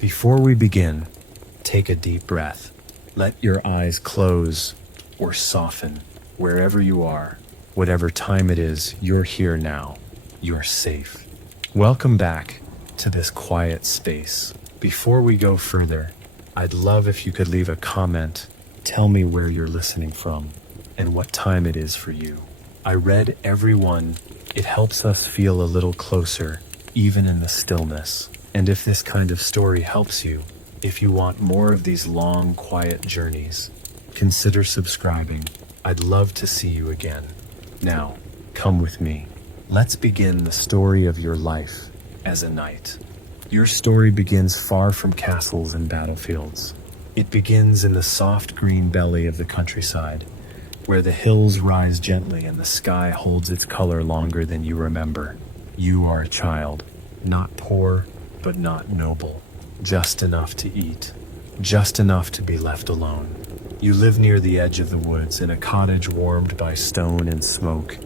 Before we begin, take a deep breath. Let your eyes close or soften wherever you are. Whatever time it is, you're here now. You're safe. Welcome back to this quiet space. Before we go further, I'd love if you could leave a comment. Tell me where you're listening from and what time it is for you. I read every one. It helps us feel a little closer, even in the stillness. And if this kind of story helps you, if you want more of these long, quiet journeys, consider subscribing. I'd love to see you again. Now, come with me. Let's begin the story of your life as a knight. Your story begins far from castles and battlefields. It begins in the soft green belly of the countryside, where the hills rise gently and the sky holds its color longer than you remember. You are a child, not poor, but not noble. Just enough to eat, just enough to be left alone. You live near the edge of the woods in a cottage warmed by stone and smoke,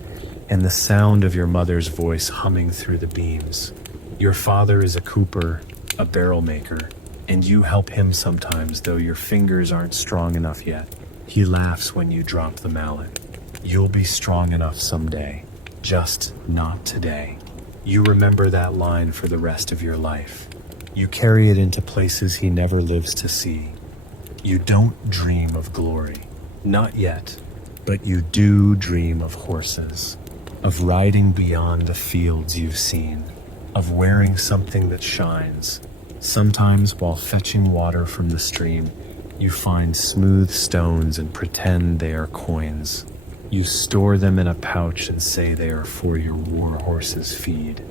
and the sound of your mother's voice humming through the beams. Your father is a cooper, a barrel maker, and you help him sometimes, though your fingers aren't strong enough yet. He laughs when you drop the mallet. You'll be strong enough someday, just not today. You remember that line for the rest of your life. You carry it into places he never lives to see. You don't dream of glory, not yet, but you do dream of horses, of riding beyond the fields you've seen, of wearing something that shines. Sometimes while fetching water from the stream, you find smooth stones and pretend they are coins. You store them in a pouch and say they are for your war horse's feed.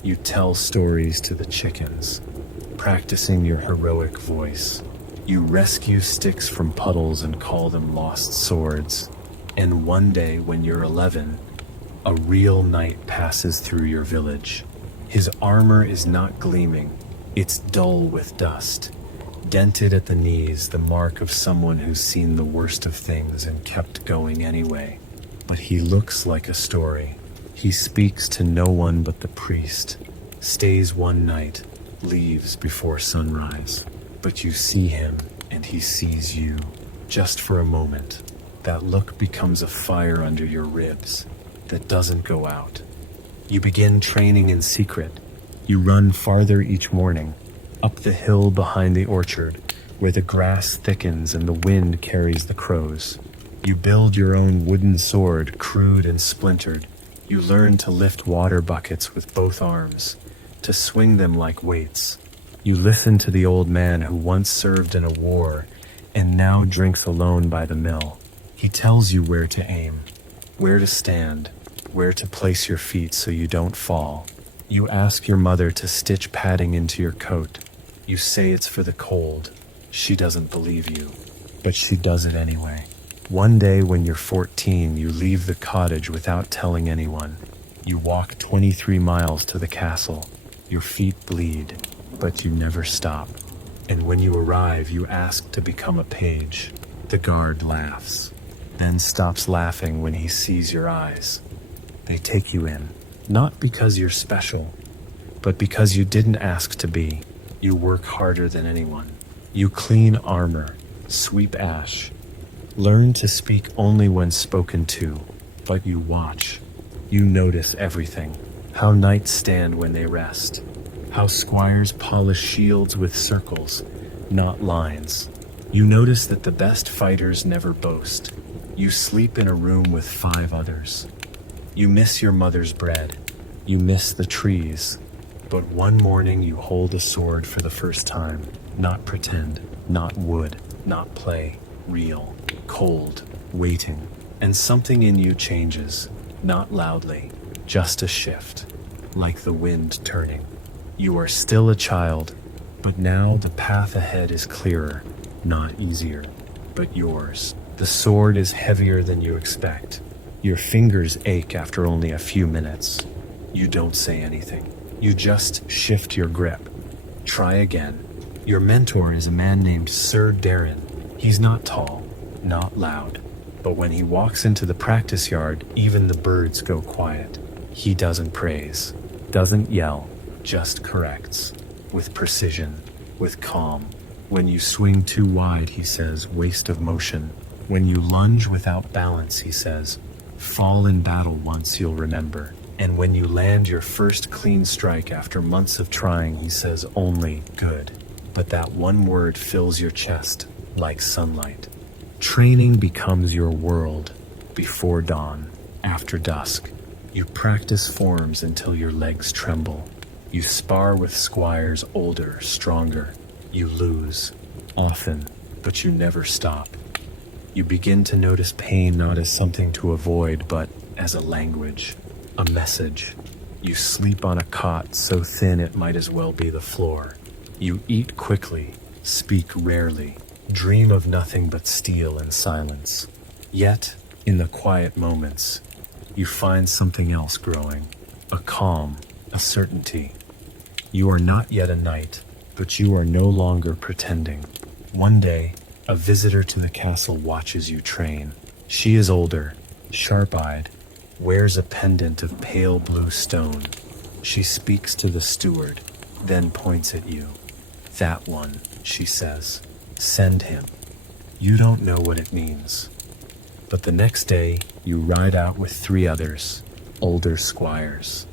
You tell stories to the chickens, practicing your heroic voice. You rescue sticks from puddles and call them lost swords. And one day when you're 11, a real knight passes through your village. His armor is not gleaming, it's dull with dust. Dented at the knees, the mark of someone who's seen the worst of things and kept going anyway. But he looks like a story. He speaks to no one but the priest, stays one night, leaves before sunrise. But you see him, and he sees you, just for a moment. That look becomes a fire under your ribs that doesn't go out. You begin training in secret. You run farther each morning, up the hill behind the orchard, where the grass thickens and the wind carries the crows. You build your own wooden sword, crude and splintered. You learn to lift water buckets with both arms, to swing them like weights. You listen to the old man who once served in a war and now drinks alone by the mill. He tells you where to aim, where to stand, where to place your feet so you don't fall. You ask your mother to stitch padding into your coat. You say it's for the cold. She doesn't believe you, but she does it anyway. One day when you're 14, you leave the cottage without telling anyone. You walk 23 miles to the castle. Your feet bleed, but you never stop. And when you arrive, you ask to become a page. The guard laughs, then stops laughing when he sees your eyes. They take you in, not because you're special, but because you didn't ask to be. You work harder than anyone. You clean armor, sweep ash, learn to speak only when spoken to, but you watch. You notice everything. How knights stand when they rest. How squires polish shields with circles, not lines. You notice that the best fighters never boast. You sleep in a room with 5 others. You miss your mother's bread. You miss the trees. But one morning you hold a sword for the first time. Not pretend, not wood, not play. Real, cold, waiting. And something in you changes, not loudly, just a shift, like the wind turning. You are still a child, but now the path ahead is clearer, not easier, but yours. The sword is heavier than you expect. Your fingers ache after only a few minutes. You don't say anything. You just shift your grip. Try again. Your mentor is a man named Sir Darren. He's not tall, not loud, but when he walks into the practice yard, even the birds go quiet. He doesn't praise, doesn't yell, just corrects, with precision. with calm. When you swing too wide, he says, waste of motion. When you lunge without balance, he says, fall in battle once you'll remember. And when you land your first clean strike after months of trying, he says only good. But that one word fills your chest like sunlight. Training becomes your world. Before dawn, after dusk, you practice forms until your legs tremble. You spar with squires older, stronger. You lose, often, but you never stop. You begin to notice pain not as something to avoid, but as a language, a message. You sleep on a cot so thin it might as well be the floor. You eat quickly, speak rarely, dream of nothing but steel and silence. Yet, in the quiet moments, you find something else growing, a calm, a certainty. You are not yet a knight, but you are no longer pretending. One day, a visitor to the castle watches you train. She is older, sharp-eyed, wears a pendant of pale blue stone. She speaks to the steward, then points at you. That one, she says. Send him. You don't know what it means. But the next day, you ride out with 3 others, older squires.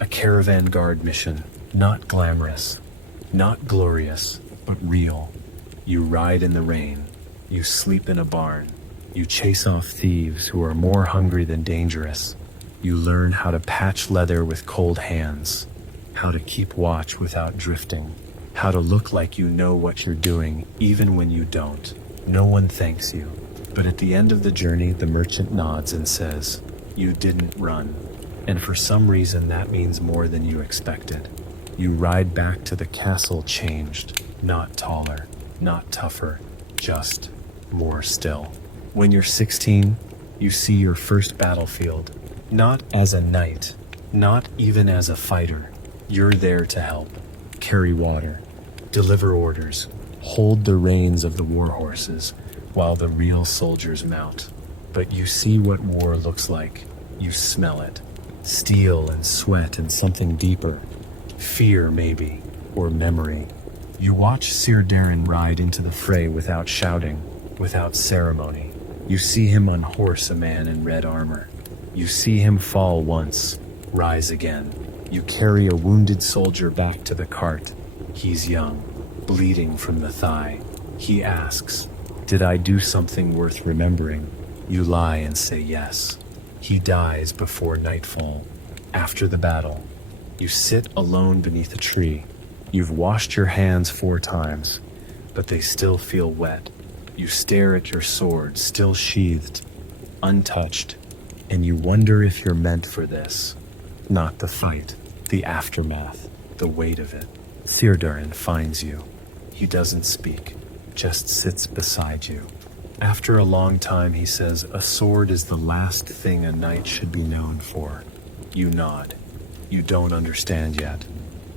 A caravan guard mission, not glamorous, not glorious, but real. You ride in the rain. You sleep in a barn. You chase off thieves who are more hungry than dangerous. You learn how to patch leather with cold hands, how to keep watch without drifting, how to look like you know what you're doing even when you don't. No one thanks you, but at the end of the journey, the merchant nods and says, you didn't run. And for some reason, that means more than you expected. You ride back to the castle changed, not taller, not tougher, just more still. When you're 16, you see your first battlefield, not as a knight, not even as a fighter. You're there to help, carry water, deliver orders, hold the reins of the war horses while the real soldiers mount. But you see what war looks like. You smell it. Steel and sweat and something deeper. Fear, maybe, or memory. You watch Sir Darren ride into the fray without shouting, without ceremony. You see him unhorse a man in red armor. You see him fall once, rise again. You carry a wounded soldier back to the cart. He's young, bleeding from the thigh. He asks, did I do something worth remembering? You lie and say yes. He dies before nightfall. After the battle, you sit alone beneath a tree. You've washed your hands 4 times, but they still feel wet. You stare at your sword, still sheathed, untouched, and you wonder if you're meant for this. Not the fight, the aftermath, the weight of it. Theodorin finds you. He doesn't speak, just sits beside you. After a long time, he says, a sword is the last thing a knight should be known for. You nod. You don't understand yet,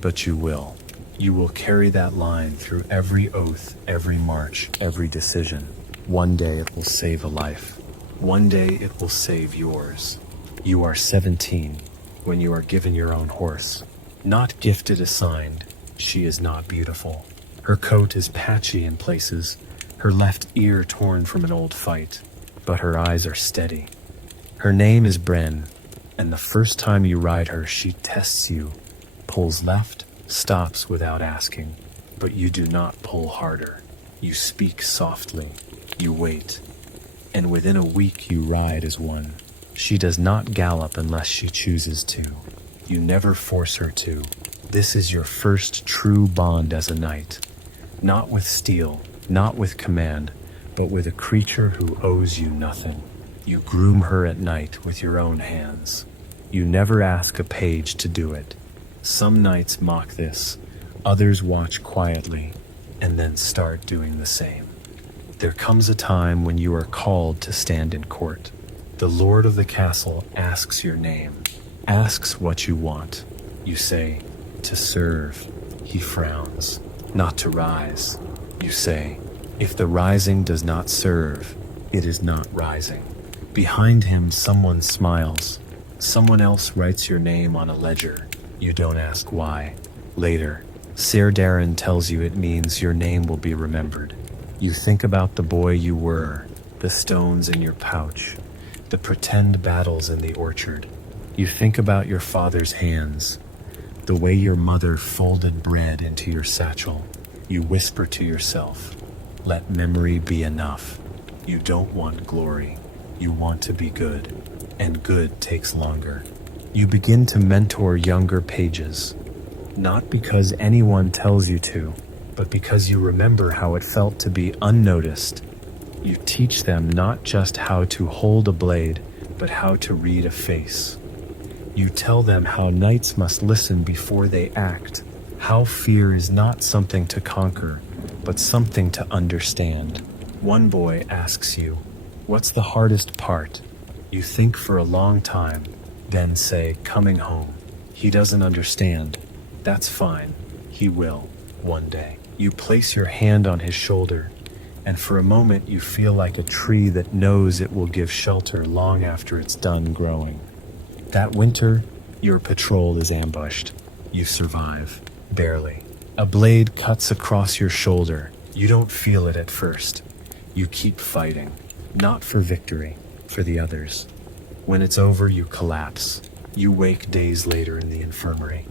but you will. You will carry that line through every oath, every march, every decision. One day it will save a life. One day it will save yours. You are 17 when you are given your own horse. Not gifted assigned. She is not beautiful. Her coat is patchy in places, her left ear torn from an old fight, but her eyes are steady. Her name is Bren, and the first time you ride her, she tests you, pulls left, stops without asking, but you do not pull harder. You speak softly, you wait, and within a week you ride as one. She does not gallop unless she chooses to. You never force her to. This is your first true bond as a knight. Not with steel, not with command, but with a creature who owes you nothing. You groom her at night with your own hands. You never ask a page to do it. Some knights mock this, others watch quietly, and then start doing the same. There comes a time when you are called to stand in court. The lord of the castle asks your name, asks what you want. You say, to serve. He frowns. Not to rise. You say, if the rising does not serve, it is not rising. Behind him, someone smiles. Someone else writes your name on a ledger. You don't ask why. Later, Ser Darren tells you it means your name will be remembered. You think about the boy you were, the stones in your pouch, the pretend battles in the orchard. You think about your father's hands, the way your mother folded bread into your satchel. You whisper to yourself, let memory be enough. You don't want glory. You want to be good, and good takes longer. You begin to mentor younger pages, not because anyone tells you to, but because you remember how it felt to be unnoticed. You teach them not just how to hold a blade, but how to read a face. You tell them how knights must listen before they act, how fear is not something to conquer, but something to understand. One boy asks you, what's the hardest part? You think for a long time, then say, coming home. He doesn't understand. That's fine. He will, one day. You place your hand on his shoulder, and for a moment you feel like a tree that knows it will give shelter long after it's done growing. That winter, your patrol is ambushed. You survive, barely. A blade cuts across your shoulder. You don't feel it at first. You keep fighting, not for victory, for the others. When it's over, you collapse. You wake days later in the infirmary.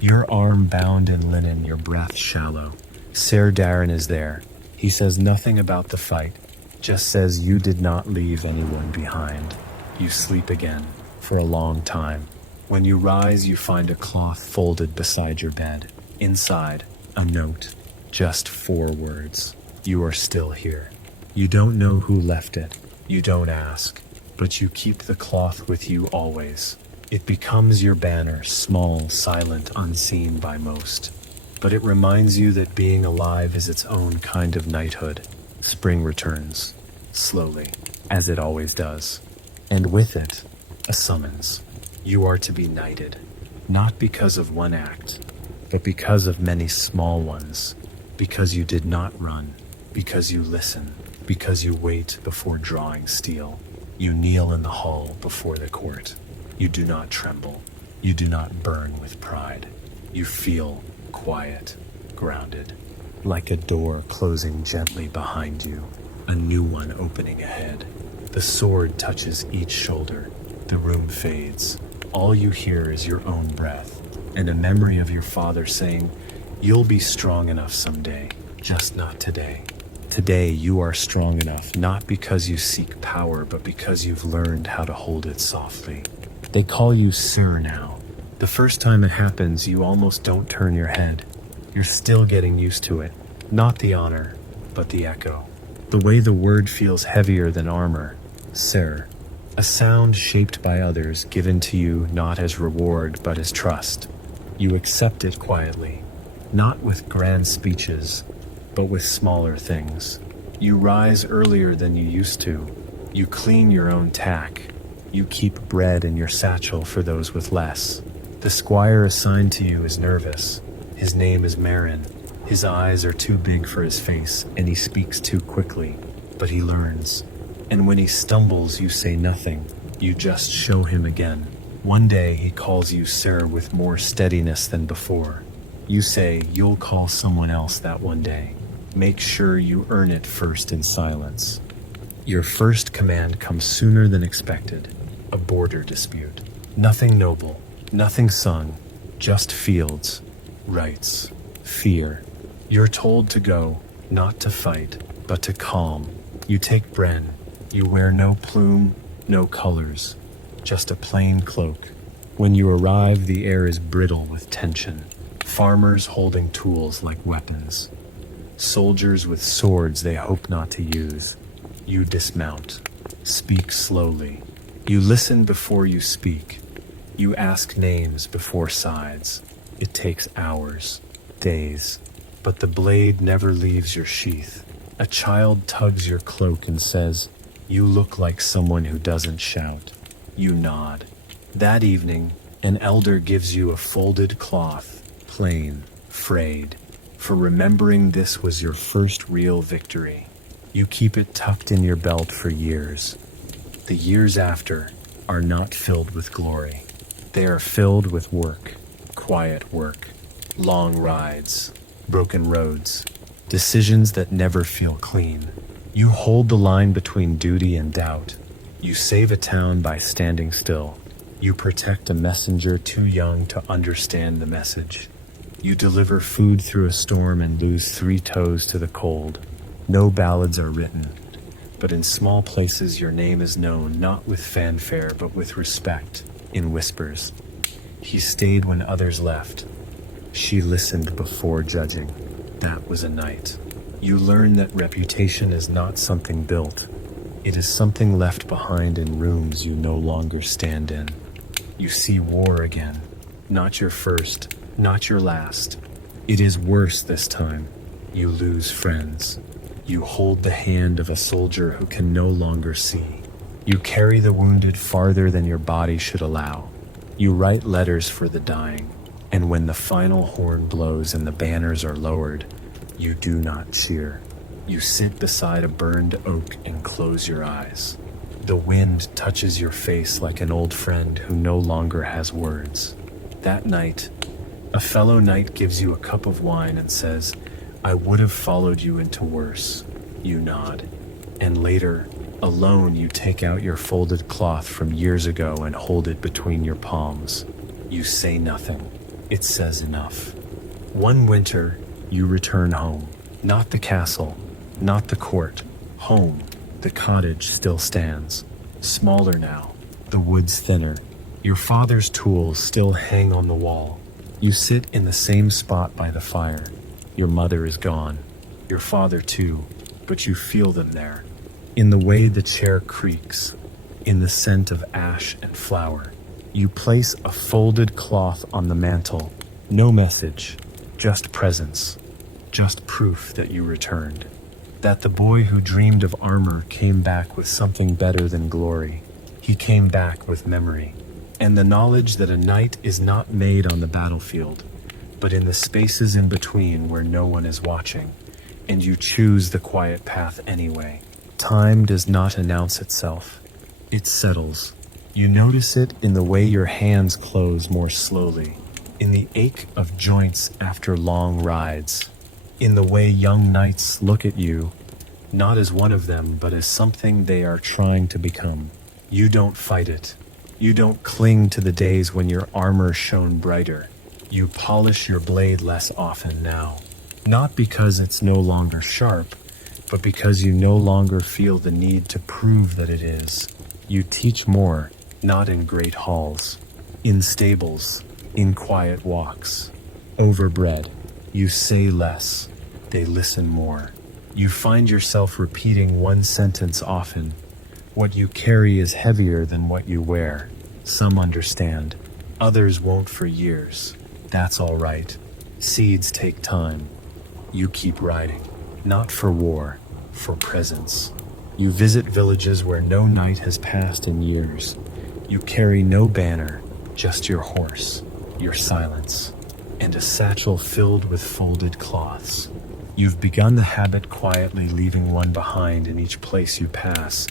Your arm bound in linen, your breath shallow. Ser Darren is there. He says nothing about the fight, just says you did not leave anyone behind. You sleep again, for a long time. When you rise, you find a cloth folded beside your bed. Inside, a note, just 4 words. You are still here. You don't know who left it. You don't ask, but you keep the cloth with you always. It becomes your banner, small, silent, unseen by most. But it reminds you that being alive is its own kind of knighthood. Spring returns, slowly, as it always does. And with it, a summons. You are to be knighted, not because of one act, but because of many small ones. Because you did not run, because you listen, because you wait before drawing steel. You kneel in the hall before the court. You do not tremble. You do not burn with pride. You feel quiet, grounded, like a door closing gently behind you, a new one opening ahead. The sword touches each shoulder. The room fades. All you hear is your own breath and a memory of your father saying, you'll be strong enough someday, just not today. Today you are strong enough, not because you seek power, but because you've learned how to hold it softly. They call you Sir now. The first time it happens, you almost don't turn your head. You're still getting used to it. Not the honor, but the echo. The way the word feels heavier than armor. Sir. A sound shaped by others, given to you not as reward, but as trust. You accept it quietly, not with grand speeches, but with smaller things. You rise earlier than you used to. You clean your own tack. You keep bread in your satchel for those with less. The squire assigned to you is nervous. His name is Marin. His eyes are too big for his face, and he speaks too quickly, but he learns. And when he stumbles, you say nothing. You just show him again. One day he calls you Sir with more steadiness than before. You say you'll call someone else that one day. Make sure you earn it first in silence. Your first command comes sooner than expected. A border dispute. Nothing noble, nothing sung, just fields, rights, fear. You're told to go, not to fight, but to calm. You take Bren. You wear no plume, no colors, just a plain cloak. When you arrive, the air is brittle with tension. Farmers holding tools like weapons. Soldiers with swords they hope not to use. You dismount. Speak slowly. You listen before you speak. You ask names before sides. It takes hours, days, but the blade never leaves your sheath. A child tugs your cloak and says, you look like someone who doesn't shout. You nod. That evening, an elder gives you a folded cloth, plain, frayed, for remembering this was your first real victory. You keep it tucked in your belt for years. The years after are not filled with glory. They are filled with work, quiet work, Long rides, broken roads, decisions that never feel clean. You hold the line between duty and doubt. You save a town by standing still. You protect a messenger too young to understand the message. You deliver food through a storm and lose 3 toes to the cold. No ballads are written, but in small places your name is known, not with fanfare but with respect, in whispers. He stayed when others left. She listened before judging. That was a night. You learn that reputation is not something built. It is something left behind in rooms you no longer stand in. You see war again. Not your first, not your last. It is worse this time. You lose friends. You hold the hand of a soldier who can no longer see. You carry the wounded farther than your body should allow. You write letters for the dying, and when the final horn blows and the banners are lowered, you do not cheer. You sit beside a burned oak and close your eyes. The wind touches your face like an old friend who no longer has words. That night, a fellow knight gives you a cup of wine and says, "I would have followed you into worse." You nod. And later, alone, you take out your folded cloth from years ago and hold it between your palms. You say nothing. It says enough. One winter, you return home. Not the castle, not the court. Home. The cottage still stands. Smaller now. The woods thinner. Your father's tools still hang on the wall. You sit in the same spot by the fire. Your mother is gone. Your father too. But you feel them there. In the way the chair creaks. In the scent of ash and flour. You place a folded cloth on the mantel. No message. Just presence. Just proof that you returned. That the boy who dreamed of armor came back with something better than glory. He came back with memory. And the knowledge that a knight is not made on the battlefield, but in the spaces in between where no one is watching, and you choose the quiet path anyway. Time does not announce itself. It settles. You notice it in the way your hands close more slowly, in the ache of joints after long rides, in the way young knights look at you, not as one of them, but as something they are trying to become. You don't fight it. You don't cling to the days when your armor shone brighter. You polish your blade less often now, not because it's no longer sharp, but because you no longer feel the need to prove that it is. You teach more, not in great halls, in stables, in quiet walks. Overbred, you say less, they listen more. You find yourself repeating one sentence often. What you carry is heavier than what you wear. Some understand, others won't for years. That's all right. Seeds take time. You keep riding, not for war, for presence. You visit villages where no knight has passed in years. You carry no banner, just your horse, your silence, and a satchel filled with folded cloths. You've begun the habit quietly leaving one behind in each place you pass,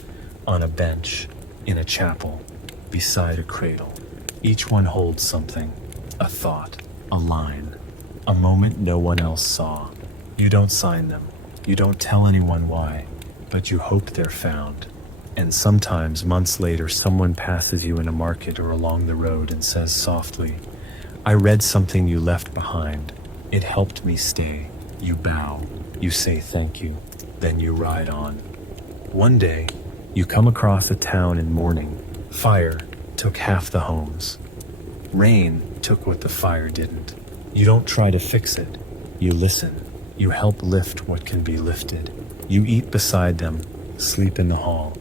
on a bench, in a chapel, beside a cradle. Each one holds something, a thought, a line, a moment no one else saw. You don't sign them, you don't tell anyone why, but you hope they're found. And sometimes, months later, someone passes you in a market or along the road and says softly, "I read something you left behind. It helped me stay." You bow, you say thank you, then you ride on. One day, you come across a town in mourning. Fire took half the homes. Rain took what the fire didn't. You don't try to fix it. You listen. You help lift what can be lifted. You eat beside them, sleep in the hall.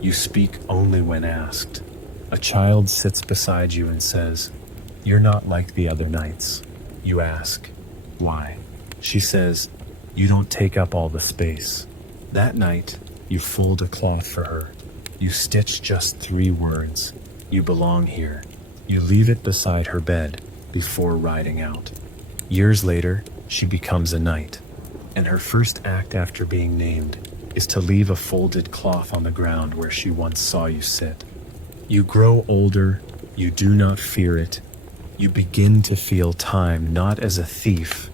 You speak only when asked. A child sits beside you and says, "You're not like the other knights." You ask, "Why?" She says, "You don't take up all the space." That night, you fold a cloth for her. You stitch just 3 words. You belong here. You leave it beside her bed before riding out. Years later, she becomes a knight, and her first act after being named is to leave a folded cloth on the ground where she once saw you sit. You grow older, you do not fear it. You begin to feel time not as a thief,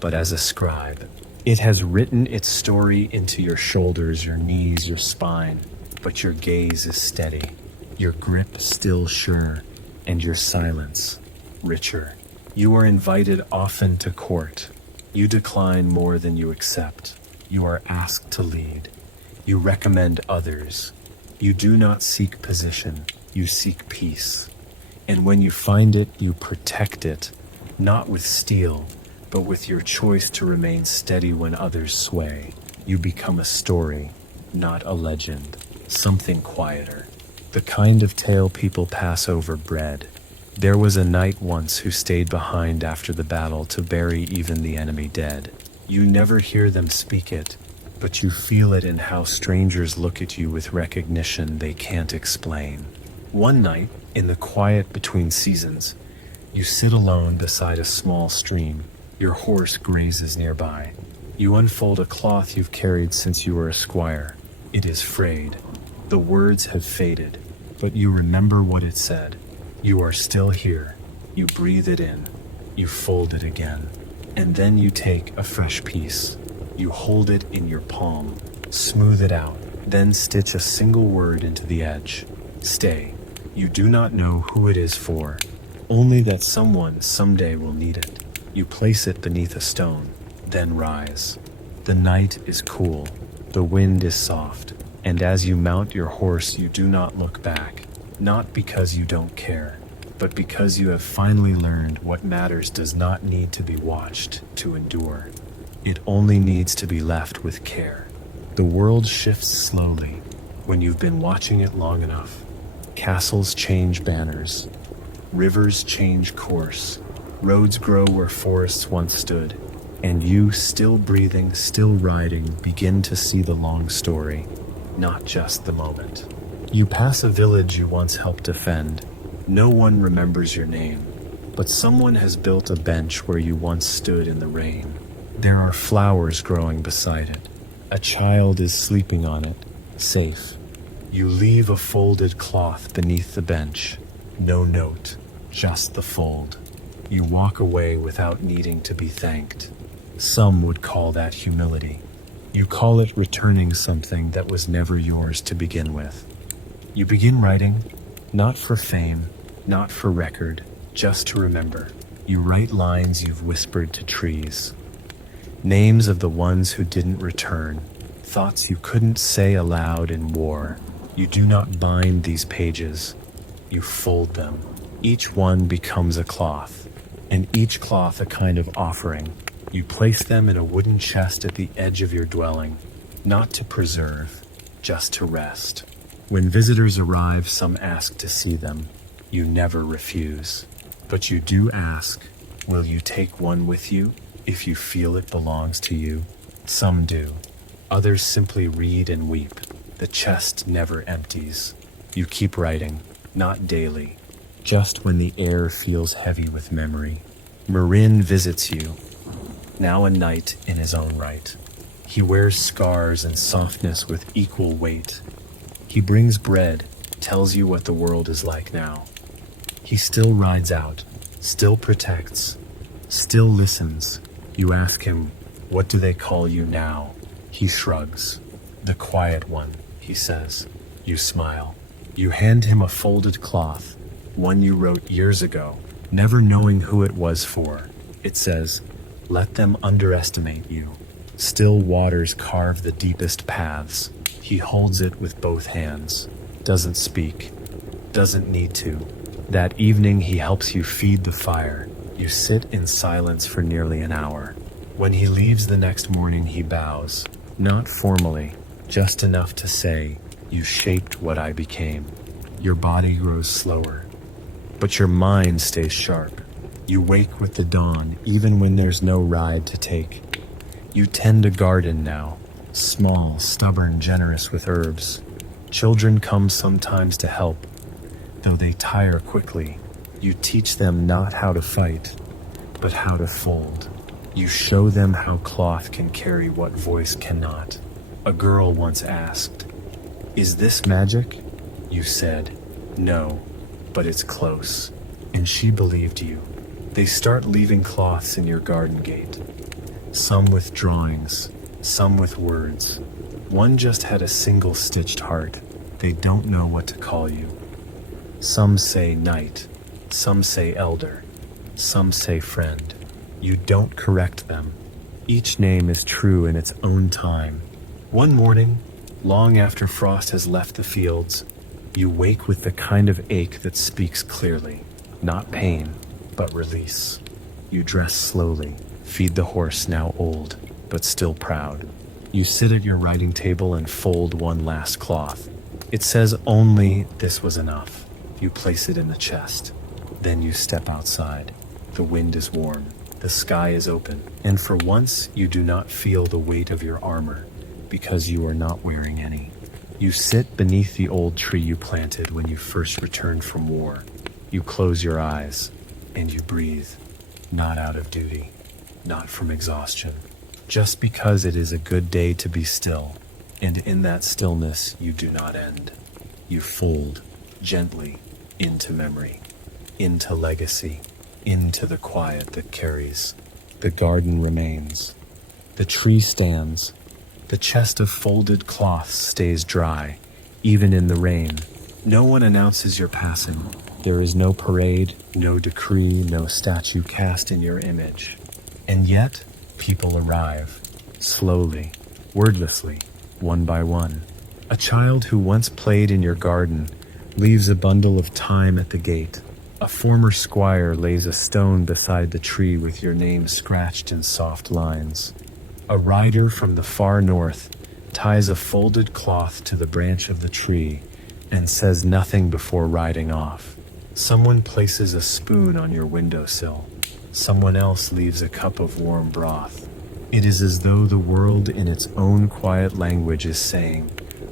but as a scribe. It has written its story into your shoulders, your knees, your spine, but your gaze is steady, your grip still sure, and your silence richer. You are invited often to court. You decline more than you accept. You are asked to lead. You recommend others. You do not seek position, you seek peace. And when you find it, you protect it, not with steel, but with your choice to remain steady when others sway. You become a story, not a legend, something quieter. The kind of tale people pass over bread. There was a knight once who stayed behind after the battle to bury even the enemy dead. You never hear them speak it, but you feel it in how strangers look at you with recognition they can't explain. One night, in the quiet between seasons, you sit alone beside a small stream. Your horse grazes nearby. You unfold a cloth you've carried since you were a squire. It is frayed. The words have faded, but you remember what it said. You are still here. You breathe it in. You fold it again. And then you take a fresh piece. You hold it in your palm, smooth it out, then stitch a single word into the edge. Stay. You do not know who it is for, only that someone someday will need it. You place it beneath a stone, then rise. The night is cool, the wind is soft, and as you mount your horse you do not look back, not because you don't care, but because you have finally learned what matters does not need to be watched to endure. It only needs to be left with care. The world shifts slowly when you've been watching it long enough. Castles change banners. Rivers change course. Roads grow where forests once stood. And you, still breathing, still riding, begin to see the long story, not just the moment. You pass a village you once helped defend. No one remembers your name, but someone has built a bench where you once stood in the rain. There are flowers growing beside it. A child is sleeping on it, safe. You leave a folded cloth beneath the bench. No note, just the fold. You walk away without needing to be thanked. Some would call that humility. You call it returning something that was never yours to begin with. You begin writing, not for fame, not for record, just to remember. You write lines you've whispered to trees. Names of the ones who didn't return, thoughts you couldn't say aloud in war. You do not bind these pages, you fold them. Each one becomes a cloth, and each cloth a kind of offering. You place them in a wooden chest at the edge of your dwelling, not to preserve, just to rest. When visitors arrive, some ask to see them. You never refuse, but you do ask, will you take one with you if you feel it belongs to you? Some do. Others simply read and weep. The chest never empties. You keep writing, not daily, just when the air feels heavy with memory. Marin visits you, now a knight in his own right. He wears scars and softness with equal weight. He brings bread, tells you what the world is like now. He still rides out, still protects, still listens. You ask him, what do they call you now? He shrugs. The quiet one, he says. You smile. You hand him a folded cloth, one you wrote years ago, never knowing who it was for. It says, let them underestimate you. Still waters carve the deepest paths. He holds it with both hands, doesn't speak, doesn't need to. That evening he helps you feed the fire. You sit in silence for nearly an hour. When he leaves the next morning he bows, not formally, just enough to say, you shaped what I became. Your body grows slower, but your mind stays sharp. You wake with the dawn, even when there's no ride to take. You tend a garden now, small, stubborn, generous with herbs. Children come sometimes to help, though they tire quickly. You teach them not how to fight, but how to fold. You show them how cloth can carry what voice cannot. A girl once asked, is this magic? You said, no, but it's close. And she believed you. They start leaving cloths in your garden gate. Some with drawings, some with words. One just had a single stitched heart. They don't know what to call you. Some say knight, some say elder, some say friend. You don't correct them. Each name is true in its own time. One morning, long after frost has left the fields, you wake with the kind of ache that speaks clearly. Not pain, but release. You dress slowly, feed the horse now old, but still proud. You sit at your writing table and fold one last cloth. It says only this was enough. You place it in the chest. Then you step outside. The wind is warm. The sky is open. And for once, you do not feel the weight of your armor, because you are not wearing any. You sit beneath the old tree you planted when you first returned from war. You close your eyes, and you breathe. Not out of duty, not from exhaustion. Just because it is a good day to be still, and in that stillness you do not end. You fold, gently, into memory, into legacy, into the quiet that carries. The garden remains. The tree stands. The chest of folded cloths stays dry, even in the rain. No one announces your passing. There is no parade, no decree, no statue cast in your image. And yet, people arrive, slowly, wordlessly, one by one. A child who once played in your garden leaves a bundle of time at the gate. A former squire lays a stone beside the tree with your name scratched in soft lines. A rider from the far north ties a folded cloth to the branch of the tree and says nothing before riding off. Someone places a spoon on your windowsill. Someone else leaves a cup of warm broth. It is as though the world in its own quiet language is saying,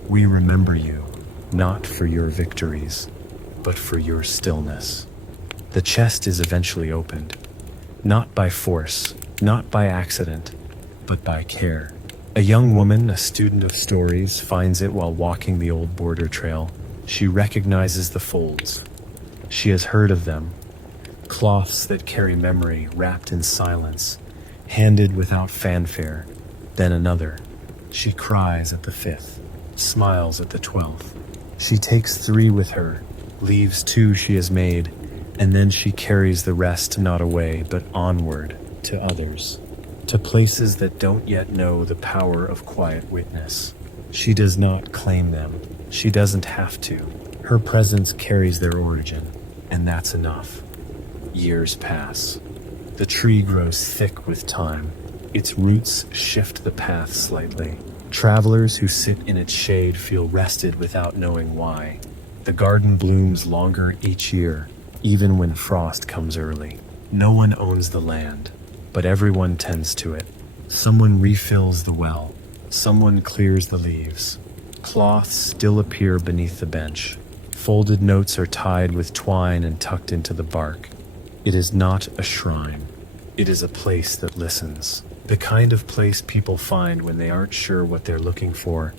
"We remember you, not for your victories, but for your stillness." The chest is eventually opened, not by force, not by accident, but by care. A young woman, a student of stories, finds it while walking the old border trail. She recognizes the folds. She has heard of them. Cloths that carry memory wrapped in silence, handed without fanfare. Then another. She cries at the 5th, smiles at the 12th. She takes 3 with her, leaves 2 she has made, and then she carries the rest not away but onward to others, to places that don't yet know the power of quiet witness. She does not claim them. She doesn't have to. Her presence carries their origin, and that's enough. Years pass. The tree grows thick with time. Its roots shift the path slightly. Travelers who sit in its shade feel rested without knowing why. The garden blooms longer each year, even when frost comes early. No one owns the land, but everyone tends to it. Someone refills the well. Someone clears the leaves. Cloths still appear beneath the bench. Folded notes are tied with twine and tucked into the bark. It is not a shrine. It is a place that listens. The kind of place people find when they aren't sure what they're looking for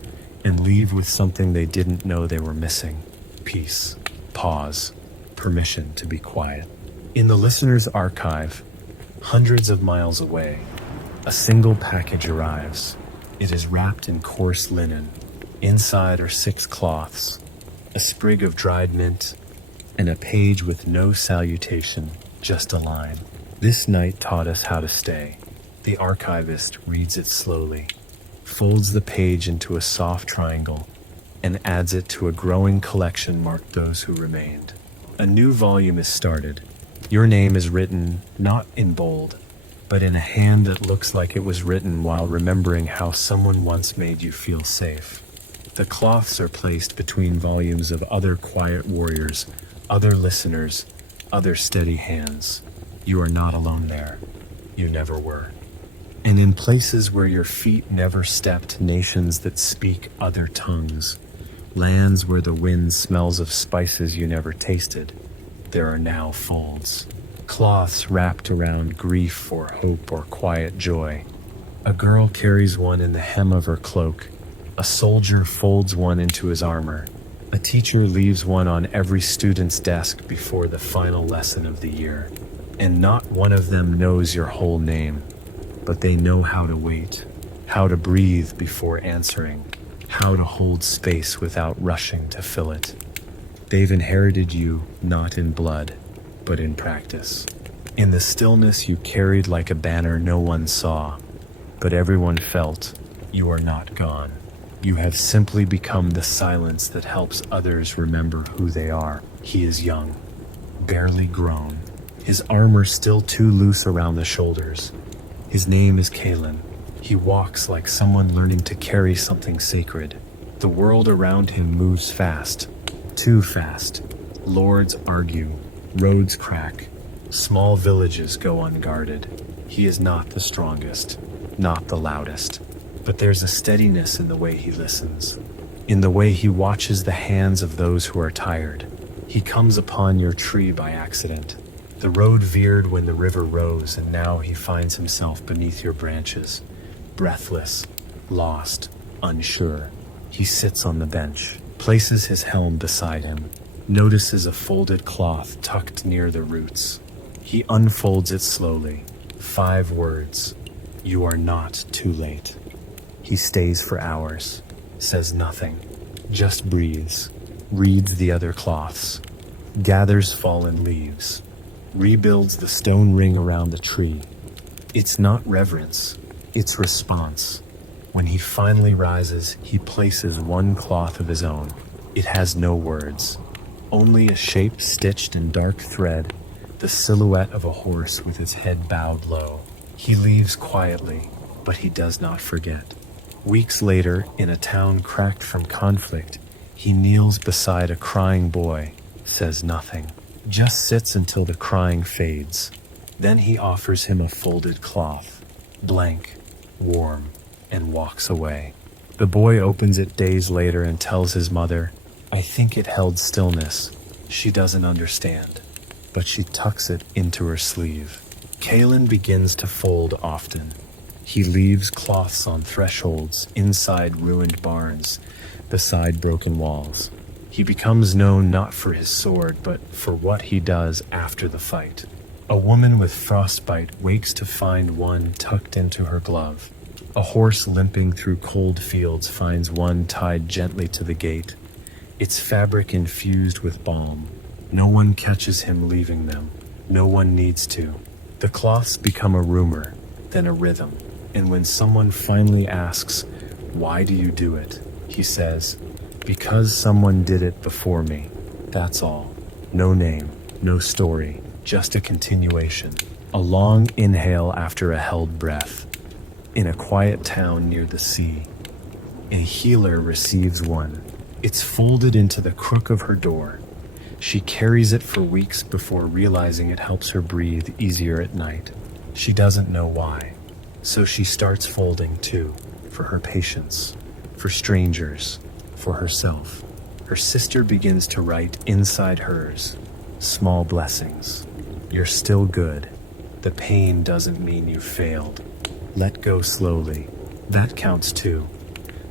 and leave with something they didn't know they were missing. Peace. Pause. Permission to be quiet. In the listener's archive, hundreds of miles away, a single package arrives. It is wrapped in coarse linen. Inside are 6 cloths, a sprig of dried mint, and a page with no salutation, just a line. This night taught us how to stay. The archivist reads it slowly, folds the page into a soft triangle, and adds it to a growing collection marked Those Who Remained. A new volume is started. Your name is written not in bold, but in a hand that looks like it was written while remembering how someone once made you feel safe. The cloths are placed between volumes of other quiet warriors, other listeners, other steady hands. You are not alone there. You never were. And in places where your feet never stepped, nations that speak other tongues, lands where the wind smells of spices you never tasted, there are now folds. Cloths wrapped around grief or hope or quiet joy. A girl carries one in the hem of her cloak. A soldier folds one into his armor. A teacher leaves one on every student's desk before the final lesson of the year, and not one of them knows your whole name, but they know how to wait, how to breathe before answering, how to hold space without rushing to fill it. They've inherited you not in blood, but in practice. In the stillness you carried like a banner no one saw, but everyone felt. You are not gone. You have simply become the silence that helps others remember who they are. He is young, barely grown, his armor still too loose around the shoulders. His name is Kalen. He walks like someone learning to carry something sacred. The world around him moves fast, too fast. Lords argue, roads crack, small villages go unguarded. He is not the strongest, not the loudest, but there's a steadiness in the way he listens, in the way he watches the hands of those who are tired. He comes upon your tree by accident. The road veered when the river rose, and now he finds himself beneath your branches, breathless, lost, unsure. He sits on the bench, places his helm beside him, notices a folded cloth tucked near the roots. He unfolds it slowly. 5 words. You are not too late. He stays for hours, says nothing, just breathes, reads the other cloths, gathers fallen leaves, rebuilds the stone ring around the tree. It's not reverence, it's response. When he finally rises, he places one cloth of his own. It has no words, only a shape stitched in dark thread, the silhouette of a horse with its head bowed low. He leaves quietly, but he does not forget. Weeks later, in a town cracked from conflict, he kneels beside a crying boy, says nothing, just sits until the crying fades. Then he offers him a folded cloth, blank, warm, and walks away. The boy opens it days later and tells his mother, I think it held stillness. She doesn't understand, but she tucks it into her sleeve. Kalen begins to fold often. He leaves cloths on thresholds, inside ruined barns, beside broken walls. He becomes known not for his sword, but for what he does after the fight. A woman with frostbite wakes to find one tucked into her glove. A horse limping through cold fields finds one tied gently to the gate, its fabric infused with balm. No one catches him leaving them. No one needs to. The cloths become a rumor, then a rhythm. And when someone finally asks, why do you do it? He says, because someone did it before me. That's all. No name, no story, just a continuation. A long inhale after a held breath. In a quiet town near the sea, a healer receives one. It's folded into the crook of her door. She carries it for weeks before realizing it helps her breathe easier at night. She doesn't know why. So she starts folding too, for her patients, for strangers, for herself. Her sister begins to write inside hers, small blessings. You're still good. The pain doesn't mean you failed. Let go slowly. That counts too.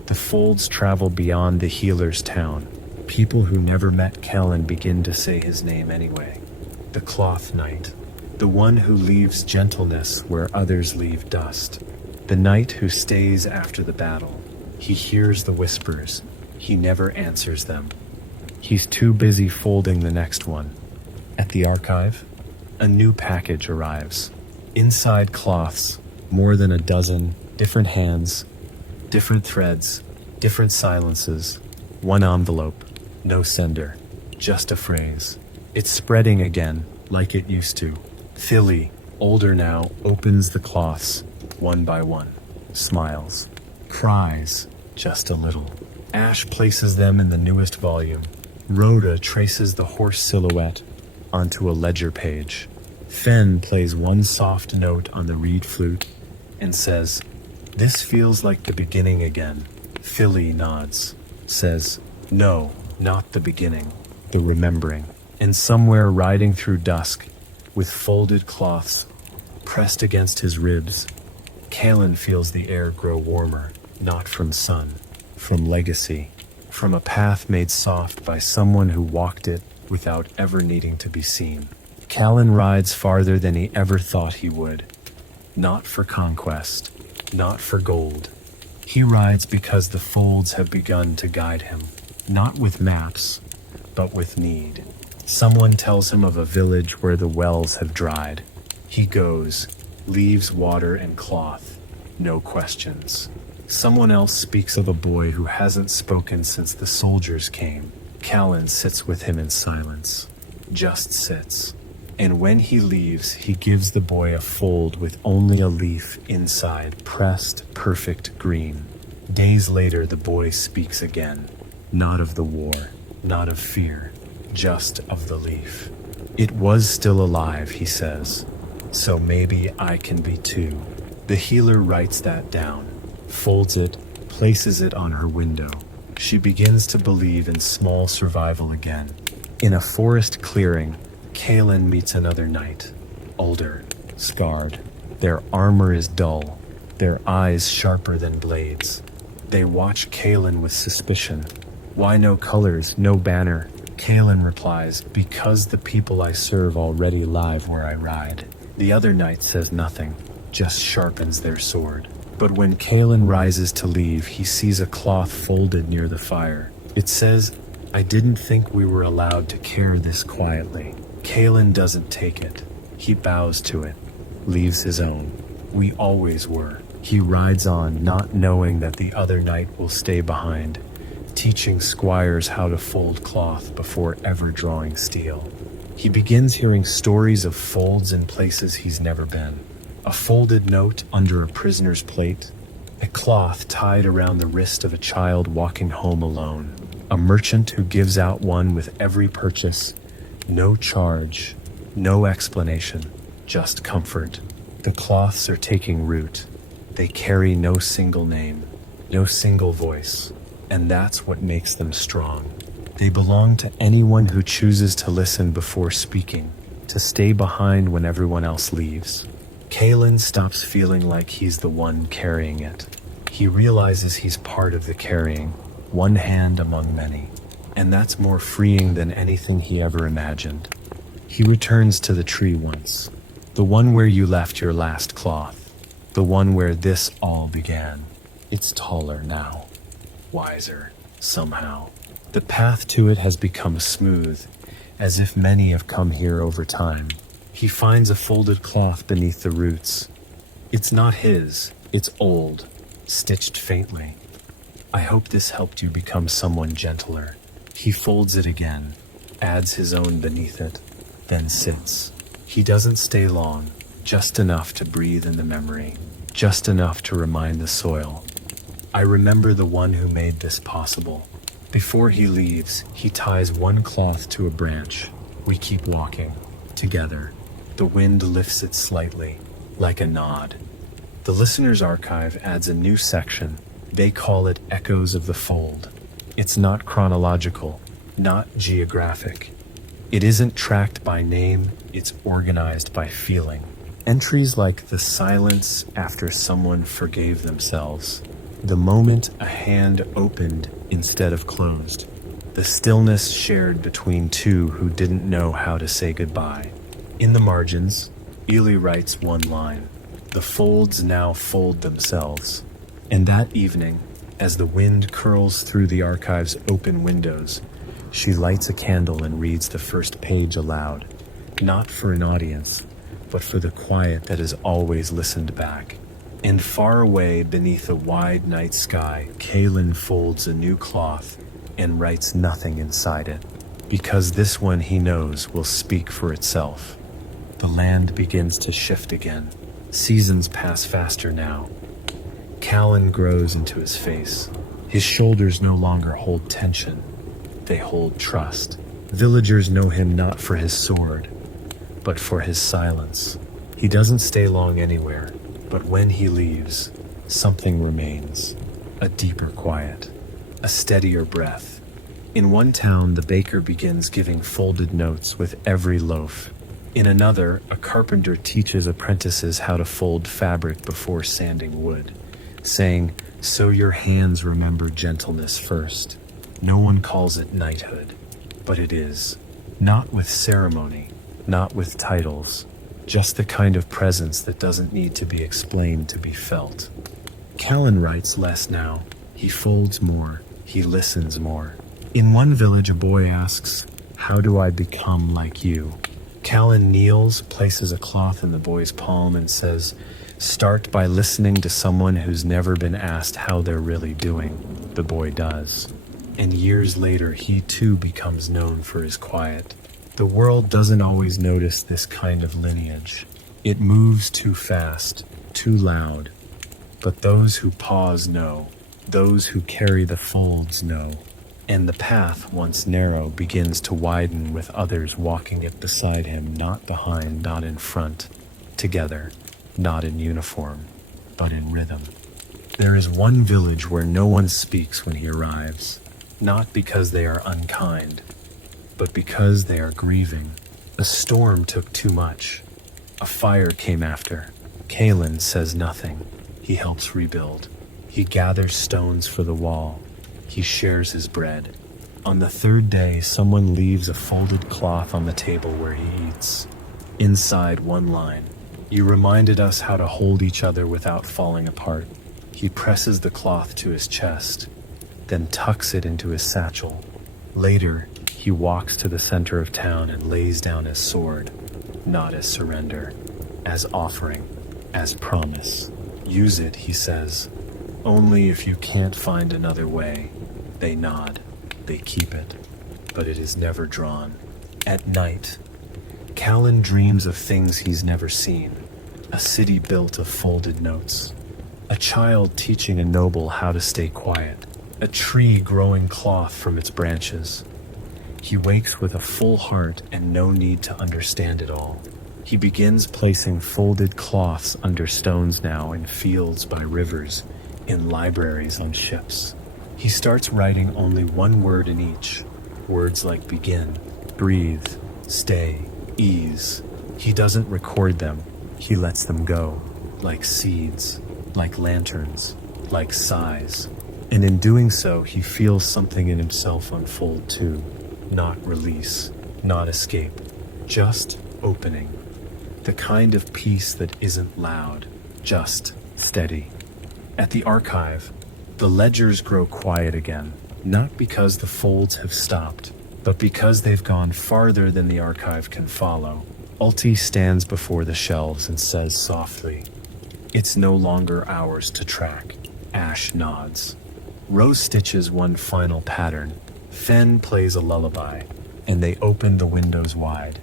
The folds travel beyond the healer's town. People who never met Kellen begin to say his name anyway. The cloth knight. The one who leaves gentleness where others leave dust. The knight who stays after the battle. He hears the whispers. He never answers them. He's too busy folding the next one. At the archive, a new package arrives. Inside cloths, more than a dozen, different hands, different threads, different silences. One envelope, no sender, just a phrase. It's spreading again, like it used to. Philly, older now, opens the cloths, one by one, smiles, cries, just a little. Ash places them in the newest volume. Rhoda traces the horse silhouette onto a ledger page. Fen plays one soft note on the reed flute and says, this feels like the beginning again. Philly nods, says, no, not the beginning, the remembering. And somewhere riding through dusk, with folded cloths pressed against his ribs, Kalen feels the air grow warmer, not from sun, from legacy. from a path made soft by someone who walked it without ever needing to be seen. Callan rides farther than he ever thought he would. Not for conquest, not for gold. He rides because the folds have begun to guide him, not with maps, but with need. Someone tells him of a village where the wells have dried. He goes, leaves water and cloth, no questions. Someone else speaks of a boy who hasn't spoken since the soldiers came. Callan sits with him in silence, just sits. And when he leaves, he gives the boy a fold with only a leaf inside, pressed perfect green. Days later, the boy speaks again, not of the war, not of fear, just of the leaf. It was still alive, he says, so maybe I can be too. The healer writes that down, folds it, places it on her window. She begins to believe in small survival again. In a forest clearing, Callan meets another knight, older, scarred. Their armor is dull, their eyes sharper than blades. They watch Callan with suspicion. Why no colors, no banner? Callan replies, because the people I serve already live where I ride. The other knight says nothing, just sharpens their sword. But when Callan rises to leave, he sees a cloth folded near the fire. It says, I didn't think we were allowed to care this quietly. Callan doesn't take it. He bows to it, leaves his own. We always were. He rides on, not knowing that the other knight will stay behind, teaching squires how to fold cloth before ever drawing steel. He begins hearing stories of folds in places he's never been. A folded note under a prisoner's plate, a cloth tied around the wrist of a child walking home alone, a merchant who gives out one with every purchase. No charge, no explanation, just comfort. The cloths are taking root. They carry no single name, no single voice, and that's what makes them strong. They belong to anyone who chooses to listen before speaking, to stay behind when everyone else leaves. Callan stops feeling like he's the one carrying it. He realizes he's part of the carrying, one hand among many. And that's more freeing than anything he ever imagined. He returns to the tree once, the one where you left your last cloth, the one where this all began. It's taller now, wiser, somehow. The path to it has become smooth, as if many have come here over time. He finds a folded cloth beneath the roots. It's not his, it's old, stitched faintly. I hope this helped you become someone gentler. He folds it again, adds his own beneath it, then sits. He doesn't stay long, just enough to breathe in the memory, just enough to remind the soil. I remember the one who made this possible. Before he leaves, he ties one cloth to a branch. We keep walking, together. The wind lifts it slightly, like a nod. The Listener's Archive adds a new section. They call it Echoes of the Fold. It's not chronological, not geographic. It isn't tracked by name, it's organized by feeling. Entries like the silence after someone forgave themselves, the moment a hand opened instead of closed, the stillness shared between two who didn't know how to say goodbye. In the margins, Ely writes one line, the folds now fold themselves. And that evening, as the wind curls through the archive's open windows, she lights a candle and reads the first page aloud, not for an audience, but for the quiet that has always listened back. And far away beneath a wide night sky, Callan folds a new cloth and writes nothing inside it, because this one he knows will speak for itself. The land begins to shift again. Seasons pass faster now. Callan grows into his face. His shoulders no longer hold tension. They hold trust. Villagers know him not for his sword, but for his silence. He doesn't stay long anywhere, but when he leaves, something remains. A deeper quiet, a steadier breath. In one town, the baker begins giving folded notes with every loaf. In another, a carpenter teaches apprentices how to fold fabric before sanding wood, saying, so your hands remember gentleness first. No one calls it knighthood, but it is. Not with ceremony, not with titles, just the kind of presence that doesn't need to be explained to be felt. Callan writes less now. He folds more. He listens more. In one village, a boy asks, "How do I become like you?" Callan kneels, places a cloth in the boy's palm, and says, "Start by listening to someone who's never been asked how they're really doing." The boy does. And years later, he too becomes known for his quiet. The world doesn't always notice this kind of lineage. It moves too fast, too loud. But those who pause know. Those who carry the folds know. And the path, once narrow, begins to widen with others walking it beside him, not behind, not in front, together, not in uniform, but in rhythm. There is one village where no one speaks when he arrives, not because they are unkind, but because they are grieving. A storm took too much. A fire came after. Callan says nothing. He helps rebuild. He gathers stones for the wall. He shares his bread. On the third day, someone leaves a folded cloth on the table where he eats. Inside, one line: "You reminded us how to hold each other without falling apart." He presses the cloth to his chest, then tucks it into his satchel. Later, he walks to the center of town and lays down his sword, not as surrender, as offering, as promise. "Use it," he says. "Only if you can't find another way." They nod. They keep it. But it is never drawn. At night, Callan dreams of things he's never seen. A city built of folded notes. A child teaching a noble how to stay quiet. A tree growing cloth from its branches. He wakes with a full heart and no need to understand it all. He begins placing folded cloths under stones now, in fields by rivers, in libraries on ships. He starts writing only one word in each. Words like begin, breathe, stay, ease. He doesn't record them. He lets them go, like seeds, like lanterns, like sighs. And in doing so, he feels something in himself unfold too. Not release, not escape, just opening. The kind of peace that isn't loud, just steady. At the archive, the ledgers grow quiet again, not because the folds have stopped, but because they've gone farther than the archive can follow. Ulti stands before the shelves and says softly, "It's no longer ours to track." Ash nods. Rose stitches one final pattern. Fen plays a lullaby, and they open the windows wide.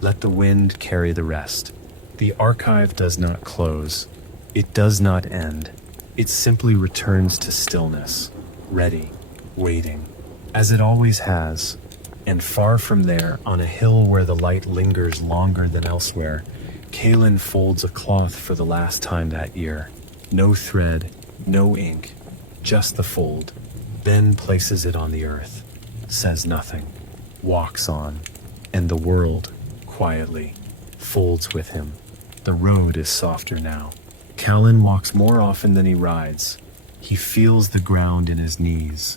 Let the wind carry the rest. The archive does not close. It does not end. It simply returns to stillness, ready, waiting, as it always has. And far from there, on a hill where the light lingers longer than elsewhere, Callan folds a cloth for the last time that year. No thread, no ink, just the fold. Then places it on the earth, says nothing, walks on, and the world, quietly, folds with him. The road is softer now. Callan walks more often than he rides. He feels the ground in his knees,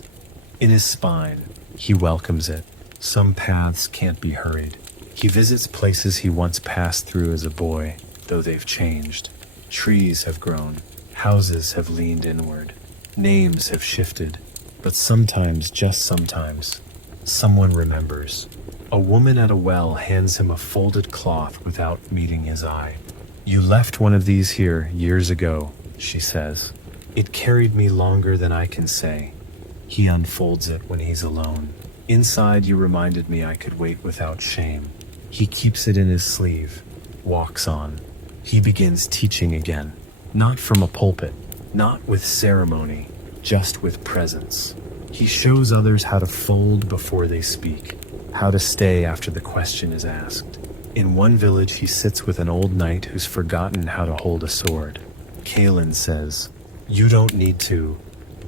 in his spine. He welcomes it. Some paths can't be hurried. He visits places he once passed through as a boy, though they've changed. Trees have grown. Houses have leaned inward. Names have shifted. But sometimes, just sometimes, someone remembers. A woman at a well hands him a folded cloth without meeting his eye. "You left one of these here years ago," she says. "It carried me longer than I can say." He unfolds it when he's alone. "Inside, you reminded me I could wait without shame." He keeps it in his sleeve, walks on. He begins teaching again, not from a pulpit, not with ceremony, just with presence. He shows others how to fold before they speak, how to stay after the question is asked. In one village, he sits with an old knight who's forgotten how to hold a sword. Callan says, "You don't need to.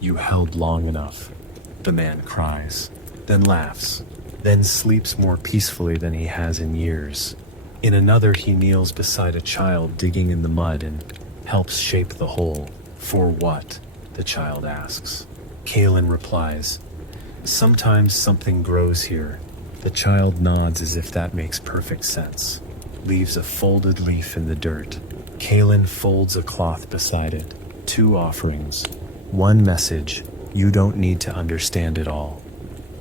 You held long enough." The man cries, then laughs, then sleeps more peacefully than he has in years. In another, he kneels beside a child digging in the mud and helps shape the hole. "For what?" the child asks. Callan replies, Sometimes something grows here. The child nods as if that makes perfect sense. Leaves a folded leaf in the dirt. Kaylin folds a cloth beside it. 2 offerings. 1 message. You don't need to understand it all.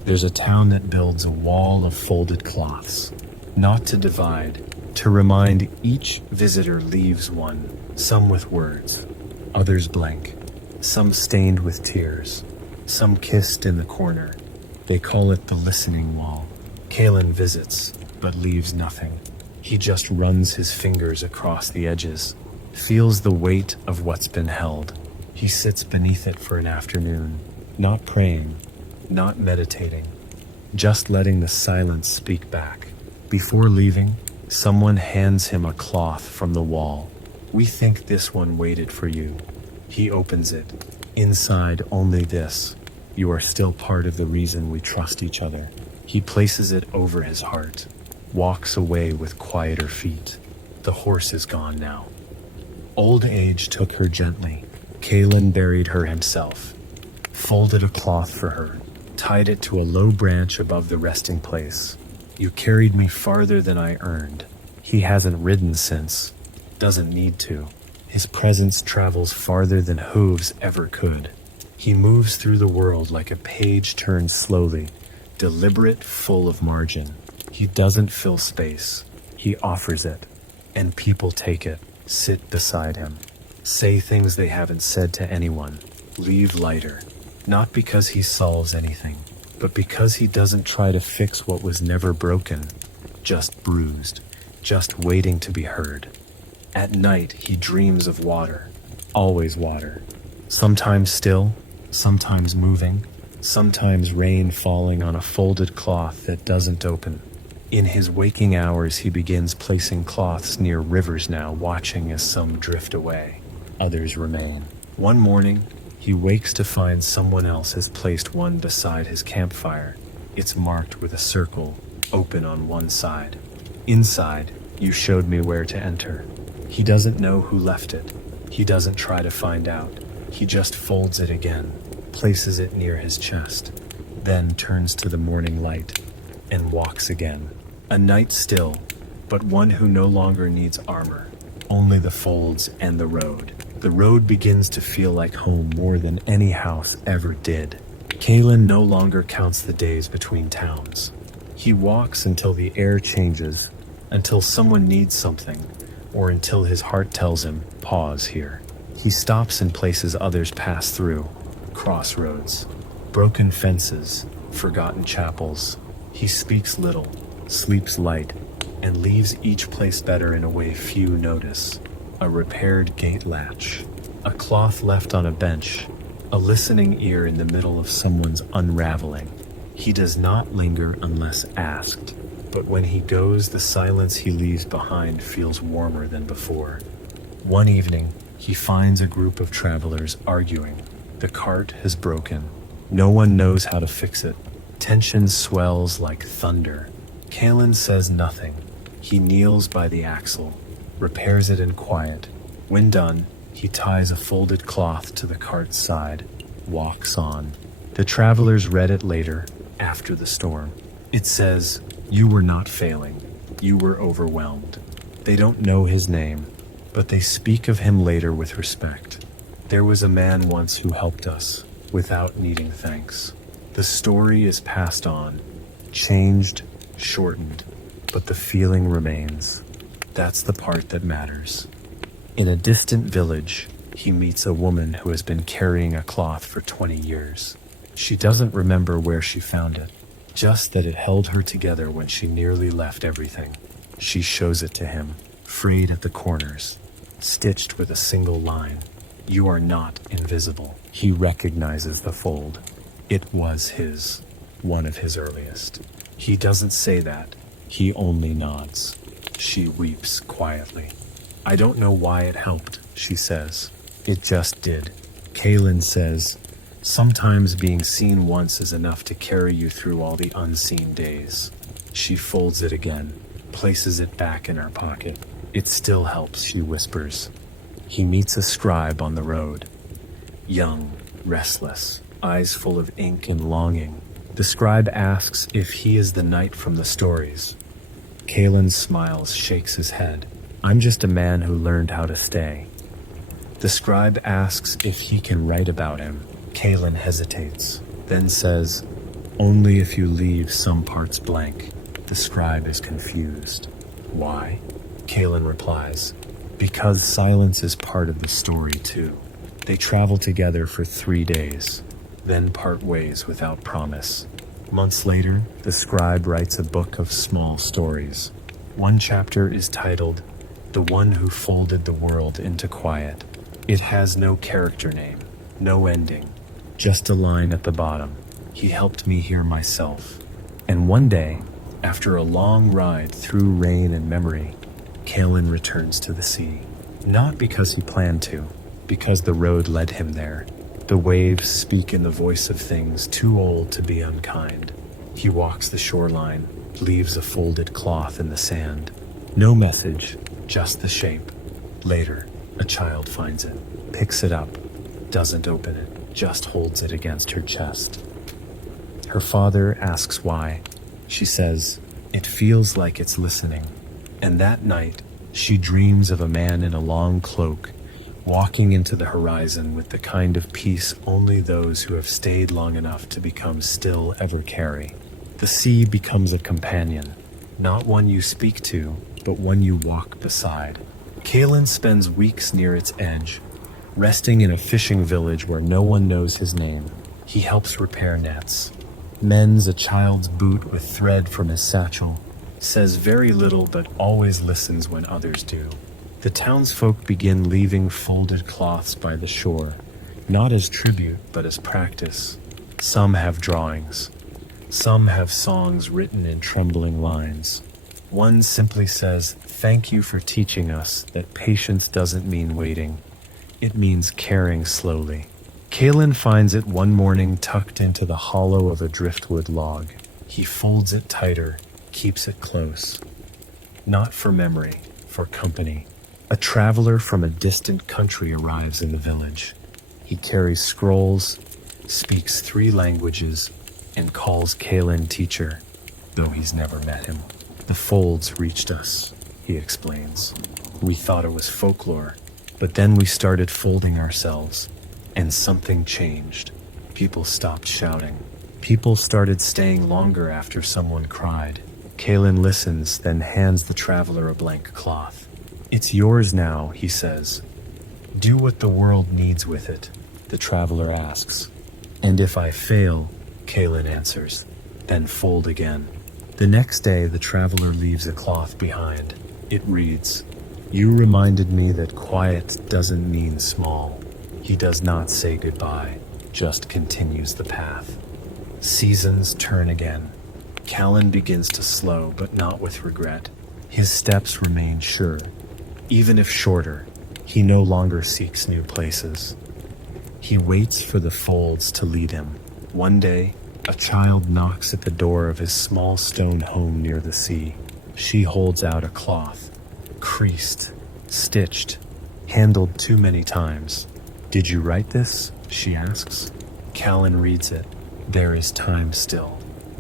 There's a town that builds a wall of folded cloths. Not to divide, to remind each visitor leaves one. Some with words, others blank. Some stained with tears. Some kissed in the corner. They call it the listening wall. Kaylin visits, but leaves nothing. He just runs his fingers across the edges, feels the weight of what's been held. He sits beneath it for an afternoon, not praying, not meditating, just letting the silence speak back. Before leaving, someone hands him a cloth from the wall. We think this one waited for you. He opens it. Inside, only this. You are still part of the reason we trust each other. He places it over his heart, walks away with quieter feet. The horse is gone now. Old age took her gently. Kaylin buried her himself, folded a cloth for her, tied it to a low branch above the resting place. You carried me farther than I earned. He hasn't ridden since. Doesn't need to. His presence travels farther than hooves ever could. He moves through the world like a page turned slowly, deliberate, full of margin. He doesn't fill space. He offers it. And people take it, sit beside him, say things they haven't said to anyone, leave lighter. Not because he solves anything, but because he doesn't try to fix what was never broken, just bruised, just waiting to be heard. At night, he dreams of water, always water. Sometimes still, sometimes moving, sometimes rain falling on a folded cloth that doesn't open. In his waking hours, he begins placing cloths near rivers now, watching as some drift away, others remain. One morning, he wakes to find someone else has placed one beside his campfire. It's marked with a circle, open on one side. Inside, you showed me where to enter. He doesn't know who left it. He doesn't try to find out. He just folds it again, places it near his chest, then turns to the morning light and walks again. A knight still, but one who no longer needs armor, only the folds and the road. The road begins to feel like home more than any house ever did. Kaylin no longer counts the days between towns. He walks until the air changes, until someone needs something, or until his heart tells him, pause here. He stops in places others pass through, crossroads, broken fences, forgotten chapels. He speaks little, sleeps light, and leaves each place better in a way few notice. A repaired gate latch, a cloth left on a bench, a listening ear in the middle of someone's unraveling. He does not linger unless asked, but when he goes, the silence he leaves behind feels warmer than before. One evening, he finds a group of travelers arguing. The cart has broken. No one knows how to fix it. Tension swells like thunder. Kaylin says nothing. He kneels by the axle, repairs it in quiet. When done, he ties a folded cloth to the cart's side, walks on. The travelers read it later, after the storm. It says, "You were not failing. You were overwhelmed." They don't know his name, but they speak of him later with respect. There was a man once who helped us, without needing thanks. The story is passed on, changed, shortened, but the feeling remains. That's the part that matters. In a distant village, he meets a woman who has been carrying a cloth for 20 years. She doesn't remember where she found it, just that it held her together when she nearly left everything. She shows it to him, frayed at the corners, stitched with a single line. "You are not invisible." He recognizes the fold. It was his, one of his earliest. He doesn't say that. He only nods. She weeps quietly. "I don't know why it helped," she says. "It just did." Kaylin says, "Sometimes being seen once is enough to carry you through all the unseen days." She folds it again, places it back in her pocket. "It still helps," she whispers. He meets a scribe on the road. Young, restless, eyes full of ink and longing. The scribe asks if he is the knight from the stories. Kalen smiles, shakes his head. I'm just a man who learned how to stay. The scribe asks if he can write about him. Kalen hesitates, then says, only if you leave some parts blank. The scribe is confused. Why? Kalen replies, because silence is part of the story too. They travel together for 3 days, then part ways without promise. Months later, the scribe writes a book of small stories. One chapter is titled, The One Who Folded the World into Quiet. It has no character name, no ending, just a line at the bottom. He helped me hear myself. And one day, after a long ride through rain and memory, Kalen returns to the sea. Not because he planned to, because the road led him there. The waves speak in the voice of things too old to be unkind. He walks the shoreline, leaves a folded cloth in the sand. No message, just the shape. Later, a child finds it, picks it up, doesn't open it, just holds it against her chest. Her father asks why. She says, it feels like it's listening. And that night, she dreams of a man in a long cloak, walking into the horizon with the kind of peace only those who have stayed long enough to become still ever carry. The sea becomes a companion, not one you speak to, but one you walk beside. Kalen spends weeks near its edge, resting in a fishing village where no one knows his name. He helps repair nets, mends a child's boot with thread from his satchel, says very little but always listens when others do. The townsfolk begin leaving folded cloths by the shore, not as tribute but as practice. Some have drawings. Some have songs written in trembling lines. One simply says, thank you for teaching us that patience doesn't mean waiting. It means caring slowly. Kalen finds it one morning tucked into the hollow of a driftwood log. He folds it tighter, keeps it close. Not for memory, for company. A traveler from a distant country arrives in the village. He carries scrolls, speaks 3 languages, and calls Kalen teacher, though he's never met him. The folds reached us, he explains. We thought it was folklore, but then we started folding ourselves, and something changed. People stopped shouting. People started staying longer after someone cried. Kalen listens, then hands the traveler a blank cloth. It's yours now, he says. Do what the world needs with it, the traveler asks. And if I fail, Kalen answers, then fold again. The next day, the traveler leaves a cloth behind. It reads, you reminded me that quiet doesn't mean small. He does not say goodbye, just continues the path. Seasons turn again. Kalen begins to slow, but not with regret. His steps remain sure. Even if shorter, he no longer seeks new places. He waits for the folds to lead him. One day, a child knocks at the door of his small stone home near the sea. She holds out a cloth, creased, stitched, handled too many times. Did you write this? She asks. Kalen reads it. There is time still.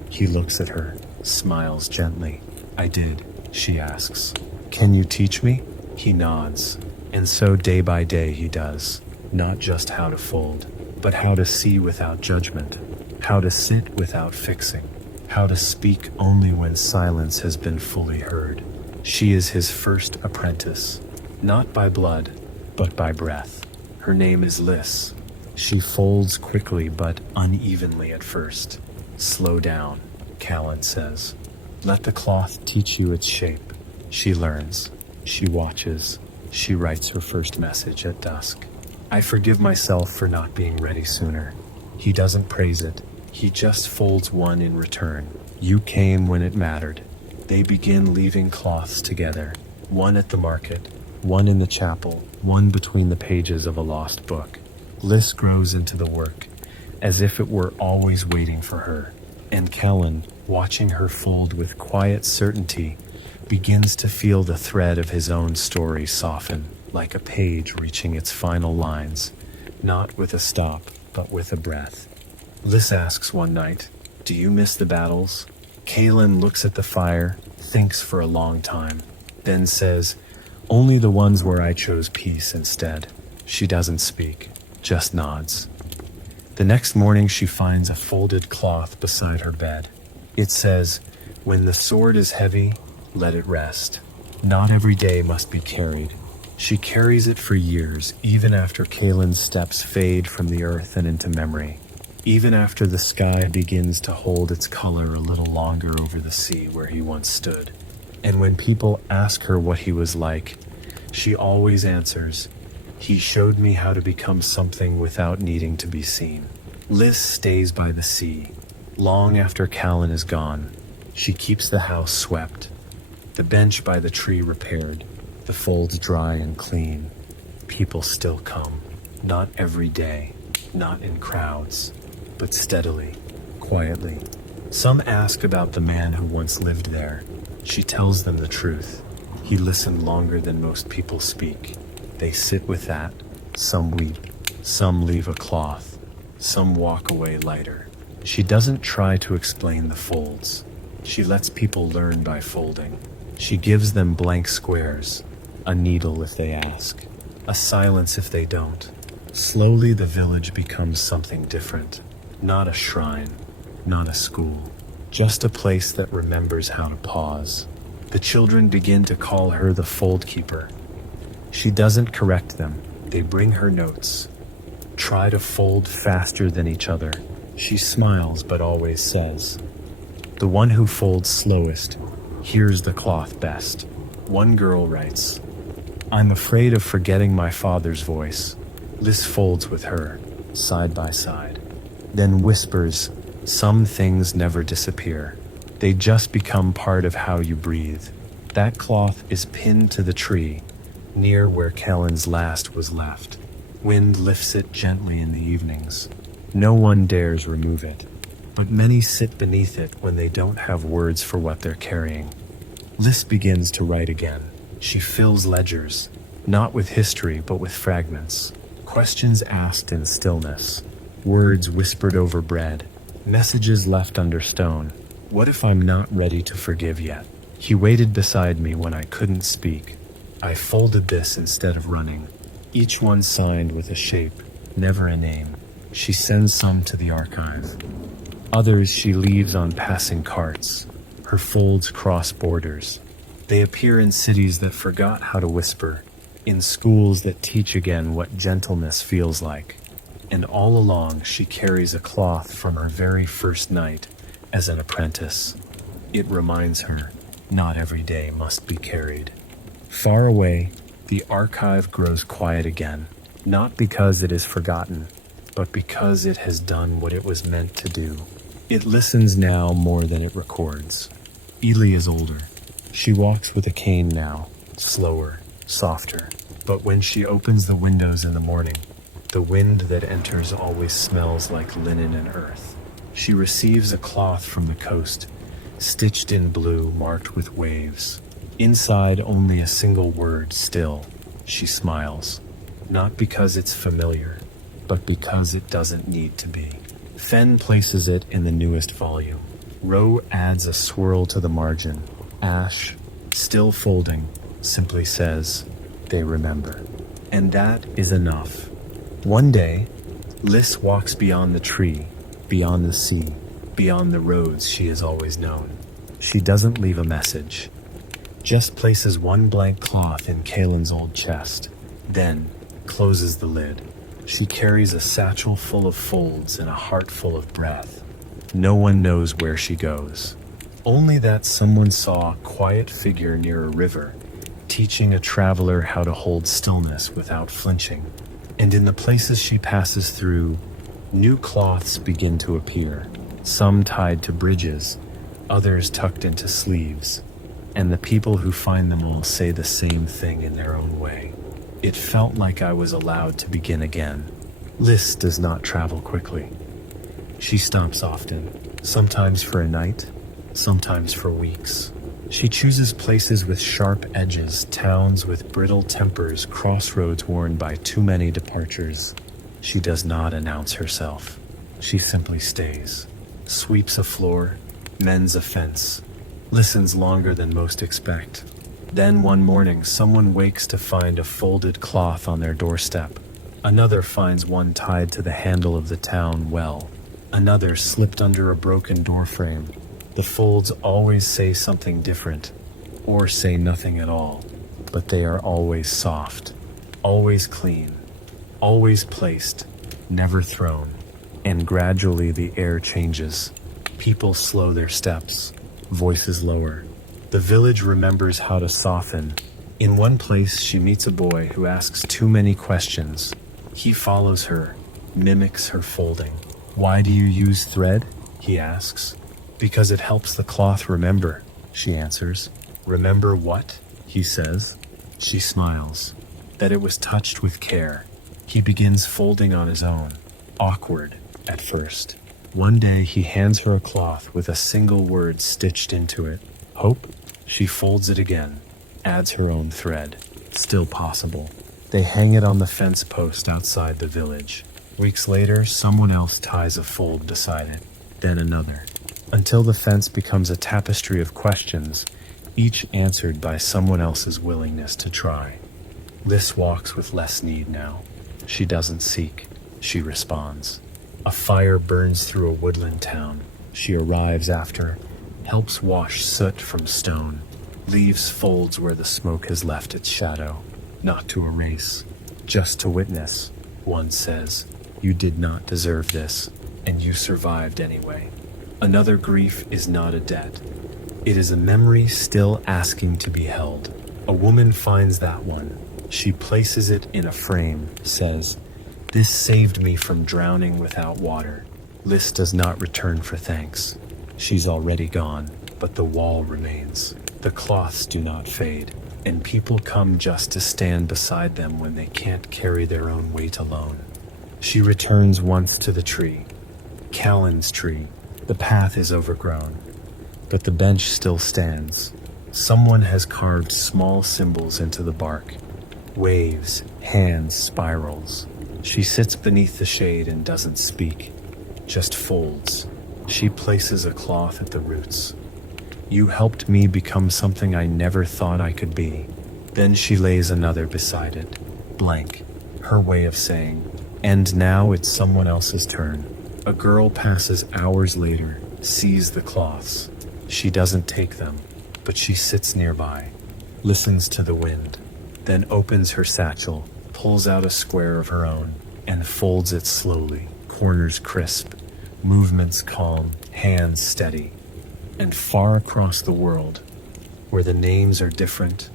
He looks at her, smiles gently. I did, she asks. Can you teach me? He nods. And so day by day he does. Not just how to fold, but how to see without judgment. How to sit without fixing. How to speak only when silence has been fully heard. She is his first apprentice. Not by blood, but by breath. Her name is Liz. She folds quickly but unevenly at first. Slow down, Kalen says. Let the cloth teach you its shape. She learns. She watches. She writes her first message at dusk. I forgive myself for not being ready sooner. He doesn't praise it. He just folds one in return. You came when it mattered. They begin leaving cloths together. One at the market, one in the chapel, one between the pages of a lost book. Liz grows into the work, as if it were always waiting for her. And Kellen, watching her fold with quiet certainty, begins to feel the thread of his own story soften, like a page reaching its final lines, not with a stop, but with a breath. Liz asks one night, Do you miss the battles? Kaelin looks at the fire, thinks for a long time, then says, only the ones where I chose peace instead. She doesn't speak, just nods. The next morning she finds a folded cloth beside her bed. It says, when the sword is heavy, let it rest. Not every day must be carried. She carries it for years, even after Kaelin's steps fade from the earth and into memory. Even after the sky begins to hold its color a little longer over the sea where he once stood. And when people ask her what he was like, she always answers, he showed me how to become something without needing to be seen. Lys stays by the sea. Long after Callan is gone, she keeps the house swept, the bench by the tree repaired, the folds dry and clean. People still come, not every day, not in crowds, but steadily, quietly. Some ask about the man who once lived there. She tells them the truth. He listened longer than most people speak. They sit with that. Some weep. Some leave a cloth. Some walk away lighter. She doesn't try to explain the folds. She lets people learn by folding. She gives them blank squares, a needle if they ask, a silence if they don't. Slowly the village becomes something different. Not a shrine, not a school, just a place that remembers how to pause. The children begin to call her the Fold Keeper. She doesn't correct them. They bring her notes. Try to fold faster than each other. She smiles but always says, the one who folds slowest hears the cloth best. One girl writes, I'm afraid of forgetting my father's voice. Lys folds with her, side by side. Then whispers, some things never disappear. They just become part of how you breathe. That cloth is pinned to the tree, near where Kellen's last was left. Wind lifts it gently in the evenings. No one dares remove it, but many sit beneath it when they don't have words for what they're carrying. Lys begins to write again. She fills ledgers, not with history but with fragments. Questions asked in stillness. Words whispered over bread, messages left under stone. What if I'm not ready to forgive yet? He waited beside me when I couldn't speak. I folded this instead of running. Each one signed with a shape, never a name. She sends some to the archive. Others she leaves on passing carts. Her folds cross borders. They appear in cities that forgot how to whisper, in schools that teach again what gentleness feels like. And all along she carries a cloth from her very first night as an apprentice. It reminds her, not every day must be carried. Far away, the archive grows quiet again, not because it is forgotten, but because it has done what it was meant to do. It listens now more than it records. Ely is older. She walks with a cane now, slower, softer. But when she opens the windows in the morning, the wind that enters always smells like linen and earth. She receives a cloth from the coast, stitched in blue, marked with waves. Inside only a single word, still. She smiles, not because it's familiar, but because it doesn't need to be. Fenn places it in the newest volume. Roe adds a swirl to the margin. Ash, still folding, simply says, they remember. And that is enough. One day, Lys walks beyond the tree, beyond the sea, beyond the roads she has always known. She doesn't leave a message, just places one blank cloth in Kaelin's old chest, then closes the lid. She carries a satchel full of folds and a heart full of breath. No one knows where she goes. Only that someone saw a quiet figure near a river, teaching a traveler how to hold stillness without flinching. And in the places she passes through, new cloths begin to appear, some tied to bridges, others tucked into sleeves. And the people who find them all say the same thing in their own way. It felt like I was allowed to begin again. Lys does not travel quickly. She stops often, sometimes for a night, sometimes for weeks. She chooses places with sharp edges, towns with brittle tempers, crossroads worn by too many departures. She does not announce herself. She simply stays. sweeps a floor, mends a fence, listens longer than most expect. Then one morning, someone wakes to find a folded cloth on their doorstep. Another finds one tied to the handle of the town well. Another slipped under a broken doorframe. The folds always say something different, or say nothing at all, but they are always soft, always clean, always placed, never thrown. And gradually the air changes. People slow their steps, voices lower. The village remembers how to soften. In one place, she meets a boy who asks too many questions. He follows her, mimics her folding. "Why do you use thread?" he asks. "Because it helps the cloth remember," she answers. "Remember what?" he says. She smiles. That it was touched with care. He begins folding on his own, awkward at first. One day he hands her a cloth with a single word stitched into it. Hope? She folds it again, adds her own thread. Still possible. They hang it on the fence post outside the village. Weeks later, someone else ties a fold beside it, then another, until the fence becomes a tapestry of questions, each answered by someone else's willingness to try. Liz walks with less need now. She doesn't seek, she responds. A fire burns through a woodland town. She arrives after, helps wash soot from stone, leaves folds where the smoke has left its shadow. Not to erase, just to witness. One says, "You did not deserve this, and you survived anyway." Another grief is not a debt. It is a memory still asking to be held. A woman finds that one. She places it in a frame, says, "This saved me from drowning without water." Liz does not return for thanks. She's already gone, but the wall remains. The cloths do not fade, and people come just to stand beside them when they can't carry their own weight alone. She returns once to the tree, Callan's tree. The path is overgrown, but the bench still stands. Someone has carved small symbols into the bark. Waves, hands, spirals. She sits beneath the shade and doesn't speak, just folds. She places a cloth at the roots. "You helped me become something I never thought I could be." Then she lays another beside it, blank, her way of saying, "And now it's someone else's turn." A girl passes hours later, sees the cloths. She doesn't take them, but she sits nearby, listens to the wind, then opens her satchel, pulls out a square of her own, and folds it slowly, corners crisp, movements calm, hands steady. And far across the world, where the names are different,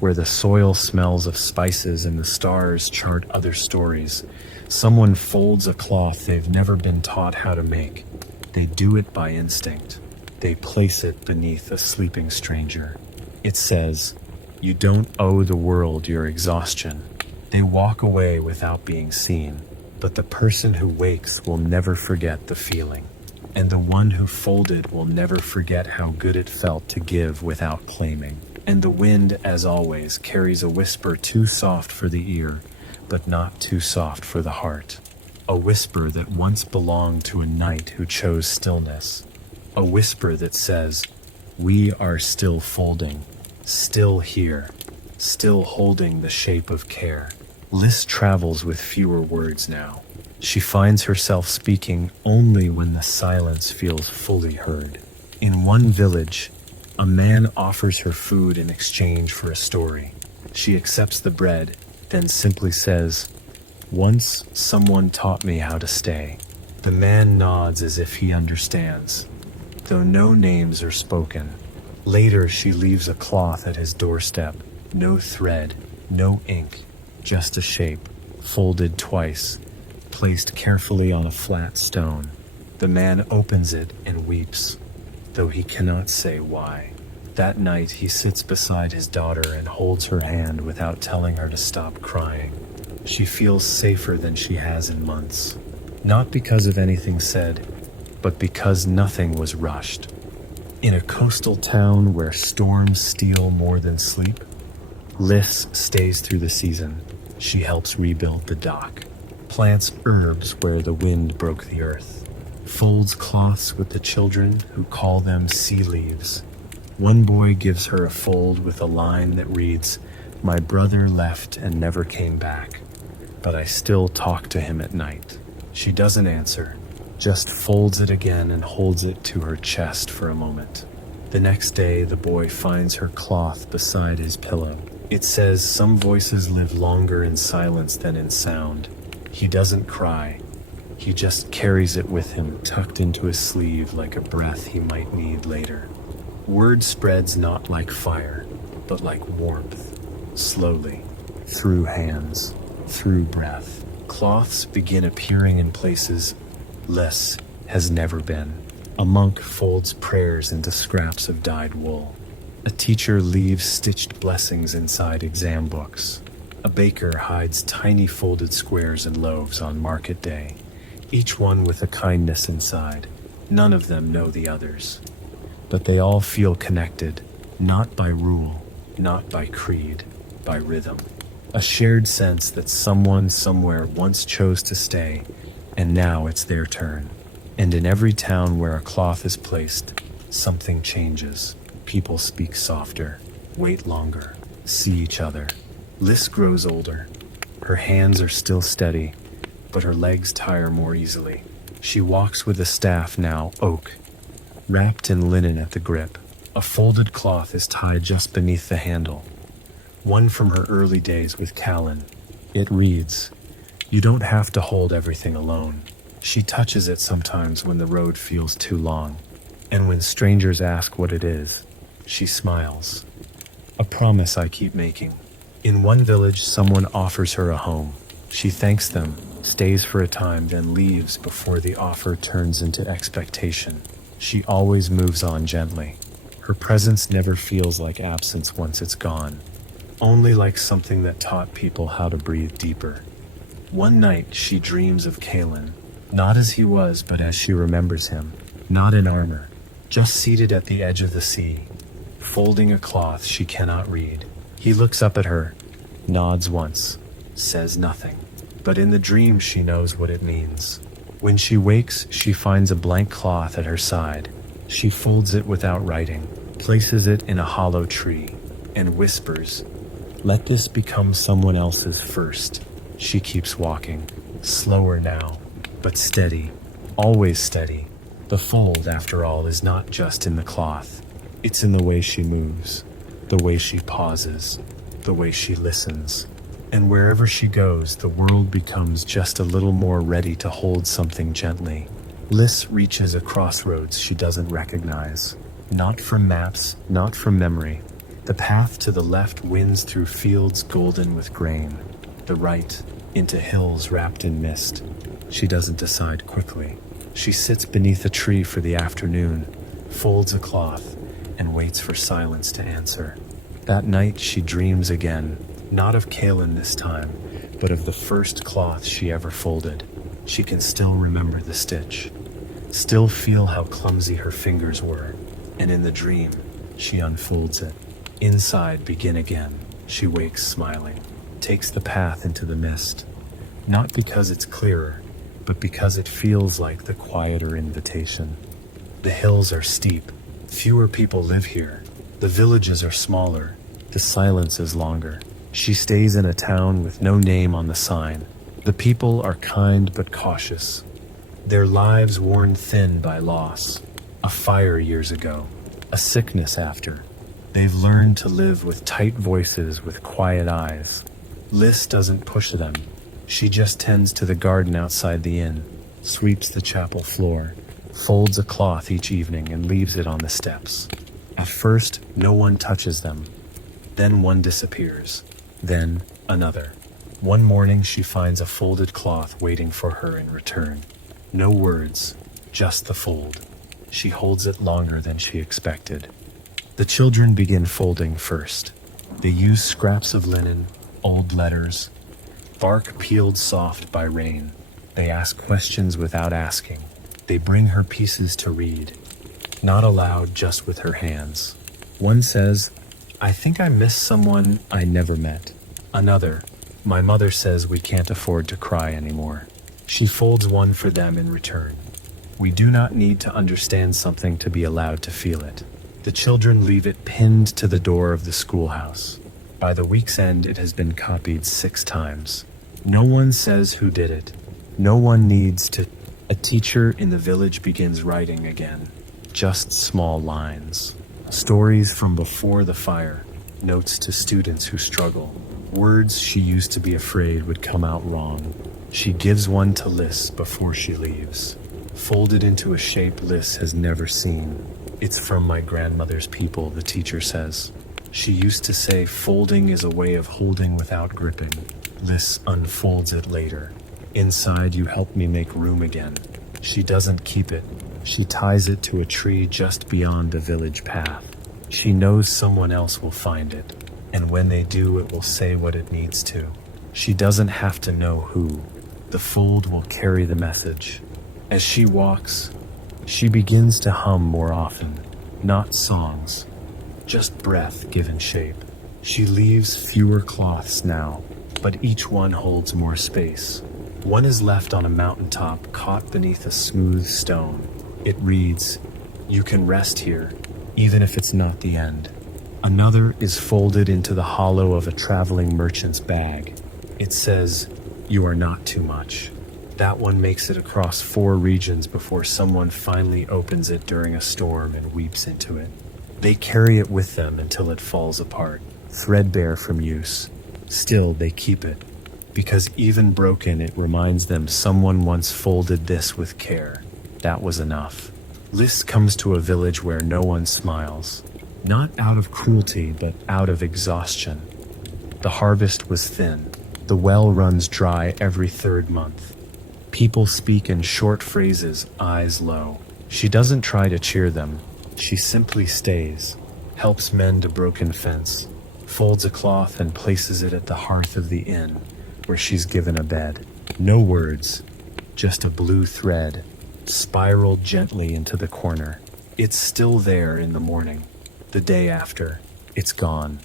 where the soil smells of spices and the stars chart other stories, someone folds a cloth they've never been taught how to make. They do it by instinct. They place it beneath a sleeping stranger. It says, "You don't owe the world your exhaustion." They walk away without being seen, but the person who wakes will never forget the feeling. And the one who folded will never forget how good it felt to give without claiming. And the wind, as always, carries a whisper too soft for the ear, but not too soft for the heart. A whisper that once belonged to a knight who chose stillness. A whisper that says, "We are still folding, still here, still holding the shape of care." Liz travels with fewer words now. She finds herself speaking only when the silence feels fully heard. In one village, a man offers her food in exchange for a story. She accepts the bread, then simply says, "Once someone taught me how to stay." The man nods as if he understands, though no names are spoken. Later, she leaves a cloth at his doorstep. No thread, no ink, just a shape, folded twice, placed carefully on a flat stone. The man opens it and weeps, though he cannot say why. That night he sits beside his daughter and holds her hand without telling her to stop crying. She feels safer than she has in months. Not because of anything said, but because nothing was rushed. In a coastal town where storms steal more than sleep, Liz stays through the season. She helps rebuild the dock, plants herbs where the wind broke the earth, folds cloths with the children who call them sea leaves. One boy gives her a fold with a line that reads, "My brother left and never came back, but I still talk to him at night." She doesn't answer, just folds it again and holds it to her chest for a moment. The next day, the boy finds her cloth beside his pillow. It says some voices live longer in silence than in sound. He doesn't cry. He just carries it with him, tucked into his sleeve like a breath he might need later. Word spreads not like fire, but like warmth, slowly, through hands, through breath. Cloths begin appearing in places less has never been. A monk folds prayers into scraps of dyed wool. A teacher leaves stitched blessings inside exam books. A baker hides tiny folded squares and loaves on market day, each one with a kindness inside. None of them know the others, but they all feel connected, not by rule, not by creed, by rhythm. A shared sense that someone somewhere once chose to stay, and now it's their turn. And in every town where a cloth is placed, something changes. People speak softer, wait longer, see each other. Liz grows older. Her hands are still steady, but her legs tire more easily. She walks with a staff, now oak, wrapped in linen at the grip. A folded cloth is tied just beneath the handle, one from her early days with Callan. It reads, "You don't have to hold everything alone." She touches it sometimes when the road feels too long, and when strangers ask what it is, she smiles. A promise I keep making. In one village, someone offers her a home. She thanks them, stays for a time, then leaves before the offer turns into expectation. She always moves on gently. Her presence never feels like absence once it's gone, only like something that taught people how to breathe deeper. One night she dreams of Callan, not as he was, but as she remembers him, not in armor, just seated at the edge of the sea, folding a cloth she cannot read. He looks up at her, nods once, says nothing, but in the dream she knows what it means. When she wakes, she finds a blank cloth at her side. She folds it without writing, places it in a hollow tree, and whispers, "Let this become someone else's first." She keeps walking, slower now, but steady, always steady. The fold, after all, is not just in the cloth. It's in the way she moves, the way she pauses, the way she listens. And wherever she goes, the world becomes just a little more ready to hold something gently. Liz reaches a crossroads she doesn't recognize. Not from maps, not from memory. The path to the left winds through fields golden with grain. The right, into hills wrapped in mist. She doesn't decide quickly. She sits beneath a tree for the afternoon, folds a cloth, and waits for silence to answer. That night she dreams again, not of Callan this time, but of the first cloth she ever folded. She can still remember the stitch, still feel how clumsy her fingers were, and in the dream, she unfolds it. Inside, begin again. She wakes smiling, takes the path into the mist, not because it's clearer, but because it feels like the quieter invitation. The hills are steep, fewer people live here, the villages are smaller, the silence is longer. She stays in a town with no name on the sign. The people are kind but cautious, their lives worn thin by loss. A fire years ago, a sickness after. They've learned to live with tight voices, with quiet eyes. Liz doesn't push them. She just tends to the garden outside the inn, sweeps the chapel floor, folds a cloth each evening and leaves it on the steps. At first, no one touches them. Then one disappears. Then another. One morning she finds a folded cloth waiting for her in return. No words, just the fold. She holds it longer than she expected. The children begin folding first. They use scraps of linen, old letters, bark peeled soft by rain. They ask questions without asking. They bring her pieces to read, not aloud, just with her hands. One says, "I think I miss someone I never met." Another, "My mother says we can't afford to cry anymore." She folds one for them in return. We do not need to understand something to be allowed to feel it. The children leave it pinned to the door of the schoolhouse. By the week's end, it has been copied 6 times. No one says who did it. No one needs to. A teacher in the village begins writing again. Just small lines. Stories from before the fire. Notes to students who struggle. Words she used to be afraid would come out wrong. She gives one to Liz before she leaves. Folded into a shape Liz has never seen. It's from my grandmother's people, the teacher says. She used to say folding is a way of holding without gripping. Liz unfolds it later. Inside, you help me make room again. She doesn't keep it. She ties it to a tree just beyond the village path. She knows someone else will find it, and when they do, it will say what it needs to. She doesn't have to know who. The fold will carry the message. As she walks, she begins to hum more often, not songs, just breath given shape. She leaves fewer cloths now, but each one holds more space. One is left on a mountaintop caught beneath a smooth stone. It reads, "You can rest here, even if it's not the end." Another is folded into the hollow of a traveling merchant's bag. It says, "You are not too much." That one makes it across 4 regions before someone finally opens it during a storm and weeps into it. They carry it with them until it falls apart, threadbare from use. Still, they keep it, because even broken, it reminds them someone once folded this with care. That was enough. Liz comes to a village where no one smiles. Not out of cruelty, but out of exhaustion. The harvest was thin. The well runs dry every 3rd month. People speak in short phrases, eyes low. She doesn't try to cheer them. She simply stays, helps mend a broken fence, folds a cloth and places it at the hearth of the inn, where she's given a bed. No words, just a blue thread, spiraled gently into the corner. It's still there in the morning. The day after, it's gone.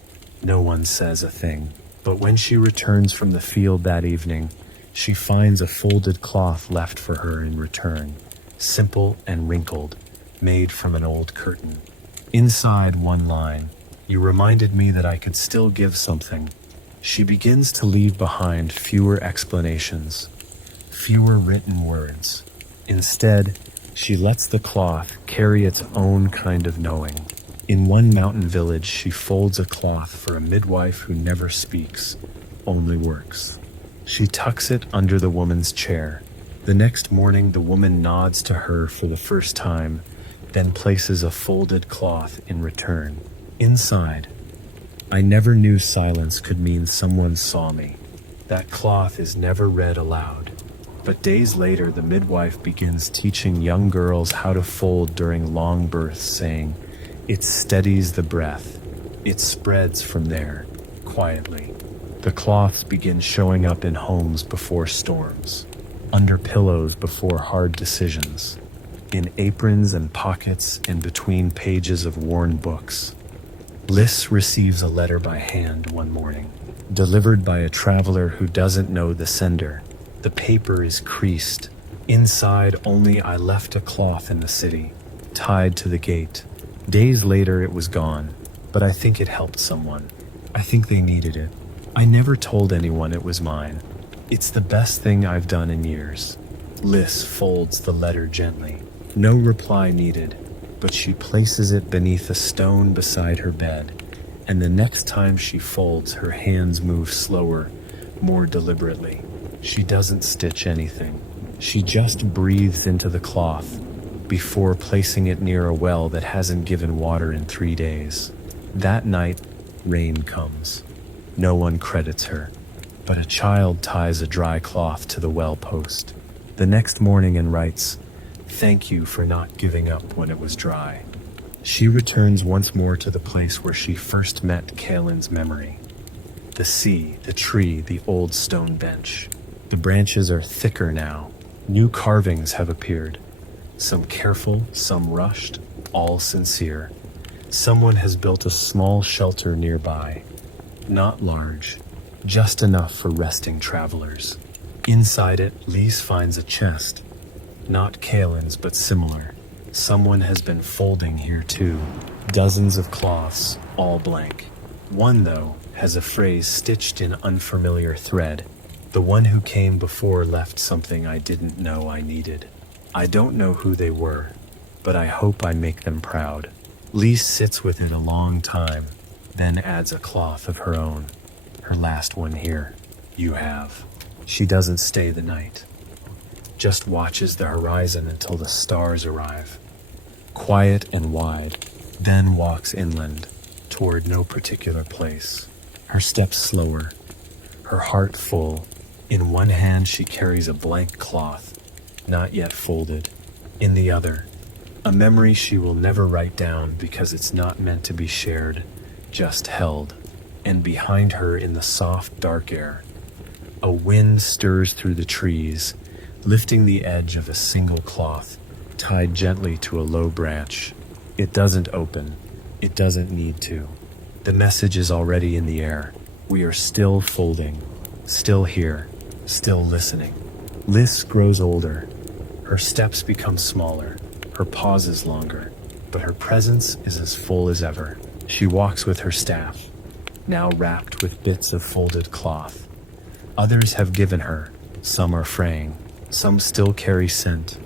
No one says a thing. But when she returns from the field that evening, she finds a folded cloth left for her in return, simple and wrinkled, made from an old curtain. Inside, one line, "You reminded me that I could still give something." She begins to leave behind fewer explanations, fewer written words. Instead, she lets the cloth carry its own kind of knowing. In one mountain village, she folds a cloth for a midwife who never speaks, only works. She tucks it under the woman's chair. The next morning, the woman nods to her for the first time, then places a folded cloth in return. Inside, "I never knew silence could mean someone saw me." That cloth is never read aloud. But days later, the midwife begins teaching young girls how to fold during long births, saying, "It steadies the breath. It spreads from there, quietly." The cloths begin showing up in homes before storms, under pillows before hard decisions, in aprons and pockets and between pages of worn books. Liz receives a letter by hand one morning, delivered by a traveler who doesn't know the sender. The paper is creased. Inside, only, "I left a cloth in the city, tied to the gate." Days later, it was gone, but I think it helped someone. I think they needed it. I never told anyone it was mine. It's the best thing I've done in years. Liz folds the letter gently. No reply needed, but she places it beneath a stone beside her bed, and the next time she folds, her hands move slower, more deliberately. She doesn't stitch anything. She just breathes into the cloth before placing it near a well that hasn't given water in 3 days. That night, rain comes. No one credits her, but a child ties a dry cloth to the well post the next morning and writes, "Thank you for not giving up when it was dry." She returns once more to the place where she first met Kalen's memory. The sea, the tree, the old stone bench. The branches are thicker now. New carvings have appeared. Some careful, some rushed, all sincere. Someone has built a small shelter nearby. Not large, just enough for resting travelers. Inside it, Liz finds a chest. Not Kalen's, but similar. Someone has been folding here too. Dozens of cloths, all blank. One, though, has a phrase stitched in unfamiliar thread. The one who came before left something I didn't know I needed. I don't know who they were, but I hope I make them proud. Lise sits with it a long time, then adds a cloth of her own. Her last one here. You have. She doesn't stay the night. Just watches the horizon until the stars arrive. Quiet and wide, then walks inland, toward no particular place. Her steps slower, her heart full. In one hand she carries a blank cloth, not yet folded. In the other, a memory she will never write down because it's not meant to be shared, just held. And behind her in the soft, dark air, a wind stirs through the trees, lifting the edge of a single cloth, tied gently to a low branch. It doesn't open. It doesn't need to. The message is already in the air. We are still folding, still here, still listening. Lise grows older. Her steps become smaller, her pauses longer, but her presence is as full as ever. She walks with her staff, now wrapped with bits of folded cloth. Others have given her. Some are fraying. Some still carry scent.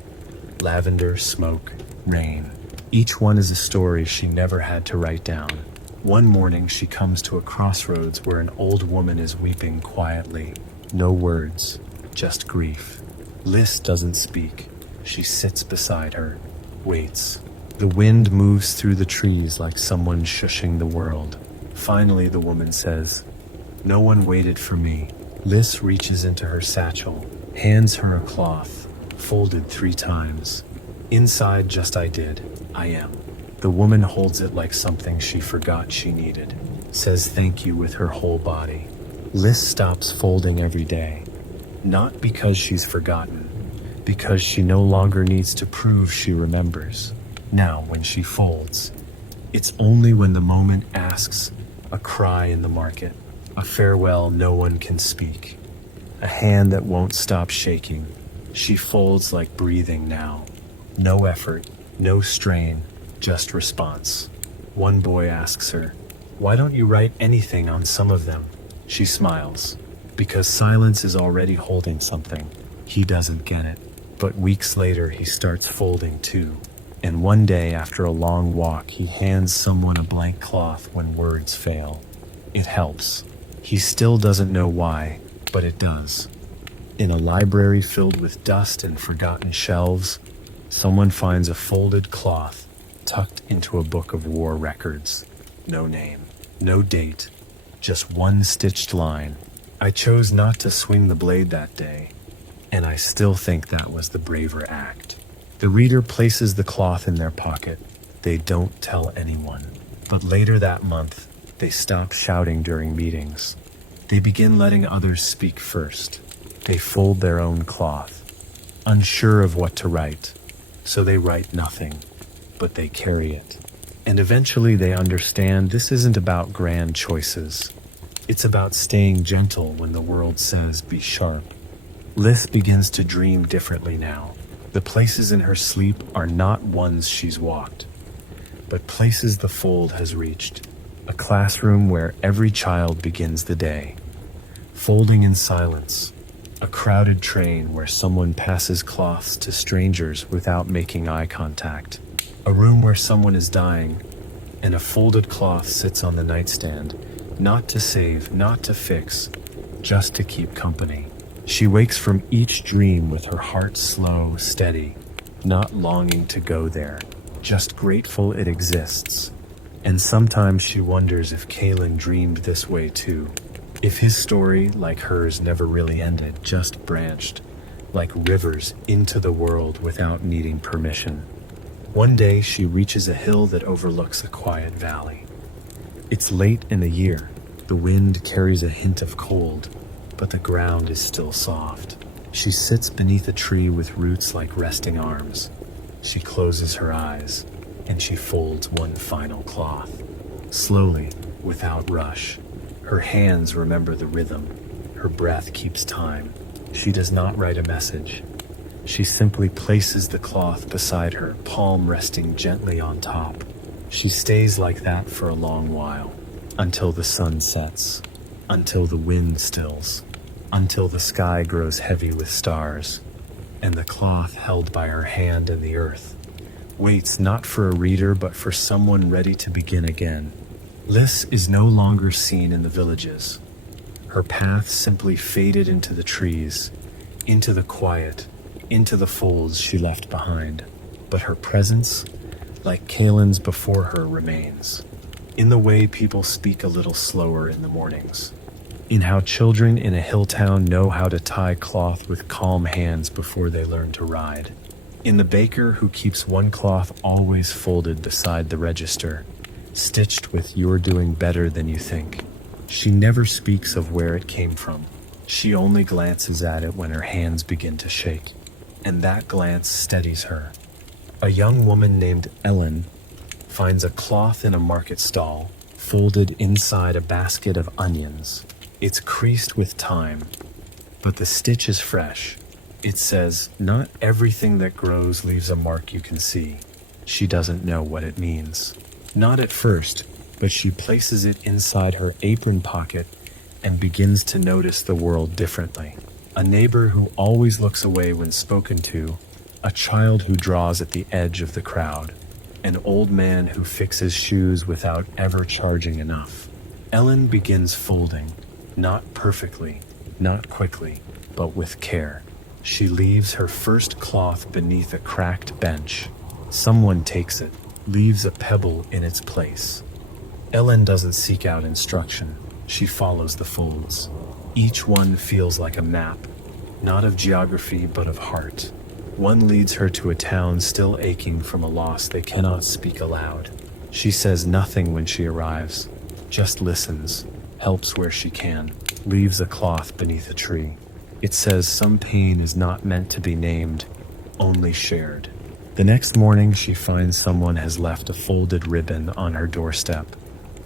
Lavender, smoke, rain. Each one is a story she never had to write down. One morning she comes to a crossroads where an old woman is weeping quietly. No words, just grief. Lise doesn't speak. She sits beside her, waits. The wind moves through the trees like someone shushing the world. Finally, the woman says, "No one waited for me." Lise reaches into her satchel, hands her a cloth, folded 3 times. Inside, just I did. I am. The woman holds it like something she forgot she needed, says thank you with her whole body. Lise stops folding every day, not because she's forgotten, because she no longer needs to prove she remembers. Now, when she folds, it's only when the moment asks, a cry in the market, a farewell no one can speak, a hand that won't stop shaking. She folds like breathing now. No effort, no strain, just response. One boy asks her, "Why don't you write anything on some of them?" She smiles, because silence is already holding something. He doesn't get it. But weeks later, he starts folding too. And one day, after a long walk, he hands someone a blank cloth when words fail. It helps. He still doesn't know why, but it does. In a library filled with dust and forgotten shelves, someone finds a folded cloth tucked into a book of war records. No name, no date, just one stitched line. I chose not to swing the blade that day, and I still think that was the braver act. The reader places the cloth in their pocket. They don't tell anyone. But later that month, they stop shouting during meetings. They begin letting others speak first. They fold their own cloth, unsure of what to write. So they write nothing, but they carry it. And eventually they understand this isn't about grand choices. It's about staying gentle when the world says be sharp. Lise begins to dream differently now. The places in her sleep are not ones she's walked, but places the fold has reached. A classroom where every child begins the day. Folding in silence. A crowded train where someone passes cloths to strangers without making eye contact. A room where someone is dying, and a folded cloth sits on the nightstand, not to save, not to fix, just to keep company. She wakes from each dream with her heart slow, steady, not longing to go there, just grateful it exists. And sometimes she wonders if Kalen dreamed this way too. If his story, like hers, never really ended, just branched, like rivers, into the world without needing permission. One day she reaches a hill that overlooks a quiet valley. It's late in the year. The wind carries a hint of cold, but the ground is still soft. She sits beneath a tree with roots like resting arms. She closes her eyes, and she folds one final cloth. Slowly, without rush. Her hands remember the rhythm. Her breath keeps time. She does not write a message, She simply places the cloth beside her, palm resting gently on top. She stays like that for a long while, until the sun sets, until the wind stills, until the sky grows heavy with stars, and the cloth held by her hand in the earth waits not for a reader but for someone ready to begin again. Lys is no longer seen in the villages. Her path simply faded into the trees, into the quiet, into the folds she left behind. But her presence, like Kalen's before her, remains. In the way people speak a little slower in the mornings. In how children in a hill town know how to tie cloth with calm hands before they learn to ride. In the baker who keeps one cloth always folded beside the register, stitched with "You're doing better than you think." She never speaks of where it came from. She only glances at it when her hands begin to shake, and that glance steadies her. A young woman named Ellen finds a cloth in a market stall, folded inside a basket of onions. It's creased with time, but the stitch is fresh. It says, "Not everything that grows leaves a mark you can see." She doesn't know what it means. Not at first, but she places it inside her apron pocket and begins to notice the world differently. A neighbor who always looks away when spoken to, a child who draws at the edge of the crowd, an old man who fixes shoes without ever charging enough. Ellen begins folding, not perfectly, not quickly, but with care. She leaves her first cloth beneath a cracked bench. Someone takes it, leaves a pebble in its place. Ellen doesn't seek out instruction. She follows the folds. Each one feels like a map, not of geography but of heart. One leads her to a town still aching from a loss they cannot speak aloud. She says nothing when she arrives, just listens, helps where she can, leaves a cloth beneath a tree. It says some pain is not meant to be named, only shared. The next morning she finds someone has left a folded ribbon on her doorstep.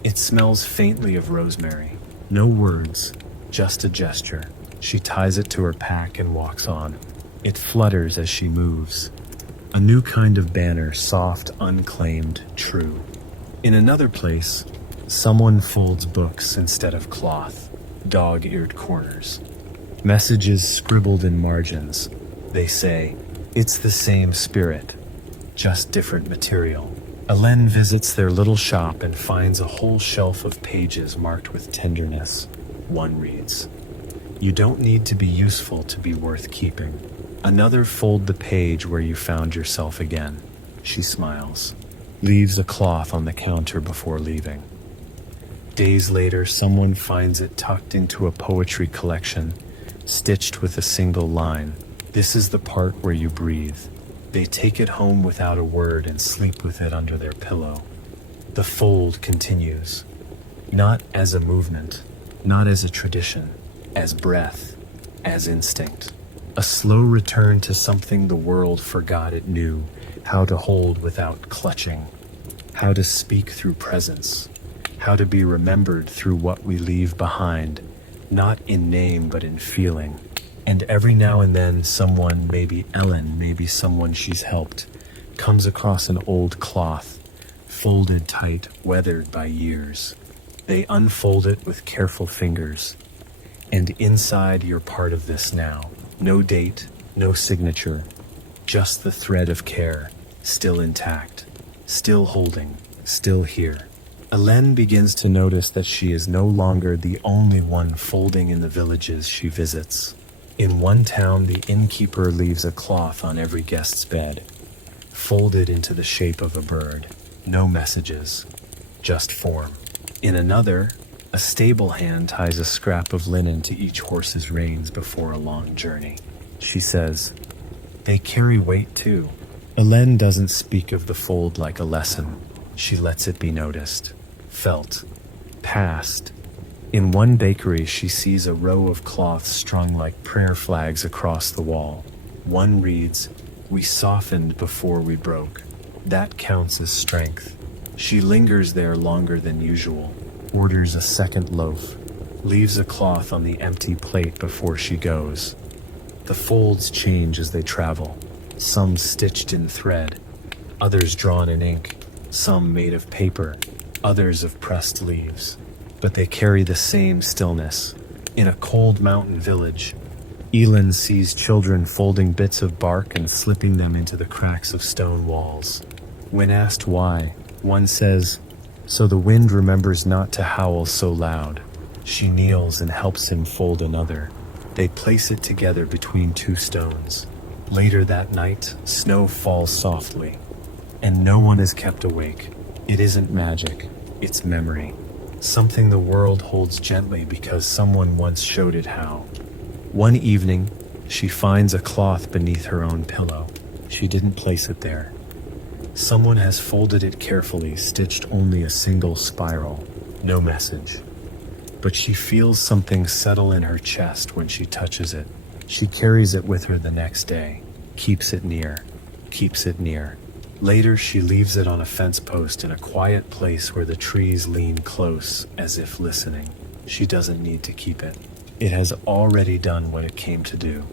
It smells faintly of rosemary. No words, just a gesture. She ties it to her pack and walks on. It flutters as she moves. A new kind of banner, soft, unclaimed, true. In another place, someone folds books instead of cloth, dog-eared corners. Messages scribbled in margins. They say, "It's the same spirit, just different material." Ellen visits their little shop and finds a whole shelf of pages marked with tenderness. One reads, "You don't need to be useful to be worth keeping." Another, "Fold the page where you found yourself again." She smiles, leaves a cloth on the counter before leaving. Days later, someone finds it tucked into a poetry collection, stitched with a single line. "This is the part where you breathe." They take it home without a word and sleep with it under their pillow. The fold continues, not as a movement, not as a tradition, as breath, as instinct. A slow return to something the world forgot it knew, how to hold without clutching, how to speak through presence, how to be remembered through what we leave behind, not in name but in feeling. And every now and then someone, maybe Ellen, maybe someone she's helped, comes across an old cloth, folded tight, weathered by years. They unfold it with careful fingers. And inside, you're part of this now. No date, no signature, just the thread of care, still intact, still holding, still here. Ellen begins to notice that she is no longer the only one folding in the villages she visits. In one town, the innkeeper leaves a cloth on every guest's bed, folded into the shape of a bird. No messages, just form. In another, a stable hand ties a scrap of linen to each horse's reins before a long journey. She says, "They carry weight too." Ellen doesn't speak of the fold like a lesson. She lets it be noticed, felt, passed. In one bakery, she sees a row of cloths strung like prayer flags across the wall. One reads, "We softened before we broke." That counts as strength. She lingers there longer than usual, orders a second loaf, leaves a cloth on the empty plate before she goes. The folds change as they travel, some stitched in thread, others drawn in ink, some made of paper, others of pressed leaves. But they carry the same stillness. In a cold mountain village, Elin sees children folding bits of bark and slipping them into the cracks of stone walls. When asked why, one says, "So the wind remembers not to howl so loud." She kneels and helps him fold another. They place it together between two stones. Later that night, snow falls softly, and no one is kept awake. It isn't magic, it's memory. Something the world holds gently because someone once showed it how. One evening, she finds a cloth beneath her own pillow. She didn't place it there. Someone has folded it carefully, stitched only a single spiral. No message. But she feels something settle in her chest when she touches it. She carries it with her the next day, keeps it near. Later, she leaves it on a fence post in a quiet place where the trees lean close, as if listening. She doesn't need to keep it. It has already done what it came to do.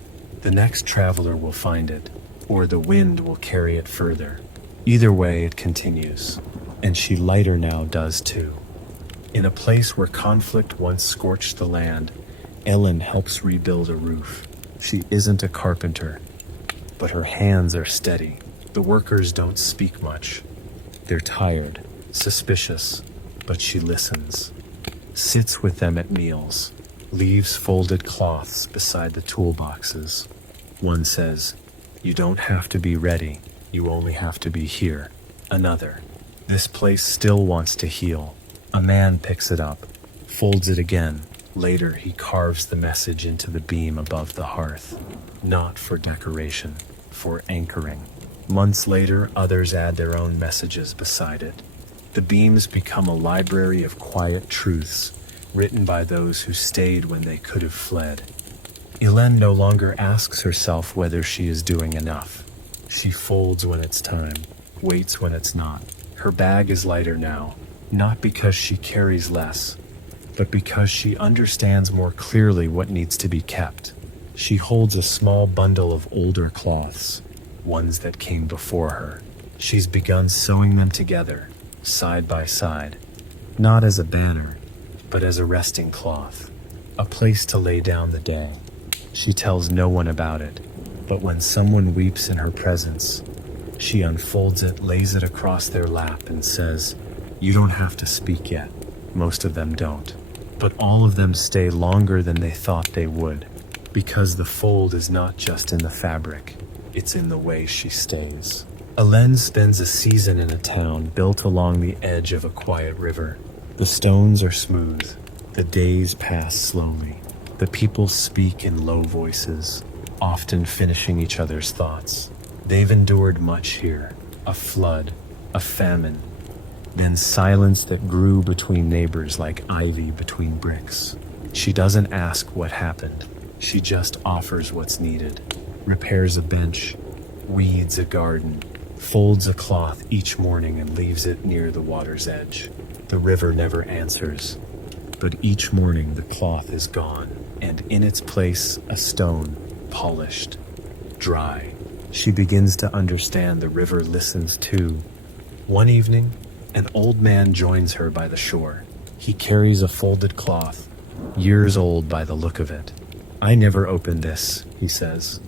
The next traveler will find it, or the wind will carry it further. Either way, it continues, and she lighter now does too. In a place where conflict once scorched the land, Ellen helps rebuild a roof. She isn't a carpenter, but her hands are steady. The workers don't speak much. They're tired, suspicious, but she listens. Sits with them at meals, leaves folded cloths beside the toolboxes. One says, "You don't have to be ready, you only have to be here." Another, "This place still wants to heal." A man picks it up, folds it again. Later, he carves the message into the beam above the hearth. Not for decoration, for anchoring. Months later, others add their own messages beside it. The beams become a library of quiet truths, written by those who stayed when they could have fled. Elen no longer asks herself whether she is doing enough. She folds when it's time, waits when it's not. Her bag is lighter now, not because she carries less, but because she understands more clearly what needs to be kept. She holds a small bundle of older cloths, ones that came before her. She's begun sewing them together, side by side, not as a banner, but as a resting cloth, a place to lay down the day. She tells no one about it, but when someone weeps in her presence, she unfolds it, lays it across their lap, and says, "You don't have to speak yet." Most of them don't, but all of them stay longer than they thought they would, because the fold is not just in the fabric, it's in the way she stays. Elen spends a season in a town built along the edge of a quiet river. The stones are smooth, the days pass slowly. The people speak in low voices, often finishing each other's thoughts. They've endured much here, a flood, a famine, then silence that grew between neighbors like ivy between bricks. She doesn't ask what happened, she just offers what's needed. Repairs a bench, weeds a garden, folds a cloth each morning and leaves it near the water's edge. The river never answers, but each morning the cloth is gone, and in its place a stone, polished, dry. She begins to understand the river listens too. One evening, an old man joins her by the shore. He carries a folded cloth, years old by the look of it. "I never opened this," he says.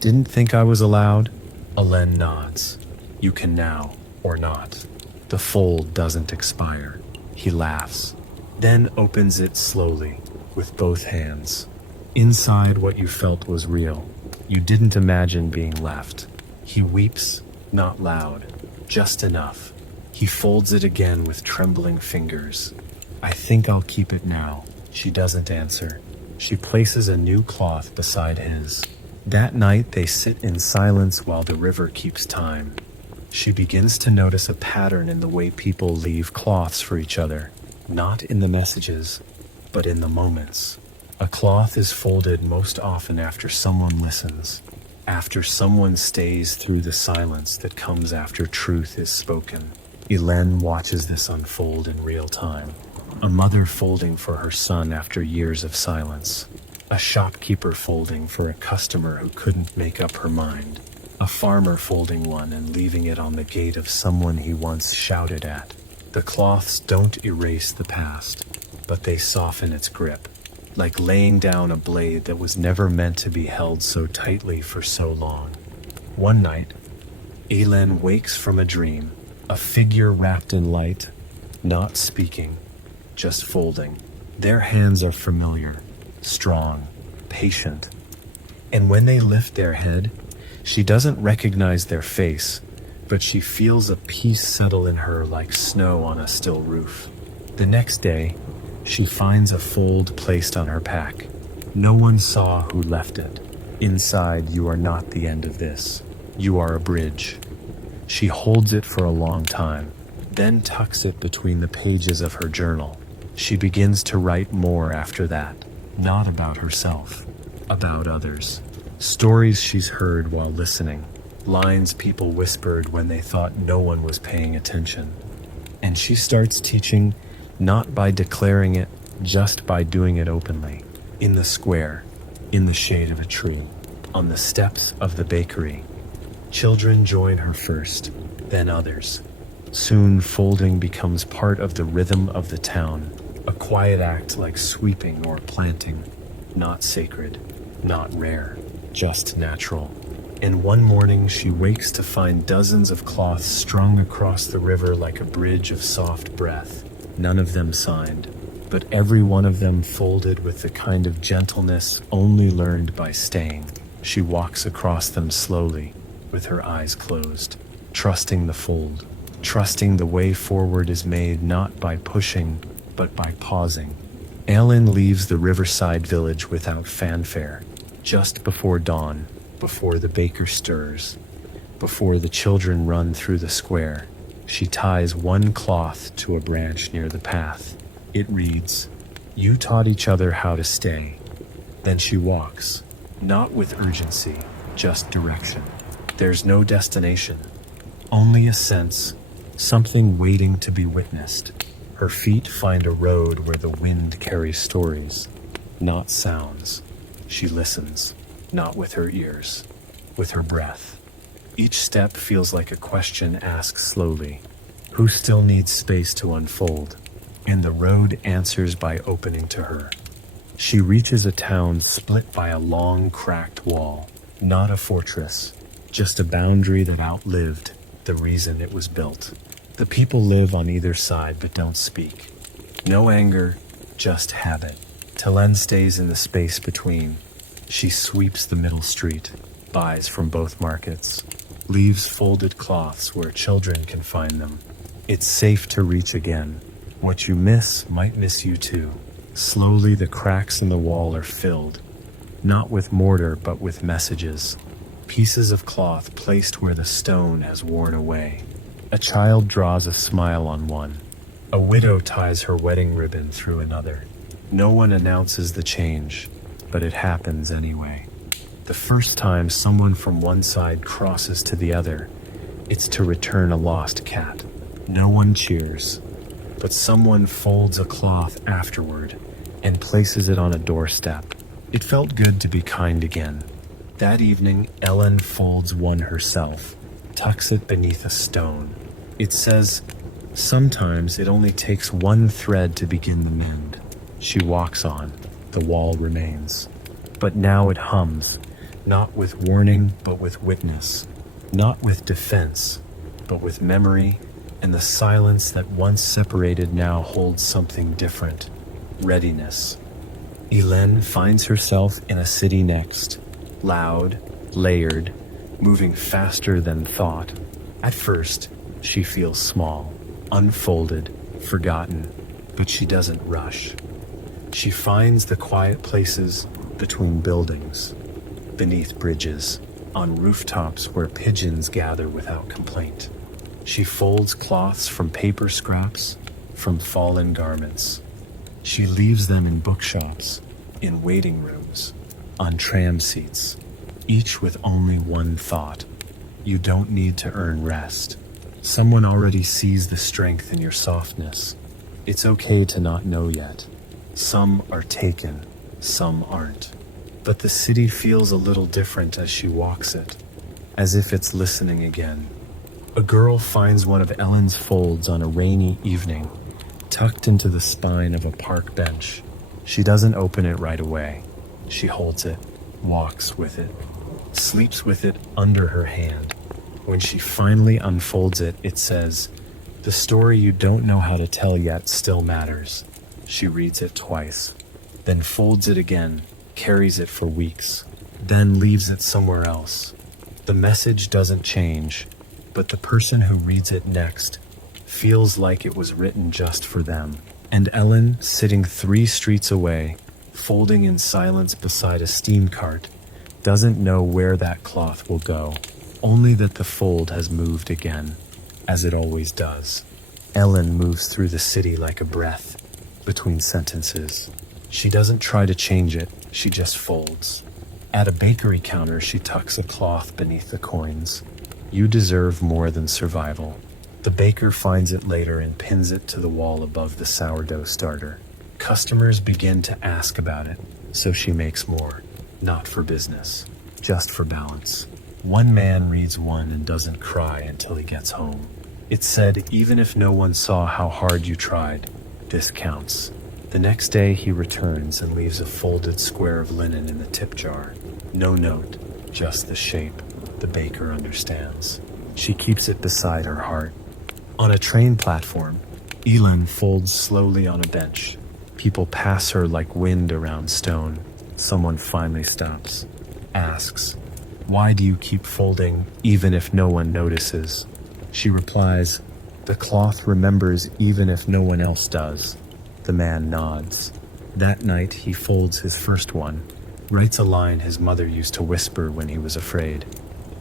"Didn't think I was allowed?" Elen nods. "You can now, or not. The fold doesn't expire." He laughs, then opens it slowly, with both hands. Inside, what you felt was real. You didn't imagine being left. He weeps, not loud, just enough. He folds it again with trembling fingers. "I think I'll keep it now." She doesn't answer. She places a new cloth beside his. That night they sit in silence while the river keeps time. She begins to notice a pattern in the way people leave cloths for each other, not in the messages, but in the moments. A cloth is folded most often after someone listens, after someone stays through the silence that comes after truth is spoken. Elen watches this unfold in real time. A mother folding for her son after years of silence. A shopkeeper folding for a customer who couldn't make up her mind. A farmer folding one and leaving it on the gate of someone he once shouted at. The cloths don't erase the past, but they soften its grip, like laying down a blade that was never meant to be held so tightly for so long. One night, Elen wakes from a dream, a figure wrapped in light, not speaking, just folding. Their hands are familiar, strong, patient. And when they lift their head, she doesn't recognize their face, but she feels a peace settle in her like snow on a still roof. The next day, she finds a fold placed on her pack. No one saw who left it. Inside, you are not the end of this. You are a bridge. She holds it for a long time, then tucks it between the pages of her journal. She begins to write more after that, not about herself, about others. Stories she's heard while listening, lines people whispered when they thought no one was paying attention. And she starts teaching, not by declaring it, just by doing it openly. In the square, in the shade of a tree, on the steps of the bakery. Children join her first, then others. Soon folding becomes part of the rhythm of the town, a quiet act like sweeping or planting, not sacred, not rare, just natural. And one morning she wakes to find dozens of cloths strung across the river like a bridge of soft breath, none of them signed, but every one of them folded with the kind of gentleness only learned by staying. She walks across them slowly, with her eyes closed, trusting the fold, trusting the way forward is made not by pushing, but by pausing. Elen leaves the riverside village without fanfare, just before dawn, before the baker stirs, before the children run through the square. She ties one cloth to a branch near the path. It reads, "You taught each other how to stay." Then she walks, not with urgency, just direction. There's no destination, only a sense, something waiting to be witnessed. Her feet find a road where the wind carries stories, not sounds. She listens, not with her ears, with her breath. Each step feels like a question asked slowly. Who still needs space to unfold? And the road answers by opening to her. She reaches a town split by a long, cracked wall, not a fortress, just a boundary that outlived the reason it was built. The people live on either side but don't speak. No anger, just habit. Telen stays in the space between. She sweeps the middle street, buys from both markets, leaves folded cloths where children can find them. It's safe to reach again. What you miss might miss you too. Slowly the cracks in the wall are filled, not with mortar but with messages. Pieces of cloth placed where the stone has worn away. A child draws a smile on one. A widow ties her wedding ribbon through another. No one announces the change, but it happens anyway. The first time someone from one side crosses to the other, it's to return a lost cat. No one cheers, but someone folds a cloth afterward and places it on a doorstep. It felt good to be kind again. That evening, Elen folds one herself, tucks it beneath a stone. It says, sometimes it only takes one thread to begin the mend. She walks on. The wall remains. But now it hums, not with warning, but with witness. Not with defense, but with memory, and the silence that once separated now holds something different. Readiness. Elen finds herself in a city next. Loud, layered, moving faster than thought. At first, she feels small, unfolded, forgotten, but she doesn't rush. She finds the quiet places between buildings, beneath bridges, on rooftops where pigeons gather without complaint. She folds cloths from paper scraps, from fallen garments. She leaves them in bookshops, in waiting rooms, on tram seats, each with only one thought. You don't need to earn rest. Someone already sees the strength in your softness. It's okay to not know yet. Some are taken, some aren't. But the city feels a little different as she walks it, as if it's listening again. A girl finds one of Ellen's folds on a rainy evening, tucked into the spine of a park bench. She doesn't open it right away. She holds it, walks with it, sleeps with it under her hand. When she finally unfolds it, it says, "The story you don't know how to tell yet still matters." She reads it twice, then folds it again, carries it for weeks, then leaves it somewhere else. The message doesn't change, but the person who reads it next feels like it was written just for them. And Ellen, sitting 3 streets away, folding in silence beside a steam cart, doesn't know where that cloth will go, only that the fold has moved again, as it always does. Ellen moves through the city like a breath, between sentences. She doesn't try to change it, she just folds. At a bakery counter, she tucks a cloth beneath the coins. "You deserve more than survival." The baker finds it later and pins it to the wall above the sourdough starter. Customers begin to ask about it, so she makes more. Not for business, just for balance. One man reads one and doesn't cry until he gets home. It said, "Even if no one saw how hard you tried, this counts." The next day he returns and leaves a folded square of linen in the tip jar. No note, just the shape. The baker understands. She keeps it beside her heart. On a train platform, Elin folds slowly on a bench. People pass her like wind around stone. Someone finally stops, asks, "Why do you keep folding even if no one notices?" She replies, "The cloth remembers even if no one else does." The man nods. That night he folds his first one, writes a line his mother used to whisper when he was afraid.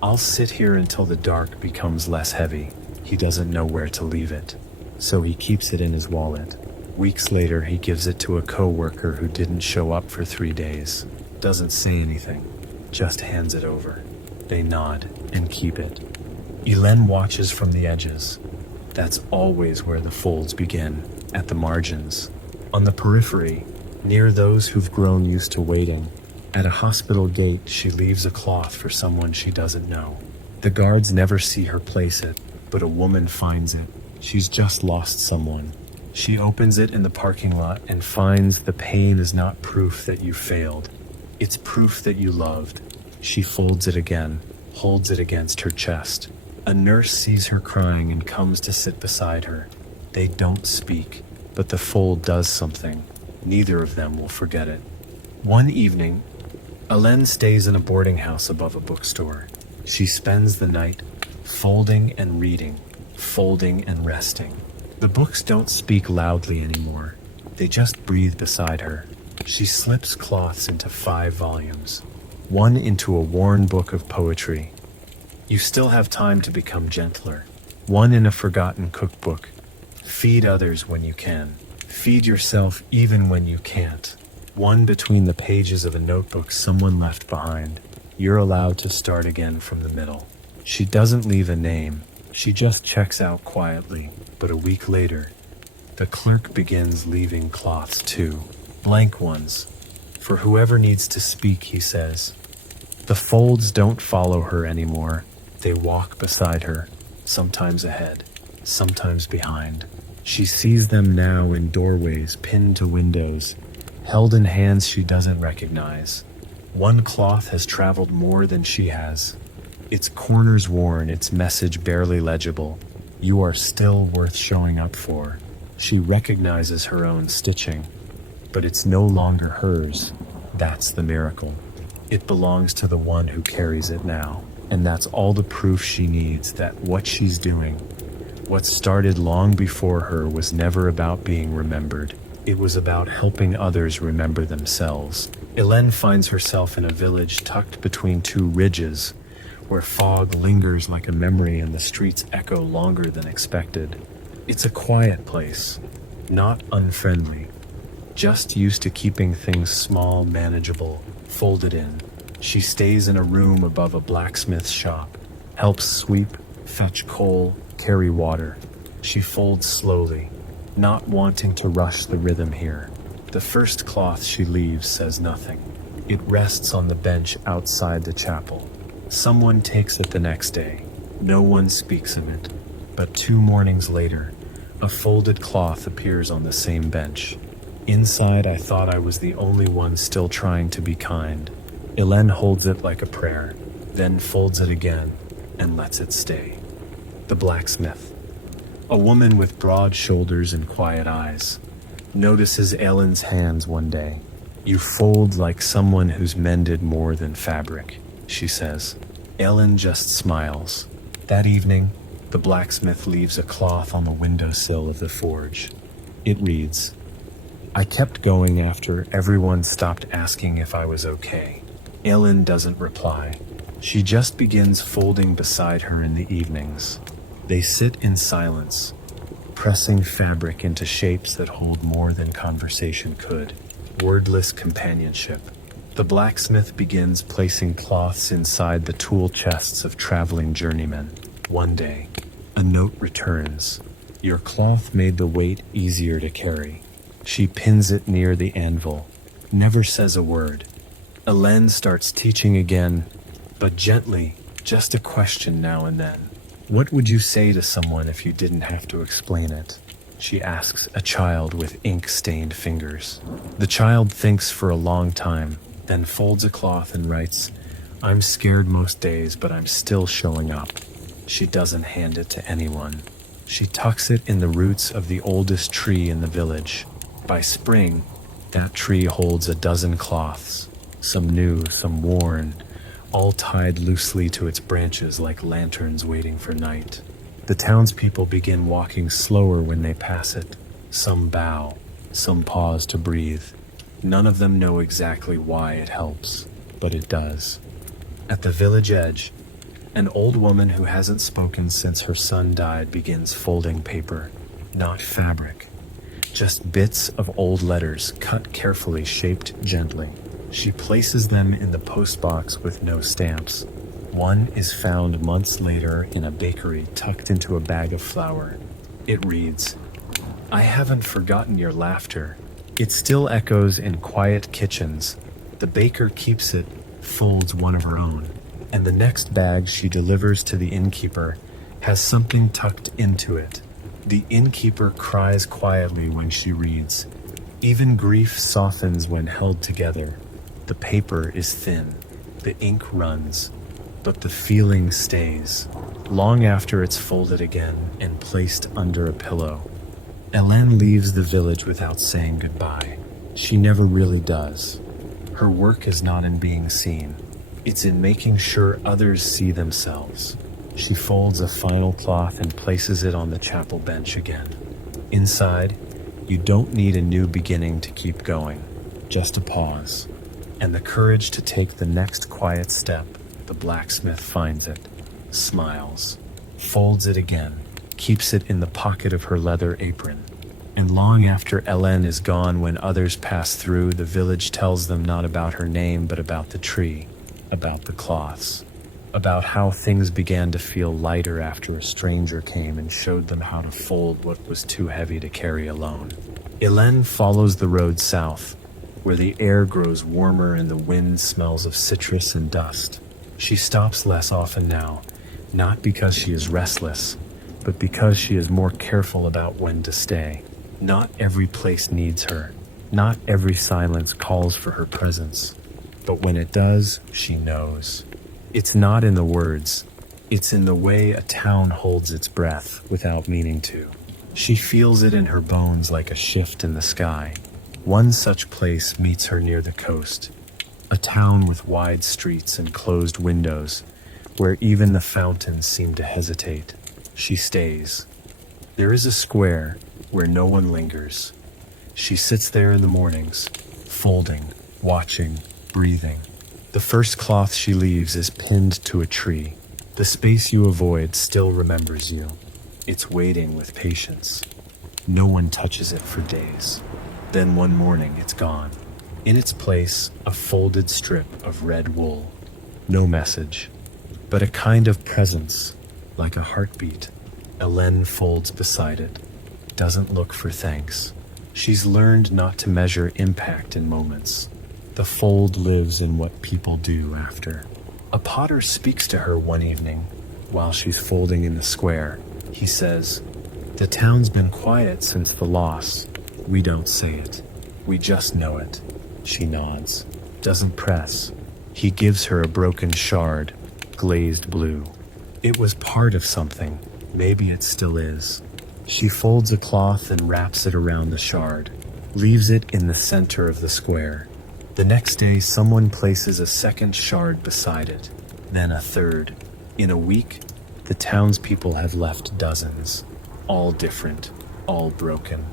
"I'll sit here until the dark becomes less heavy." He doesn't know where to leave it, so he keeps it in his wallet. Weeks later, he gives it to a co-worker who didn't show up for 3 days. Doesn't say anything, just hands it over. They nod and keep it. Elen watches from the edges. That's always where the folds begin, at the margins. On the periphery, near those who've grown used to waiting. At a hospital gate, she leaves a cloth for someone she doesn't know. The guards never see her place it, but a woman finds it. She's just lost someone. She opens it in the parking lot and finds the pain is not proof that you failed. It's proof that you loved. She folds it again, holds it against her chest. A nurse sees her crying and comes to sit beside her. They don't speak, but the fold does something. Neither of them will forget it. One evening, Elen stays in a boarding house above a bookstore. She spends the night folding and reading, folding and resting. The books don't speak loudly anymore. They just breathe beside her. She slips cloths into 5 volumes, one into a worn book of poetry. You still have time to become gentler. One in a forgotten cookbook. Feed others when you can. Feed yourself even when you can't. One between the pages of a notebook someone left behind. You're allowed to start again from the middle. She doesn't leave a name. She just checks out quietly. But a week later, the clerk begins leaving cloths too. Blank ones. For whoever needs to speak, he says. The folds don't follow her anymore. They walk beside her, sometimes ahead, sometimes behind. She sees them now in doorways pinned to windows, held in hands she doesn't recognize. One cloth has traveled more than she has. Its corners worn, its message barely legible. You are still worth showing up for. She recognizes her own stitching, but it's no longer hers. That's the miracle. It belongs to the one who carries it now. And that's all the proof she needs that what she's doing, what started long before her, was never about being remembered. It was about helping others remember themselves. Elen finds herself in a village tucked between 2 ridges, where fog lingers like a memory and the streets echo longer than expected. It's a quiet place, not unfriendly, just used to keeping things small, manageable, folded in. She stays in a room above a blacksmith's shop, helps sweep, fetch coal, carry water. She folds slowly, not wanting to rush the rhythm here. The first cloth she leaves says nothing. It rests on the bench outside the chapel. Someone takes it the next day. No one speaks of it. But 2 mornings later, a folded cloth appears on the same bench. Inside, I thought I was the only one still trying to be kind. Hélène holds it like a prayer, then folds it again and lets it stay. The blacksmith, a woman with broad shoulders and quiet eyes, notices Hélène's hands one day. "You fold like someone who's mended more than fabric," she says. Hélène just smiles. That evening, the blacksmith leaves a cloth on the windowsill of the forge. It reads, "I kept going after everyone stopped asking if I was okay." Hélène doesn't reply. She just begins folding beside her in the evenings. They sit in silence, pressing fabric into shapes that hold more than conversation could. Wordless companionship. The blacksmith begins placing cloths inside the tool chests of traveling journeymen. One day, a note returns. "Your cloth made the weight easier to carry." She pins it near the anvil, never says a word. Hélène starts teaching again, but gently, just a question now and then. "What would you say to someone if you didn't have to explain it?" she asks a child with ink-stained fingers. The child thinks for a long time, then folds a cloth and writes, "I'm scared most days, but I'm still showing up." She doesn't hand it to anyone. She tucks it in the roots of the oldest tree in the village. By spring, that tree holds a dozen cloths, some new, some worn, all tied loosely to its branches like lanterns waiting for night. The townspeople begin walking slower when they pass it. Some bow, some pause to breathe. None of them know exactly why it helps, but it does. At the village edge, an old woman who hasn't spoken since her son died begins folding paper, not fabric, just bits of old letters cut carefully, shaped gently. She places them in the postbox with no stamps. One is found months later in a bakery tucked into a bag of flour. It reads, "I haven't forgotten your laughter." It still echoes in quiet kitchens. The baker keeps it, folds one of her own, and the next bag she delivers to the innkeeper has something tucked into it. The innkeeper cries quietly when she reads, "Even grief softens when held together." The paper is thin, the ink runs, but the feeling stays, long after it's folded again and placed under a pillow. Hélène leaves the village without saying goodbye. She never really does. Her work is not in being seen. It's in making sure others see themselves. She folds a final cloth and places it on the chapel bench again. Inside, you don't need a new beginning to keep going, just a pause, and the courage to take the next quiet step. The blacksmith finds it, smiles, folds it again, keeps it in the pocket of her leather apron. And long after Hélène is gone, when others pass through, the village tells them not about her name, but about the tree, about the cloths, about how things began to feel lighter after a stranger came and showed them how to fold what was too heavy to carry alone. Hélène follows the road south, where the air grows warmer and the wind smells of citrus and dust. She stops less often now, not because she is restless, but because she is more careful about when to stay. Not every place needs her. Not every silence calls for her presence. But when it does, she knows. It's not in the words. It's in the way a town holds its breath without meaning to. She feels it in her bones like a shift in the sky. One such place meets her near the coast. A town with wide streets and closed windows, where even the fountains seem to hesitate. She stays. There is a square where no one lingers. She sits there in the mornings, folding, watching, breathing. The first cloth she leaves is pinned to a tree. The space you avoid still remembers you. It's waiting with patience. No one touches it for days. Then one morning it's gone. In its place, a folded strip of red wool. No message, but a kind of presence, like a heartbeat. Hélène folds beside it, doesn't look for thanks. She's learned not to measure impact in moments. The fold lives in what people do after. A potter speaks to her one evening while she's folding in the square. He says, "The town's been quiet since the loss. We don't say it. We just know it." She nods, doesn't press. He gives her a broken shard, glazed blue. It was part of something. Maybe it still is. She folds a cloth and wraps it around the shard, leaves it in the center of the square. The next day, someone places a second shard beside it, then a third. In a week, the townspeople have left dozens, all different, all broken,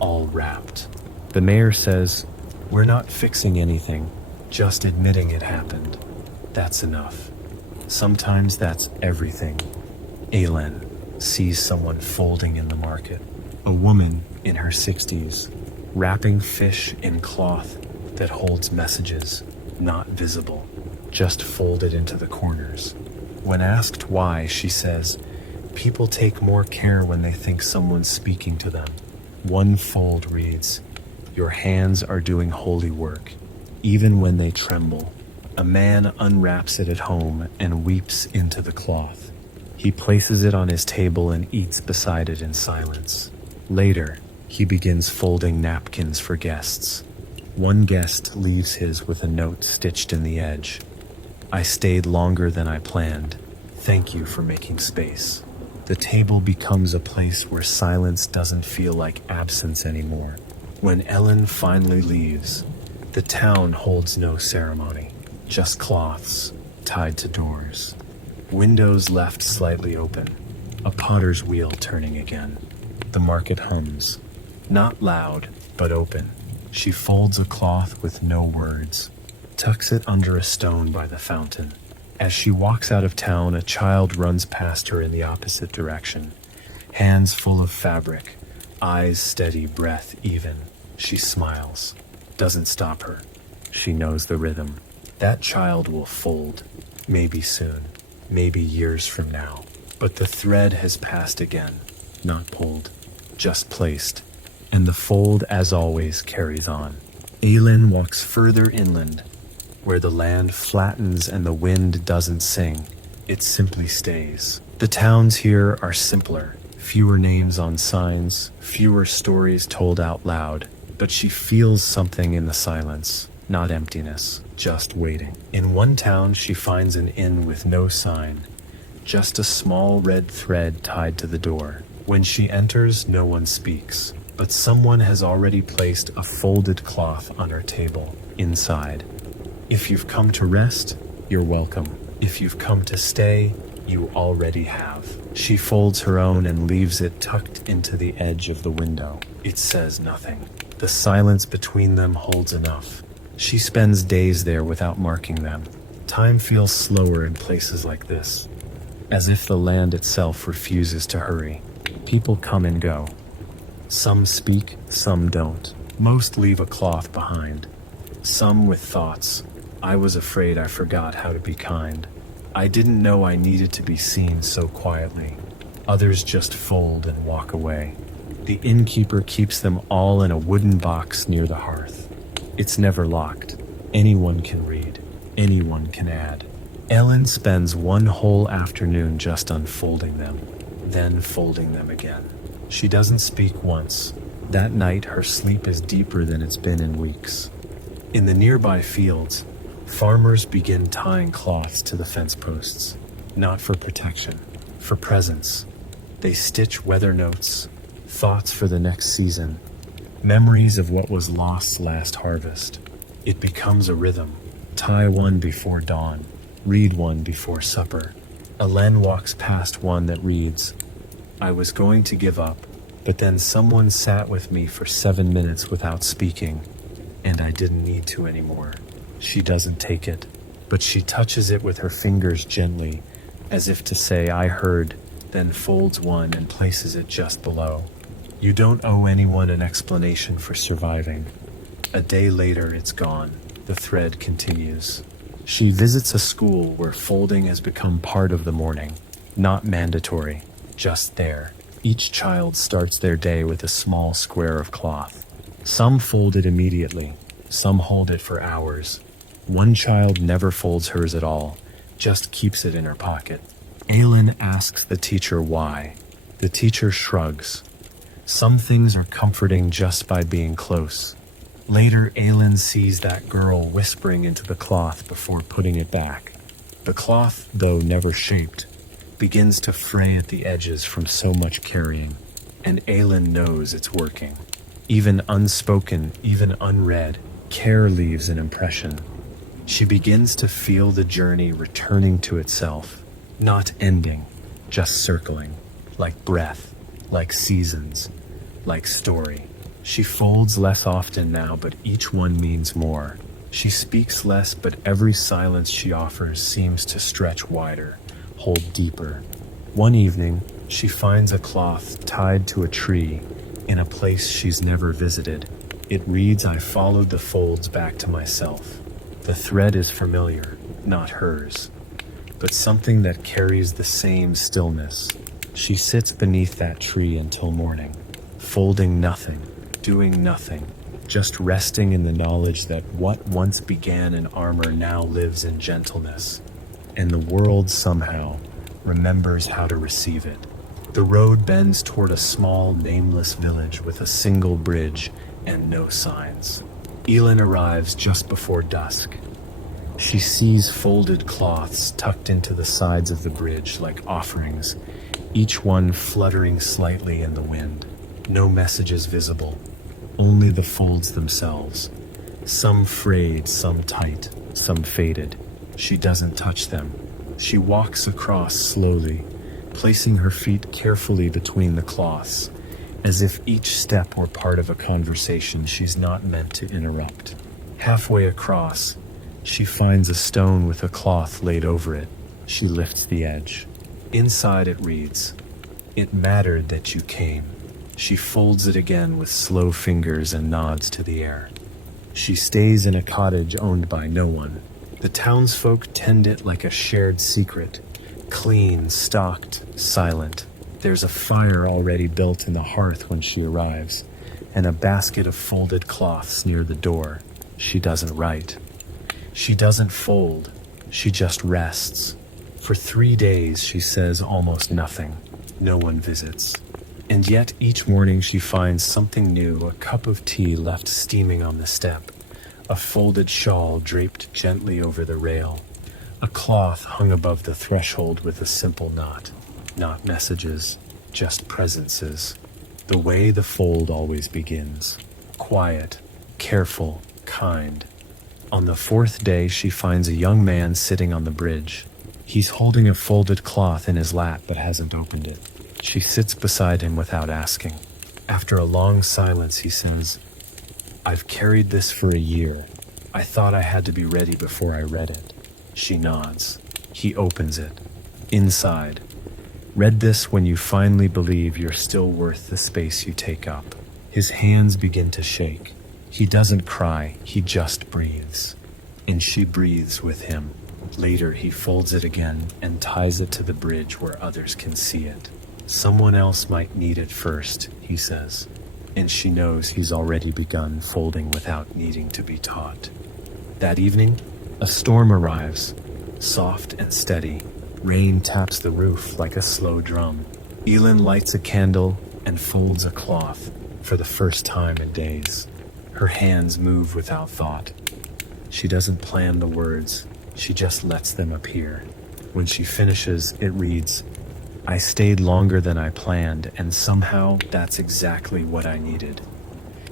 all wrapped. The mayor says, "We're not fixing anything, just admitting it happened. That's enough." Sometimes that's everything. Aylin sees someone folding in the market. A woman in her 60s, wrapping fish in cloth that holds messages, not visible, just folded into the corners. When asked why, she says, "People take more care when they think someone's speaking to them." One fold reads, "Your hands are doing holy work, even when they tremble." A man unwraps it at home and weeps into the cloth. He places it on his table and eats beside it in silence. Later, he begins folding napkins for guests. One guest leaves his with a note stitched in the edge. "I stayed longer than I planned. Thank you for making space." The table becomes a place where silence doesn't feel like absence anymore. When Ellen finally leaves, the town holds no ceremony, just cloths tied to doors. Windows left slightly open, a potter's wheel turning again. The market hums, not loud, but open. She folds a cloth with no words, tucks it under a stone by the fountain. As she walks out of town, a child runs past her in the opposite direction, hands full of fabric, eyes steady, breath even. She smiles, doesn't stop her. She knows the rhythm. That child will fold, maybe soon, maybe years from now. But the thread has passed again, not pulled, just placed. And the fold, as always, carries on. Aylin walks further inland, where the land flattens and the wind doesn't sing. It simply stays. The towns here are simpler, fewer names on signs, fewer stories told out loud. But she feels something in the silence, not emptiness, just waiting. In one town, she finds an inn with no sign, just a small red thread tied to the door. When she enters, no one speaks, but someone has already placed a folded cloth on her table, inside. If you've come to rest, you're welcome. If you've come to stay, you already have. She folds her own and leaves it tucked into the edge of the window. It says nothing. The silence between them holds enough. She spends days there without marking them. Time feels slower in places like this, as if the land itself refuses to hurry. People come and go. Some speak, some don't. Most leave a cloth behind. Some with thoughts. "I was afraid I forgot how to be kind. I didn't know I needed to be seen so quietly." Others just fold and walk away. The innkeeper keeps them all in a wooden box near the hearth. It's never locked. Anyone can read. Anyone can add. Ellen spends one whole afternoon just unfolding them, then folding them again. She doesn't speak once. That night, her sleep is deeper than it's been in weeks. In the nearby fields, farmers begin tying cloths to the fence posts, not for protection, for presence. They stitch weather notes, thoughts for the next season, memories of what was lost last harvest. It becomes a rhythm. Tie one before dawn, read one before supper. Ellen walks past one that reads, "I was going to give up, but then someone sat with me for 7 minutes without speaking, and I didn't need to anymore." She doesn't take it, but she touches it with her fingers gently, as if to say, "I heard," then folds one and places it just below. You don't owe anyone an explanation for surviving. A day later, it's gone. The thread continues. She visits a school where folding has become part of the morning. Not mandatory, just there. Each child starts their day with a small square of cloth. Some fold it immediately. Some hold it for hours. One child never folds hers at all, just keeps it in her pocket. Aylin asks the teacher why. The teacher shrugs. Some things are comforting just by being close. Later, Aylin sees that girl whispering into the cloth before putting it back. The cloth, though never shaped, begins to fray at the edges from so much carrying, and Aylin knows it's working. Even unspoken, even unread, care leaves an impression. She begins to feel the journey returning to itself, not ending, just circling, like breath, like seasons, like story. She folds less often now, but each one means more. She speaks less, but every silence she offers seems to stretch wider, hold deeper. One evening, she finds a cloth tied to a tree in a place she's never visited. It reads, "I followed the folds back to myself." The thread is familiar, not hers, but something that carries the same stillness. She sits beneath that tree until morning, folding nothing, doing nothing, just resting in the knowledge that what once began in armor now lives in gentleness, and the world somehow remembers how to receive it. The road bends toward a small, nameless village with a single bridge and no signs. Aylin arrives just before dusk. She sees folded cloths tucked into the sides of the bridge like offerings, each one fluttering slightly in the wind. No messages visible, only the folds themselves. Some frayed, some tight, some faded. She doesn't touch them. She walks across slowly, placing her feet carefully between the cloths, as if each step were part of a conversation she's not meant to interrupt. Halfway across, she finds a stone with a cloth laid over it. She lifts the edge. Inside it reads, "It mattered that you came." She folds it again with slow fingers and nods to the air. She stays in a cottage owned by no one. The townsfolk tend it like a shared secret, clean, stocked, silent. There's a fire already built in the hearth when she arrives, and a basket of folded cloths near the door. She doesn't write. She doesn't fold. She just rests. For 3 days, she says almost nothing. No one visits. And yet each morning she finds something new, a cup of tea left steaming on the step, a folded shawl draped gently over the rail, a cloth hung above the threshold with a simple knot. Not messages, just presences. The way the fold always begins. Quiet, careful, kind. On the 4th day, she finds a young man sitting on the bridge. He's holding a folded cloth in his lap but hasn't opened it. She sits beside him without asking. After a long silence, he says, "I've carried this for a year. I thought I had to be ready before I read it." She nods. He opens it. Inside, "Read this when you finally believe you're still worth the space you take up." His hands begin to shake. He doesn't cry, he just breathes. And she breathes with him. Later, he folds it again and ties it to the bridge where others can see it. "Someone else might need it first," he says. And she knows he's already begun folding without needing to be taught. That evening, a storm arrives, soft and steady. Rain taps the roof like a slow drum. Aylin lights a candle and folds a cloth for the first time in days. Her hands move without thought. She doesn't plan the words, she just lets them appear. When she finishes, it reads, "I stayed longer than I planned, and somehow that's exactly what I needed."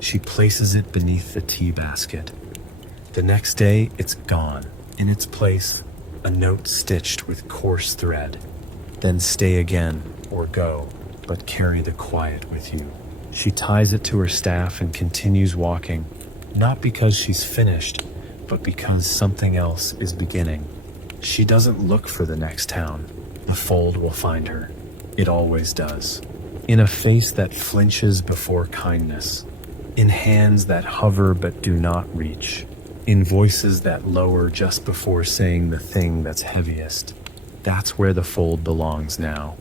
She places it beneath the tea basket. The next day, it's gone. In its place, a note stitched with coarse thread. "Then stay again, or go, but carry the quiet with you." She ties it to her staff and continues walking, not because she's finished, but because something else is beginning. She doesn't look for the next town. The fold will find her. It always does. In a face that flinches before kindness. In hands that hover but do not reach. In voices that lower just before saying the thing that's heaviest. That's where the fold belongs now.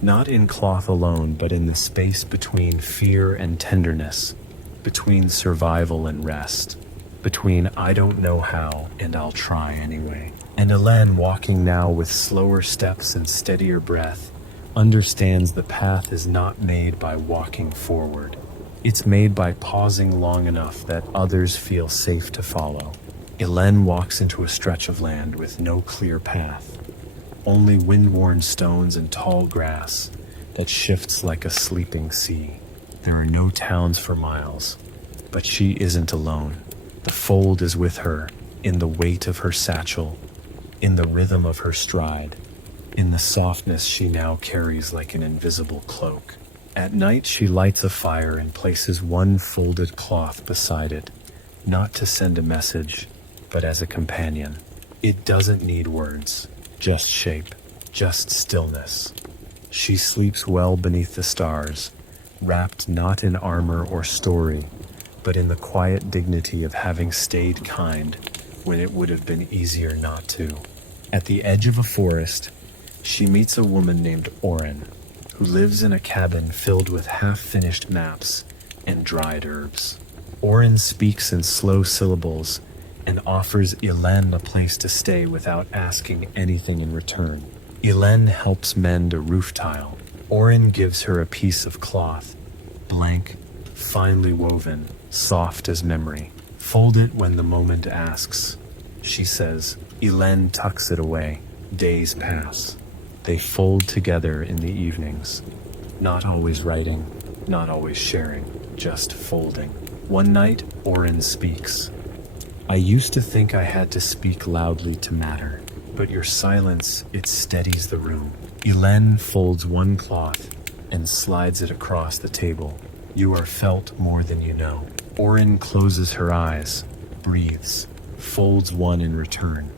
Not in cloth alone, but in the space between fear and tenderness, between survival and rest. between I don't know how and I'll try anyway. And Elen, walking now with slower steps and steadier breath, understands the path is not made by walking forward. It's made by pausing long enough that others feel safe to follow. Elen walks into a stretch of land with no clear path, only wind-worn stones and tall grass that shifts like a sleeping sea. There are no towns for miles, but she isn't alone. The fold is with her, in the weight of her satchel, in the rhythm of her stride, in the softness she now carries like an invisible cloak. At night she lights a fire and places one folded cloth beside it, not to send a message, but as a companion. It doesn't need words, just shape, just stillness. She sleeps well beneath the stars, wrapped not in armor or story, but in the quiet dignity of having stayed kind when it would have been easier not to. At the edge of a forest, she meets a woman named Oren, who lives in a cabin filled with half-finished maps and dried herbs. Oren speaks in slow syllables and offers Elen a place to stay without asking anything in return. Elen helps mend a roof tile. Oren gives her a piece of cloth, blank, finely woven, soft as memory. Fold it when the moment asks, she says. Elen tucks it away. Days pass. They fold together in the evenings, not always writing, not always sharing, just folding. One night, Oren speaks. I used to think I had to speak loudly to matter, but your silence, it steadies the room. Elen folds one cloth and slides it across the table. You are felt more than you know. Oren closes her eyes, breathes, folds one in return.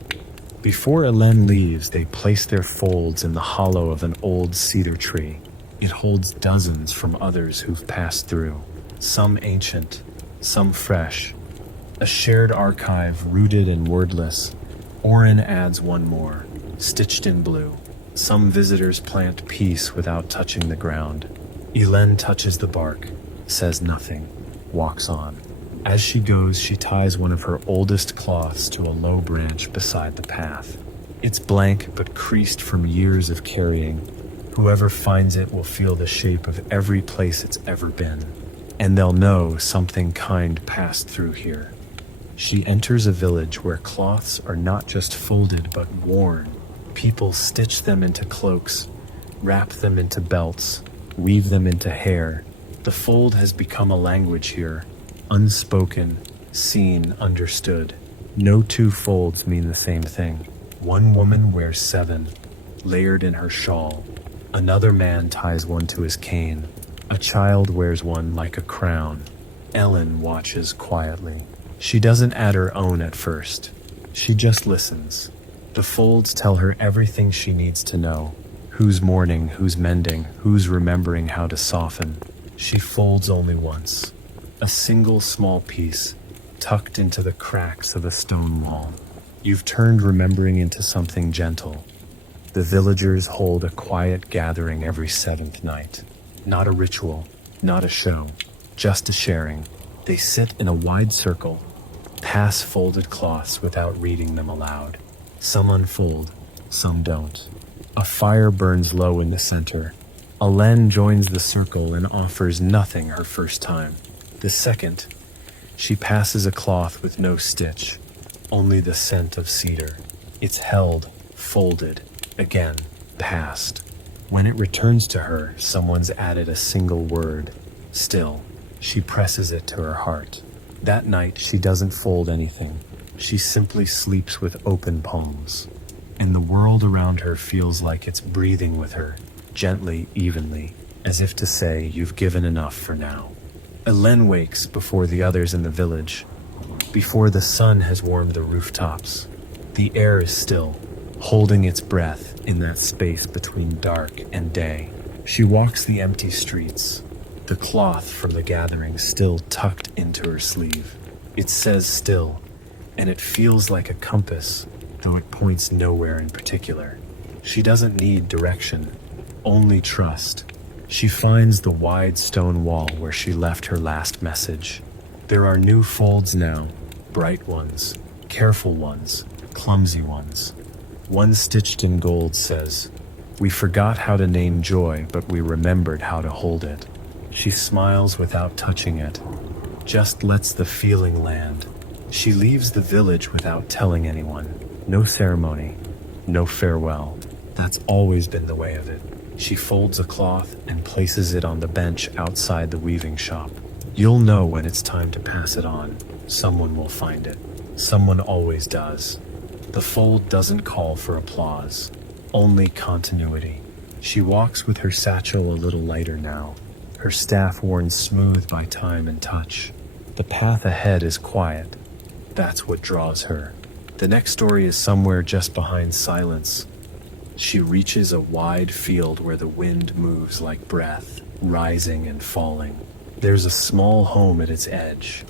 Before Elen leaves, they place their folds in the hollow of an old cedar tree. It holds dozens from others who've passed through, some ancient, some fresh. A shared archive rooted and wordless. Oren adds one more, stitched in blue. Some visitors plant peace without touching the ground. Elen touches the bark, says nothing, walks on. As she goes, she ties one of her oldest cloths to a low branch beside the path. It's blank but creased from years of carrying. Whoever finds it will feel the shape of every place it's ever been, and they'll know something kind passed through here. She enters a village where cloths are not just folded but worn. People stitch them into cloaks, wrap them into belts, weave them into hair. The fold has become a language here, unspoken, seen, understood. No two folds mean the same thing. One woman wears 7, layered in her shawl. Another man ties one to his cane. A child wears one like a crown. Elen watches quietly. She doesn't add her own at first. She just listens. The folds tell her everything she needs to know. Who's mourning, who's mending, who's remembering how to soften. She folds only once. A single small piece, tucked into the cracks of a stone wall. You've turned remembering into something gentle. The villagers hold a quiet gathering every 7th night. Not a ritual, not a show, just a sharing. They sit in a wide circle, pass folded cloths without reading them aloud. Some unfold, some don't. A fire burns low in the center. Elen joins the circle and offers nothing her first time. The second, she passes a cloth with no stitch, only the scent of cedar. It's held, folded, again, passed. When it returns to her, someone's added a single word. Still, she presses it to her heart. That night, she doesn't fold anything. She simply sleeps with open palms. And the world around her feels like it's breathing with her, gently, evenly, as if to say, you've given enough for now. Elen wakes before the others in the village, before the sun has warmed the rooftops. The air is still, holding its breath in that space between dark and day. She walks the empty streets, the cloth from the gathering still tucked into her sleeve. It says still, and it feels like a compass, though it points nowhere in particular. She doesn't need direction, only trust. She finds the wide stone wall where she left her last message. There are new folds now, bright ones, careful ones, clumsy ones. One stitched in gold says, "We forgot how to name joy, but we remembered how to hold it." She smiles without touching it, just lets the feeling land. She leaves the village without telling anyone. No ceremony, no farewell. That's always been the way of it. She folds a cloth and places it on the bench outside the weaving shop. You'll know when it's time to pass it on. Someone will find it. Someone always does. The fold doesn't call for applause, only continuity. She walks with her satchel a little lighter now, her staff worn smooth by time and touch. The path ahead is quiet. That's what draws her. The next story is somewhere just behind silence. She reaches a wide field where the wind moves like breath, rising and falling. There's a small home at its edge,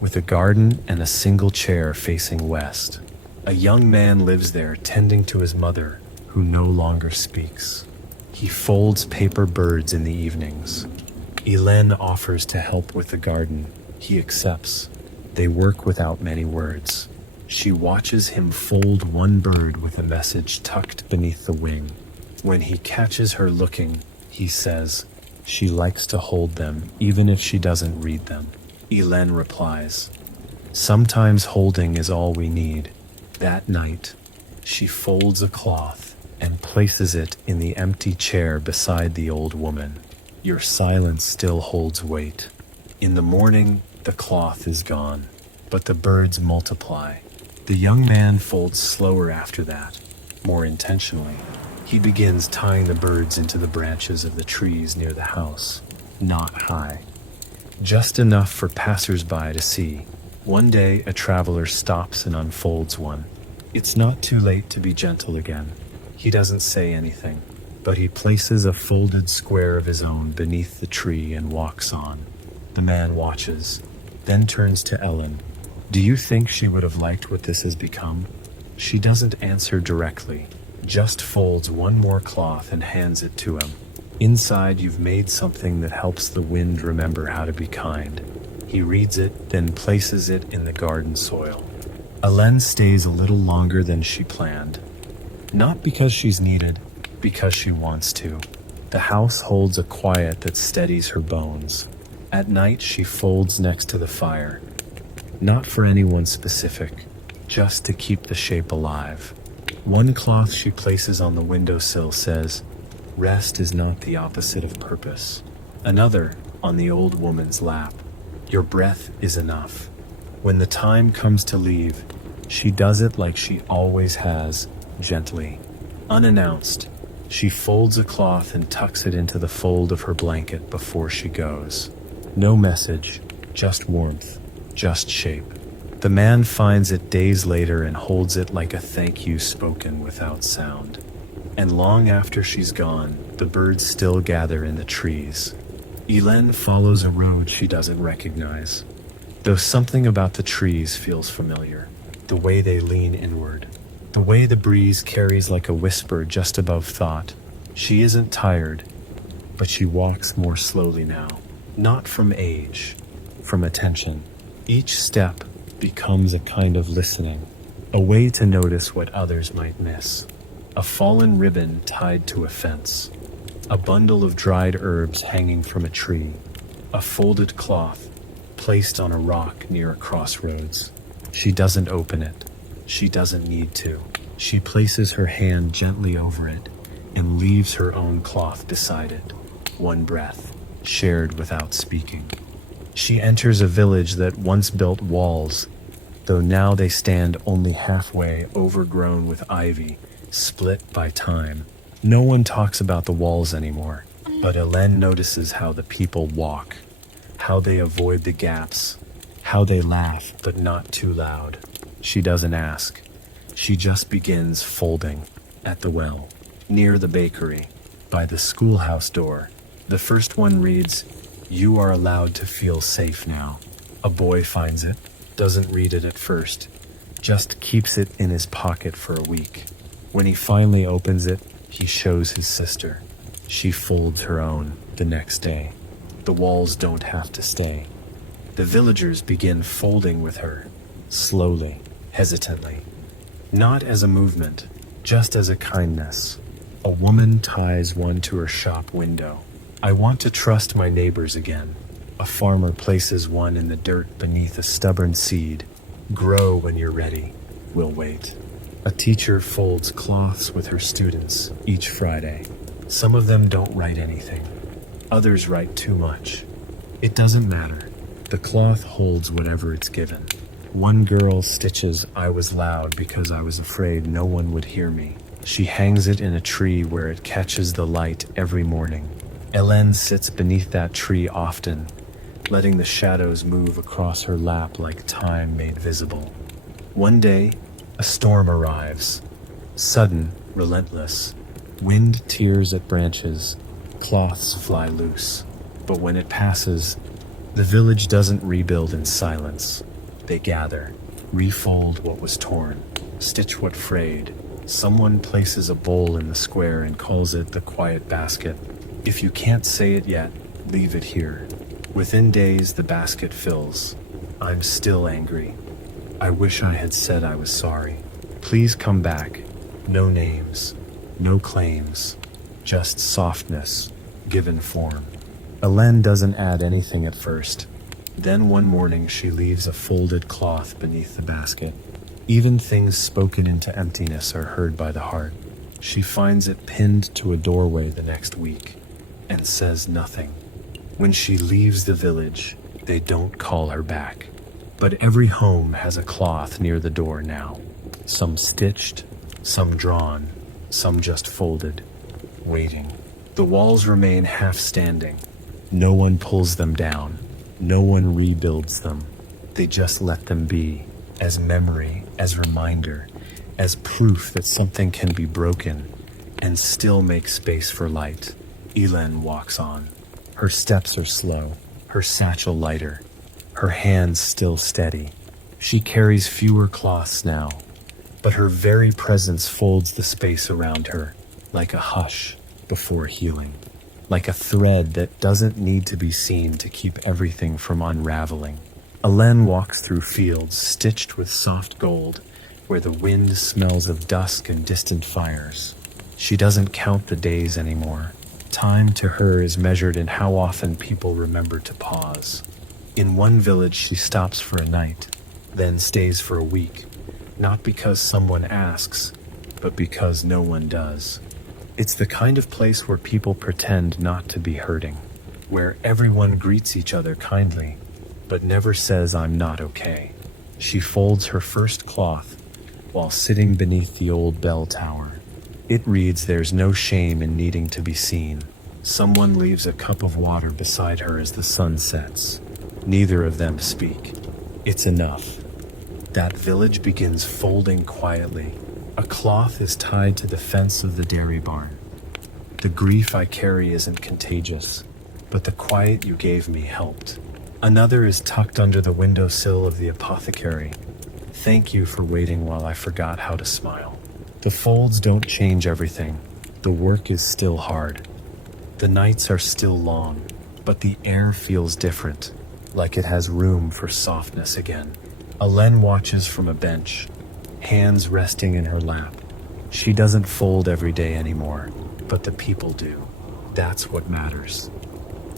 with a garden and a single chair facing west. A young man lives there tending to his mother, who no longer speaks. He folds paper birds in the evenings. Hélène offers to help with the garden. He accepts. They work without many words. She watches him fold one bird with a message tucked beneath the wing. When he catches her looking, he says, "She likes to hold them, even if she doesn't read them." Hélène replies, "Sometimes holding is all we need." That night, she folds a cloth and places it in the empty chair beside the old woman. Your silence still holds weight. In the morning, the cloth is gone, but the birds multiply. The young man folds slower after that, more intentionally. He begins tying the birds into the branches of the trees near the house, not high, just enough for passers-by to see. One day, a traveler stops and unfolds one. It's not too late to be gentle again. He doesn't say anything, but he places a folded square of his own beneath the tree and walks on. The man watches, then turns to Ellen. Do you think she would have liked what this has become? She doesn't answer directly, just folds one more cloth and hands it to him. Inside, you've made something that helps the wind remember how to be kind. He reads it, then places it in the garden soil. Hélène stays a little longer than she planned. Not because she's needed, because she wants to. The house holds a quiet that steadies her bones. At night, she folds next to the fire. Not for anyone specific, just to keep the shape alive. One cloth she places on the windowsill says, "Rest is not the opposite of purpose." Another, on the old woman's lap, "Your breath is enough." When the time comes to leave, she does it like she always has, gently. Unannounced, she folds a cloth and tucks it into the fold of her blanket before she goes. No message, just warmth, just shape. The man finds it days later and holds it like a thank you spoken without sound. And long after she's gone, the birds still gather in the trees. Hélène follows a road she doesn't recognize, though something about the trees feels familiar. The way they lean inward, the way the breeze carries like a whisper just above thought. She isn't tired, but she walks more slowly now. Not from age, from attention. Each step becomes a kind of listening, a way to notice what others might miss. A fallen ribbon tied to a fence, a bundle of dried herbs hanging from a tree, a folded cloth placed on a rock near a crossroads. She doesn't open it. She doesn't need to. She places her hand gently over it and leaves her own cloth beside it. One breath, shared without speaking. She enters a village that once built walls, though now they stand only halfway, overgrown with ivy, split by time. No one talks about the walls anymore, but Hélène notices how the people walk, how they avoid the gaps, how they laugh, but not too loud. She doesn't ask. She just begins folding. At the well, near the bakery, by the schoolhouse door. The first one reads, "You are allowed to feel safe now." A boy finds it, doesn't read it at first, just keeps it in his pocket for a week. When he finally opens it, he shows his sister. She folds her own the next day. The walls don't have to stay. The villagers begin folding with her. slowly, hesitantly. Not as a movement, just as a kindness. A woman ties one to her shop window. I want to trust my neighbors again. A farmer places one in the dirt beneath a stubborn seed. Grow when you're ready. We'll wait. A teacher folds cloths with her students each Friday. Some of them don't write anything. Others write too much. It doesn't matter. The cloth holds whatever it's given. One girl stitches, "I was loud because I was afraid no one would hear me." She hangs it in a tree where it catches the light every morning. Hélène sits beneath that tree often, letting the shadows move across her lap like time made visible. One day, a storm arrives. Sudden, relentless. Wind tears at branches. Cloths fly loose. But when it passes, the village doesn't rebuild in silence. They gather, refold what was torn, stitch what frayed. Someone places a bowl in the square and calls it the quiet basket. If you can't say it yet, leave it here. Within days, the basket fills. I'm still angry. I wish I had said I was sorry. Please come back. No names, no claims, just softness, given form. Hélène doesn't add anything at first. Then one morning she leaves a folded cloth beneath the basket. Even things spoken into emptiness are heard by the heart. She finds it pinned to a doorway the next week and says nothing. When she leaves the village, they don't call her back. But every home has a cloth near the door now. Some stitched, some drawn, some just folded, waiting. The walls remain half standing. No one pulls them down. No one rebuilds them. They just let them be, as memory, as reminder, as proof that something can be broken and still make space for light. Hélène walks on. Her steps are slow, her satchel lighter, her hands still steady. She carries fewer cloths now, but her very presence folds the space around her like a hush before healing, like a thread that doesn't need to be seen to keep everything from unraveling. Hélène walks through fields stitched with soft gold, where the wind smells of dusk and distant fires. She doesn't count the days anymore. Time to her is measured in how often people remember to pause. In one village she stops for a night, then stays for a week, not because someone asks, but because no one does. It's the kind of place where people pretend not to be hurting, where everyone greets each other kindly, but never says "I'm not okay." She folds her first cloth while sitting beneath the old bell tower. It reads, "There's no shame in needing to be seen." Someone leaves a cup of water beside her as the sun sets. Neither of them speak. It's enough. That village begins folding quietly. A cloth is tied to the fence of the dairy barn. The grief I carry isn't contagious, but the quiet you gave me helped. Another is tucked under the windowsill of the apothecary. Thank you for waiting while I forgot how to smile. The folds don't change everything. The work is still hard. The nights are still long, but the air feels different, like it has room for softness again. Hélène watches from a bench, hands resting in her lap. She doesn't fold every day anymore, but the people do. That's what matters.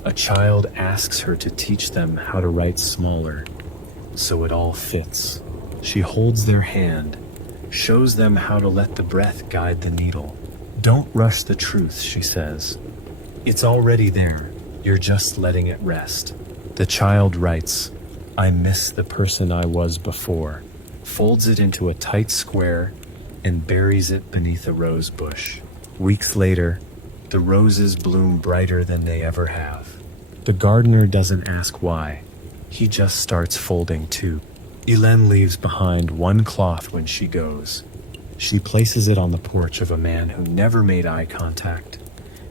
A child asks her to teach them how to write smaller, so it all fits. She holds their hand, shows them how to let the breath guide the needle. Don't rush the truth, she says. It's already there. You're just letting it rest. The child writes, "I miss the person I was before," folds it into a tight square, and buries it beneath a rose bush. Weeks later, the roses bloom brighter than they ever have. The gardener doesn't ask why. He just starts folding too. Hélène leaves behind one cloth when she goes. She places it on the porch of a man who never made eye contact,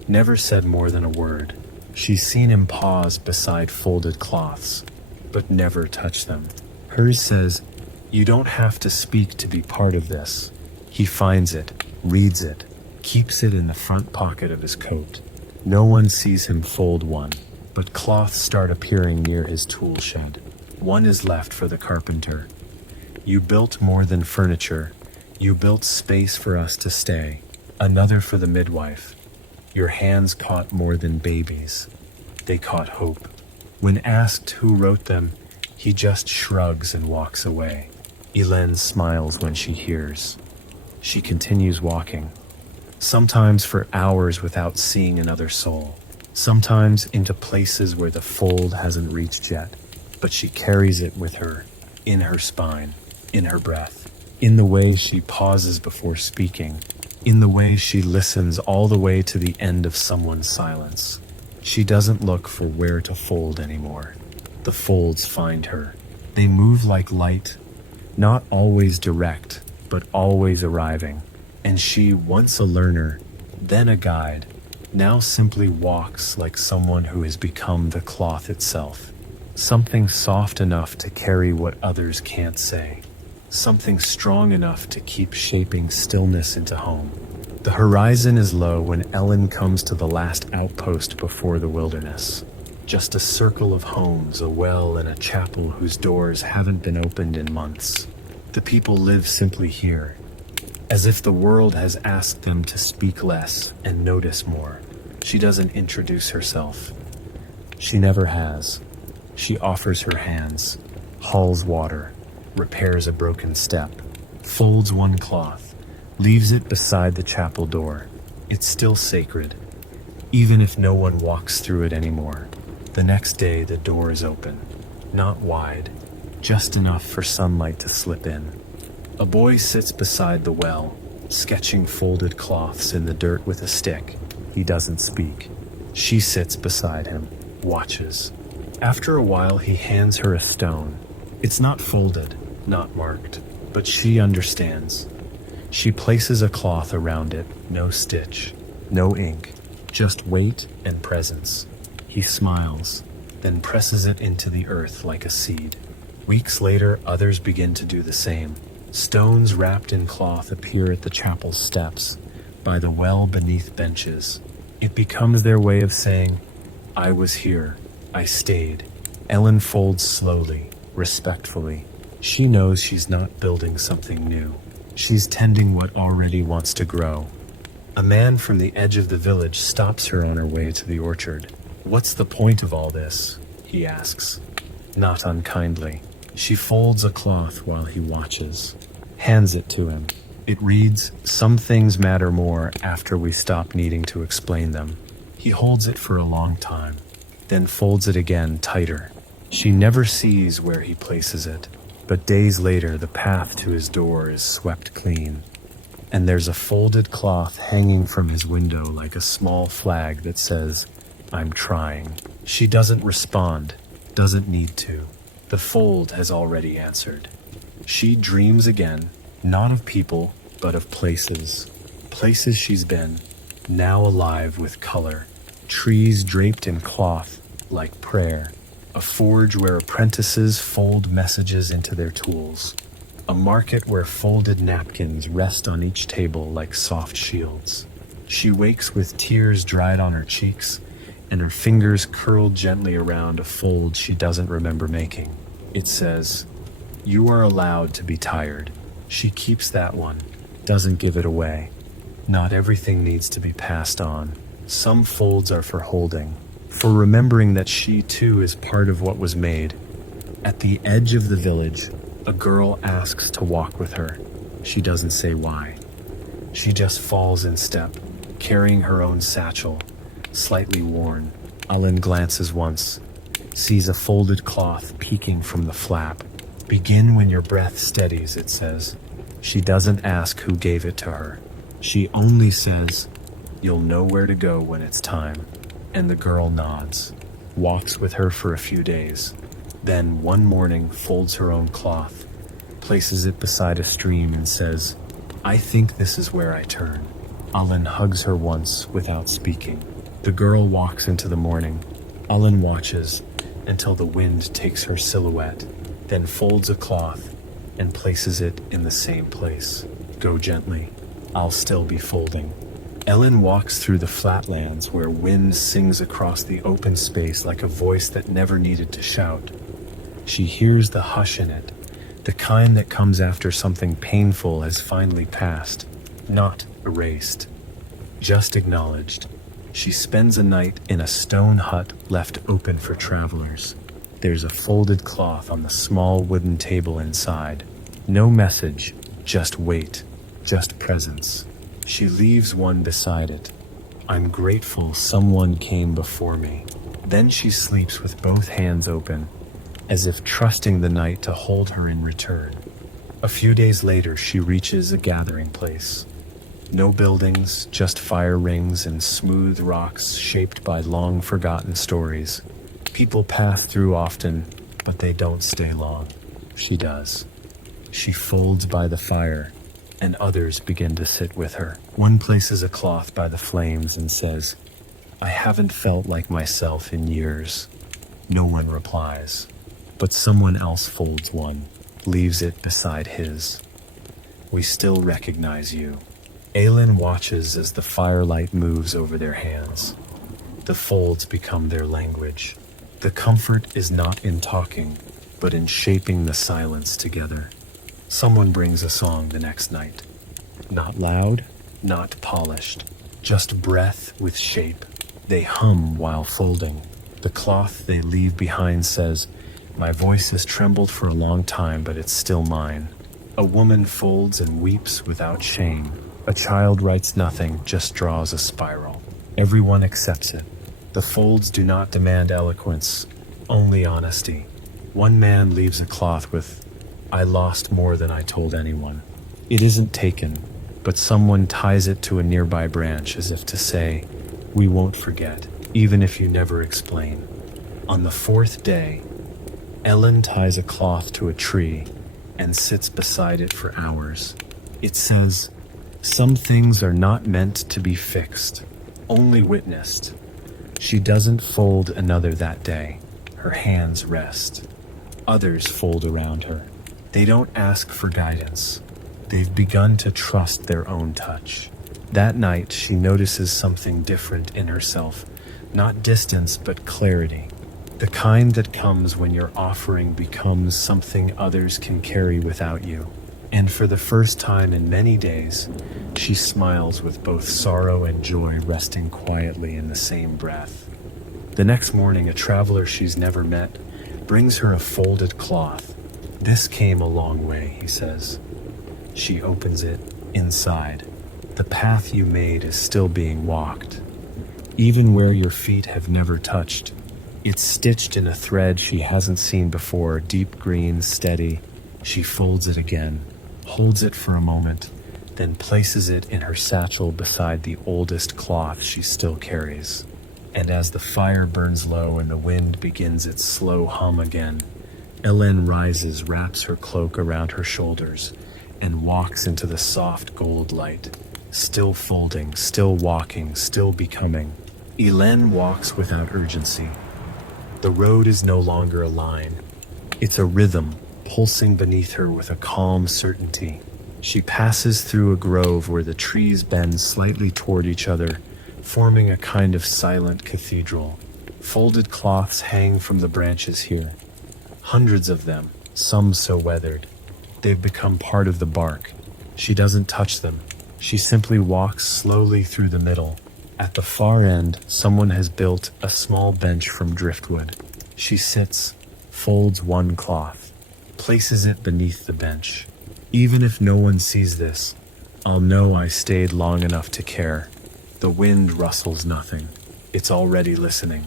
never said more than a word. She's seen him pause beside folded cloths, but never touch them. Hers says, "You don't have to speak to be part of this." He finds it, reads it, keeps it in the front pocket of his coat. No one sees him fold one, but cloths start appearing near his tool shed. One is left for the carpenter. You built more than furniture. You built space for us to stay. Another for the midwife. Your hands caught more than babies. They caught hope. When asked who wrote them, he just shrugs and walks away. Elen smiles when she hears. She continues walking, sometimes for hours without seeing another soul, sometimes into places where the fold hasn't reached yet, but she carries it with her, in her spine, in her breath, in the way she pauses before speaking, in the way she listens all the way to the end of someone's silence. She doesn't look for where to fold anymore. The folds find her. They move like light, not always direct, but always arriving. And she, once a learner, then a guide, now simply walks like someone who has become the cloth itself. Something soft enough to carry what others can't say. Something strong enough to keep shaping stillness into home. The horizon is low when Elen comes to the last outpost before the wilderness. Just a circle of homes, a well, and a chapel whose doors haven't been opened in months. The people live simply here, as if the world has asked them to speak less and notice more. She doesn't introduce herself. She never has. She offers her hands, hauls water, repairs a broken step, folds one cloth, leaves it beside the chapel door. It's still sacred, even if no one walks through it anymore. The next day, the door is open, not wide, just enough for sunlight to slip in. A boy sits beside the well, sketching folded cloths in the dirt with a stick. He doesn't speak. She sits beside him, watches. After a while, he hands her a stone. It's not folded, not marked, but she understands. She places a cloth around it, no stitch, no ink, just weight and presence. He smiles, then presses it into the earth like a seed. Weeks later, others begin to do the same. Stones wrapped in cloth appear at the chapel's steps, by the well beneath benches. It becomes their way of saying, I was here, I stayed. Elen folds slowly, respectfully. She knows she's not building something new. She's tending what already wants to grow. A man from the edge of the village stops her on her way to the orchard. What's the point of all this? He asks. Not unkindly. She folds a cloth while he watches, hands it to him. It reads, some things matter more after we stop needing to explain them. He holds it for a long time, then folds it again tighter. She never sees where he places it, but days later the path to his door is swept clean, and there's a folded cloth hanging from his window like a small flag that says, I'm trying. She doesn't respond, doesn't need to. The fold has already answered. She dreams again, not of people, but of places. Places she's been, now alive with color. Trees draped in cloth, like prayer. A forge where apprentices fold messages into their tools. A market where folded napkins rest on each table like soft shields. She wakes with tears dried on her cheeks, and her fingers curled gently around a fold she doesn't remember making. It says, you are allowed to be tired. She keeps that one, doesn't give it away. Not everything needs to be passed on. Some folds are for holding, for remembering that she too is part of what was made. At the edge of the village, a girl asks to walk with her. She doesn't say why. She just falls in step, carrying her own satchel, slightly worn. Elen glances once, sees a folded cloth peeking from the flap. Begin when your breath steadies, it says. She doesn't ask who gave it to her. She only says, you'll know where to go when it's time. And the girl nods, walks with her for a few days. Then one morning folds her own cloth, places it beside a stream and says, I think this is where I turn. Elen hugs her once without speaking. The girl walks into the morning. Elen watches until the wind takes her silhouette, then folds a cloth and places it in the same place. Go gently. I'll still be folding. Elen walks through the flatlands where wind sings across the open space like a voice that never needed to shout. She hears the hush in it, The kind that comes after something painful has finally passed, not erased, just acknowledged. She spends a night in a stone hut left open for travelers. There's a folded cloth on the small wooden table inside. No message, just weight, just presence. She leaves one beside it. I'm grateful someone came before me. Then she sleeps with both hands open, as if trusting the night to hold her in return. A few days later, she reaches a gathering place. No buildings, just fire rings and smooth rocks shaped by long-forgotten stories. People pass through often, but they don't stay long. She does. She folds by the fire, and others begin to sit with her. One places a cloth by the flames and says, "I haven't felt like myself in years." No one replies, but someone else folds one, leaves it beside his. "We still recognize you." Aelin watches as the firelight moves over their hands. The folds become their language. The comfort is not in talking, but in shaping the silence together. Someone brings a song the next night. Not loud, not polished, just breath with shape. They hum while folding. The cloth they leave behind says, "My voice has trembled for a long time, but it's still mine." A woman folds and weeps without shame. A child writes nothing, just draws a spiral. Everyone accepts it. The folds do not demand eloquence, only honesty. One man leaves a cloth with, "I lost more than I told anyone." It isn't taken, but someone ties it to a nearby branch as if to say, "We won't forget, even if you never explain." On the fourth day, Ellen ties a cloth to a tree and sits beside it for hours. It says, "Some things are not meant to be fixed, only witnessed." She doesn't fold another that day. Her hands rest. Others fold around her. They don't ask for guidance. They've begun to trust their own touch. That night, she notices something different in herself. Not distance, but clarity. The kind that comes when your offering becomes something others can carry without you. And for the first time in many days, she smiles with both sorrow and joy resting quietly in the same breath. The next morning, a traveler she's never met brings her a folded cloth. "This came a long way," he says. She opens it. Inside, the path you made is still being walked. Even where your feet have never touched, it's stitched in a thread she hasn't seen before, deep green, steady. She folds it again, holds it for a moment, then places it in her satchel beside the oldest cloth she still carries. And as the fire burns low and the wind begins its slow hum again, Ellen rises, wraps her cloak around her shoulders, and walks into the soft gold light. Still folding, still walking, still becoming. Elen walks without urgency. The road is no longer a line. It's a rhythm, pulsing beneath her with a calm certainty. She passes through a grove where the trees bend slightly toward each other, forming a kind of silent cathedral. Folded cloths hang from the branches here. Hundreds of them, some so weathered. They've become part of the bark. She doesn't touch them. She simply walks slowly through the middle. At the far end, someone has built a small bench from driftwood. She sits, folds one cloth, places it beneath the bench. Even if no one sees this, I'll know I stayed long enough to care. The wind rustles nothing. It's already listening.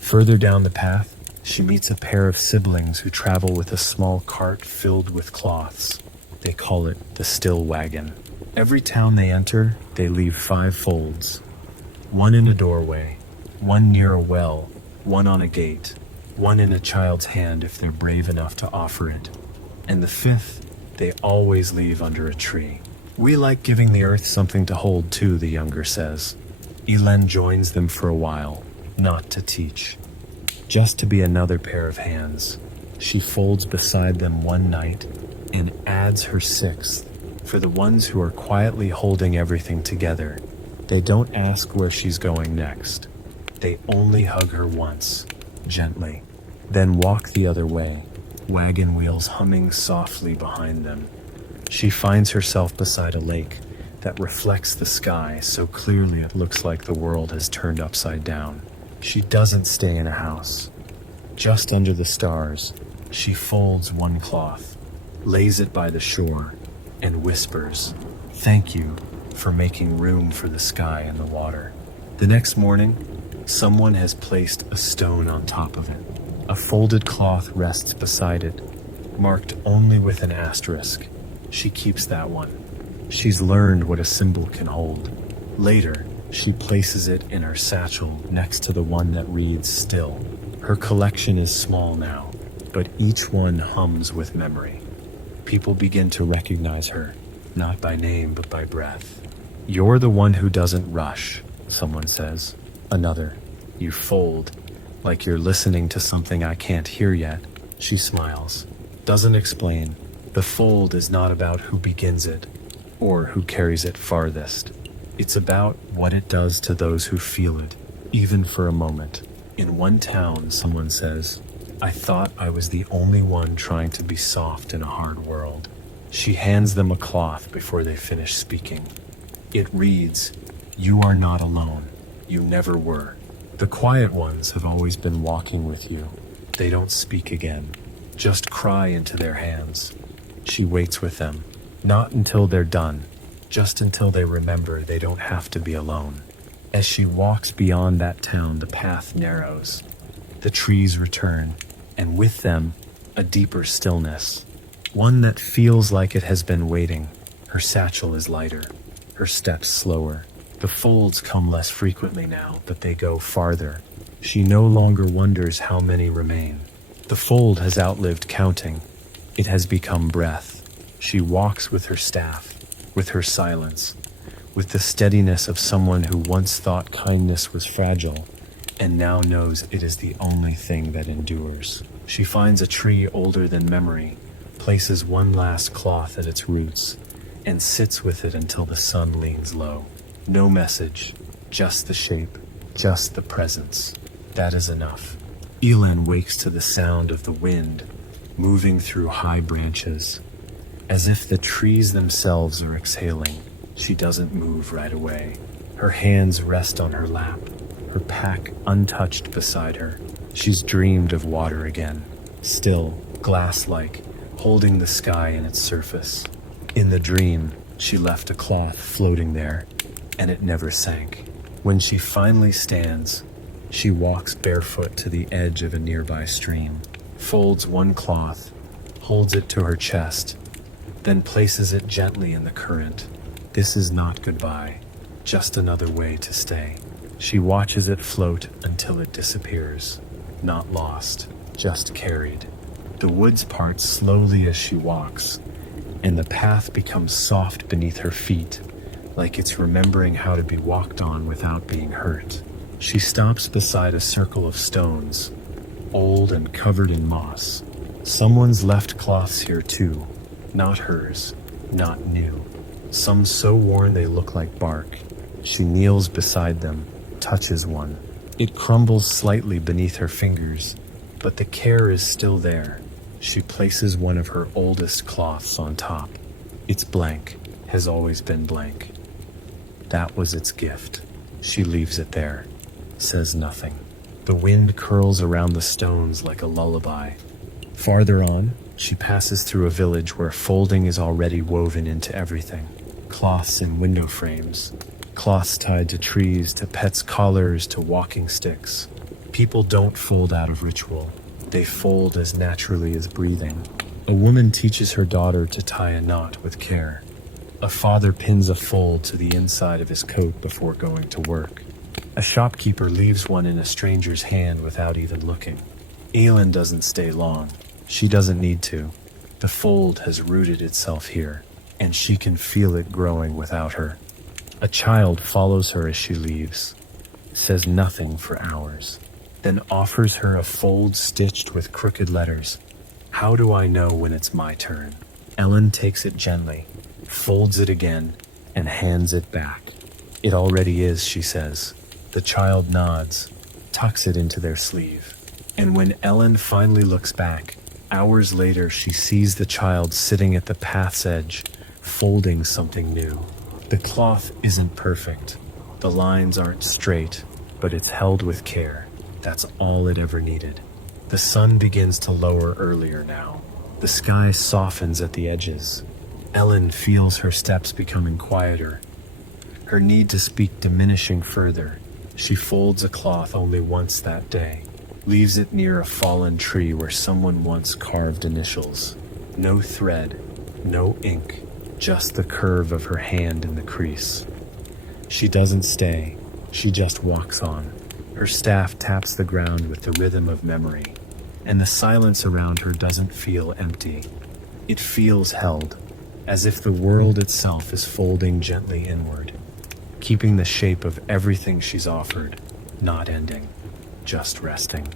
Further down the path, she meets a pair of siblings who travel with a small cart filled with cloths. They call it the still wagon. Every town they enter, they leave 5 folds. One in a doorway, one near a well, one on a gate, one in a child's hand if they're brave enough to offer it. And the 5th, they always leave under a tree. "We like giving the earth something to hold too," the younger says. Elen joins them for a while, not to teach, just to be another pair of hands. She folds beside them one night and adds her 6th for the ones who are quietly holding everything together. They don't ask where she's going next. They only hug her once, gently, then walk the other way. wagon wheels humming softly behind them. She finds herself beside a lake that reflects the sky so clearly it looks like the world has turned upside down. She doesn't stay in a house. Just under the stars, she folds one cloth, lays it by the shore, and whispers, "Thank you for making room for the sky and the water." The next morning, someone has placed a stone on top of it. A folded cloth rests beside it, marked only with an asterisk. She keeps that one. She's learned what a symbol can hold. Later, she places it in her satchel next to the one that reads "Still." Her collection is small now, but each one hums with memory. People begin to recognize her, not by name but by breath. "You're the one who doesn't rush," someone says. Another, "You fold, like you're listening to something I can't hear yet." She smiles, doesn't explain. The fold is not about who begins it or who carries it farthest. It's about what it does to those who feel it, even for a moment. In one town, someone says, "I thought I was the only one trying to be soft in a hard world." She hands them a cloth before they finish speaking. It reads, "You are not alone. You never were. The quiet ones have always been walking with you." They don't speak again, just cry into their hands. She waits with them, not until they're done, just until they remember they don't have to be alone. As she walks beyond that town, the path narrows. The trees return, and with them, a deeper stillness, one that feels like it has been waiting. Her satchel is lighter, her steps slower. The folds come less frequently now, but they go farther. She no longer wonders how many remain. The fold has outlived counting. It has become breath. She walks with her staff, with her silence, with the steadiness of someone who once thought kindness was fragile, and now knows it is the only thing that endures. She finds a tree older than memory, places one last cloth at its roots, and sits with it until the sun leans low. No message, just the shape, just the presence. That is enough. Elan wakes to the sound of the wind moving through high branches, as if the trees themselves are exhaling. She doesn't move right away. Her hands rest on her lap, her pack untouched beside her. She's dreamed of water again, still, glass-like, holding the sky in its surface. In the dream, she left a cloth floating there, and it never sank. When she finally stands, she walks barefoot to the edge of a nearby stream, folds one cloth, holds it to her chest, then places it gently in the current. This is not goodbye, just another way to stay. She watches it float until it disappears, not lost, just carried. The woods part slowly as she walks, and the path becomes soft beneath her feet, like it's remembering how to be walked on without being hurt. She stops beside a circle of stones, old and covered in moss. Someone's left cloths here too, not hers, not new. Some so worn they look like bark. She kneels beside them, touches one. It crumbles slightly beneath her fingers, but the care is still there. She places one of her oldest cloths on top. It's blank, has always been blank. That was its gift. She leaves it there, says nothing. The wind curls around the stones like a lullaby. Farther on, she passes through a village where folding is already woven into everything. Cloths in window frames, cloths tied to trees, to pets' collars, to walking sticks. People don't fold out of ritual. They fold as naturally as breathing. A woman teaches her daughter to tie a knot with care. A father pins a fold to the inside of his coat before going to work. A shopkeeper leaves one in a stranger's hand without even looking. Aelin doesn't stay long. She doesn't need to. The fold has rooted itself here, and she can feel it growing without her. A child follows her as she leaves, says nothing for hours, then offers her a fold stitched with crooked letters. How do I know when it's my turn? Ellen takes it gently, folds it again, and hands it back. It already is, she says. The child nods, tucks it into their sleeve. And when Ellen finally looks back, Hours later, she sees the child sitting at the path's edge, folding something new. The cloth isn't perfect. The lines aren't straight, but it's held with care. That's all it ever needed. The sun begins to lower earlier now. The sky softens at the edges. Ellen feels her steps becoming quieter, her need to speak diminishing further. She folds a cloth only once that day, leaves it near a fallen tree where someone once carved initials. No thread, no ink, just the curve of her hand in the crease. She doesn't stay, she just walks on. Her staff taps the ground with the rhythm of memory, and the silence around her doesn't feel empty. It feels held, as if the world itself is folding gently inward, keeping the shape of everything she's offered, not ending, just resting.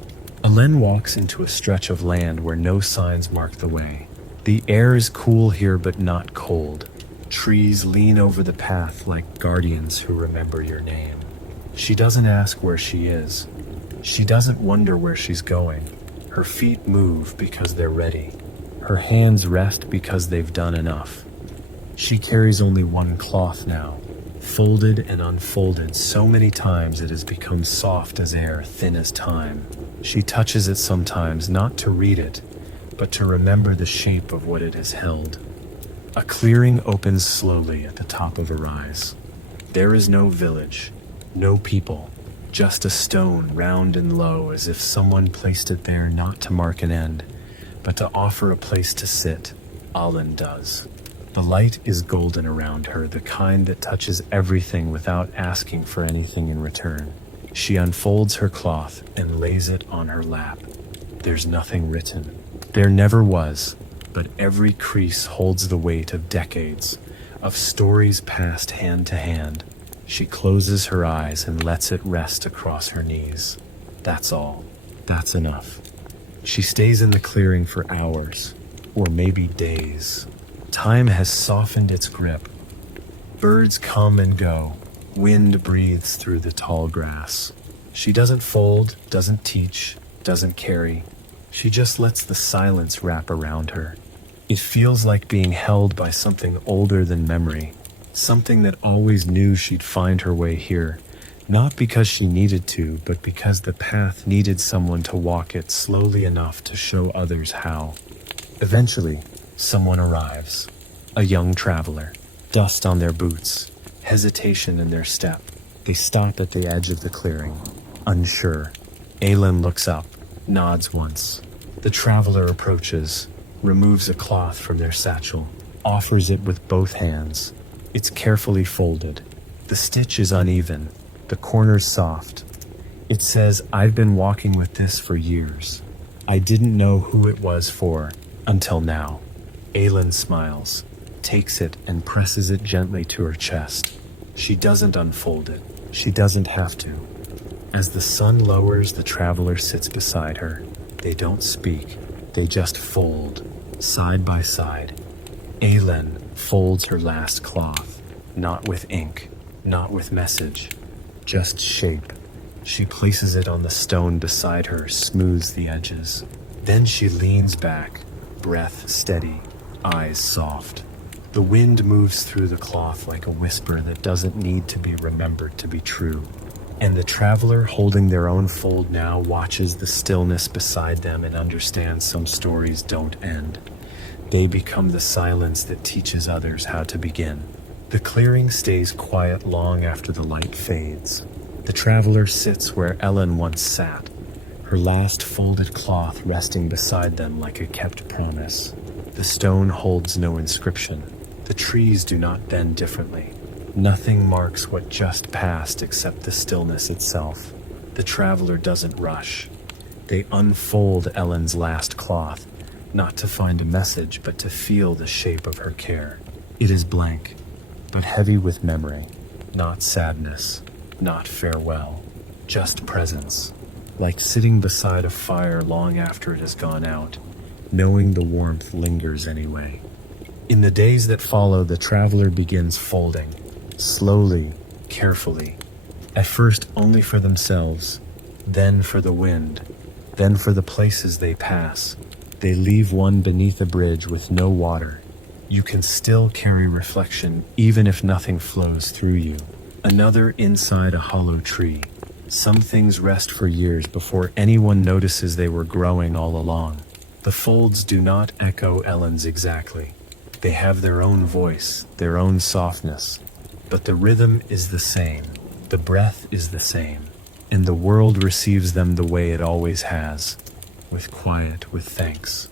Ellen walks into a stretch of land where no signs mark the way. The air is cool here but not cold. Trees lean over the path like guardians who remember your name. She doesn't ask where she is. She doesn't wonder where she's going. Her feet move because they're ready. Her hands rest because they've done enough. She carries only one cloth now, folded and unfolded so many times it has become soft as air, thin as time. She touches it sometimes, not to read it, but to remember the shape of what it has held. A clearing opens slowly at the top of a rise. There is no village, no people, just a stone, round and low, as if someone placed it there not to mark an end, but to offer a place to sit. Ellen does. The light is golden around her, the kind that touches everything without asking for anything in return. She unfolds her cloth and lays it on her lap. There's nothing written. There never was, but every crease holds the weight of decades, of stories passed hand to hand. She closes her eyes and lets it rest across her knees. That's all. That's enough. She stays in the clearing for hours, or maybe days. Time has softened its grip. Birds come and go. Wind breathes through the tall grass. She doesn't fold, doesn't teach, doesn't carry. She just lets the silence wrap around her. It feels like being held by something older than memory, something that always knew she'd find her way here, not because she needed to, but because the path needed someone to walk it slowly enough to show others how. Eventually, someone arrives, a young traveler, dust on their boots, hesitation in their step. They stop at the edge of the clearing, unsure. Aylin looks up, nods once. The traveler approaches, removes a cloth from their satchel, offers it with both hands. It's carefully folded. The stitch is uneven, the corners soft. It says, "I've been walking with this for years. I didn't know who it was for, until now." Aylin smiles, takes it and presses it gently to her chest. She doesn't unfold it. She doesn't have to. As the sun lowers, the traveler sits beside her. They don't speak. They just fold, side by side. Aylin folds her last cloth, not with ink, not with message, just shape. She places it on the stone beside her, smooths the edges. Then she leans back, breath steady, eyes soft. The wind moves through the cloth like a whisper that doesn't need to be remembered to be true. And the traveler, holding their own fold now, watches the stillness beside them and understands some stories don't end. They become the silence that teaches others how to begin. The clearing stays quiet long after the light fades. The traveler sits where Ellen once sat, her last folded cloth resting beside them like a kept promise. The stone holds no inscription. The trees do not bend differently. Nothing marks what just passed except the stillness itself. The traveler doesn't rush. They unfold Ellen's last cloth, not to find a message, but to feel the shape of her care. It is blank, but heavy with memory, not sadness, not farewell, just presence, like sitting beside a fire long after it has gone out, knowing the warmth lingers anyway. In the days that follow, the traveler begins folding, slowly, carefully, at first only for themselves, then for the wind, then for the places they pass. They leave one beneath a bridge with no water. You can still carry reflection even if nothing flows through you. Another inside a hollow tree. Some things rest for years before anyone notices they were growing all along. The folds do not echo Ellen's exactly. They have their own voice, their own softness. But the rhythm is the same. The breath is the same. And the world receives them the way it always has. With quiet, with thanks.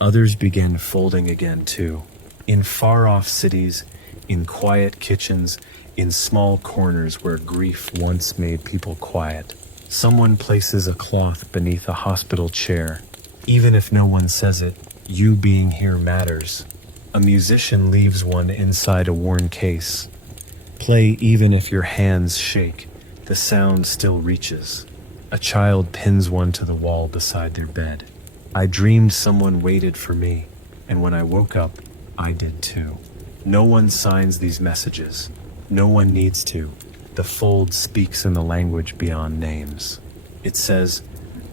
Others began folding again too. In far-off cities, in quiet kitchens, in small corners where grief once made people quiet. Someone places a cloth beneath a hospital chair. Even if no one says it, you being here matters. A musician leaves one inside a worn case. Play even if your hands shake, the sound still reaches. A child pins one to the wall beside their bed. I dreamed someone waited for me, and when I woke up, I did too. No one signs these messages. No one needs to. The fold speaks in the language beyond names. It says,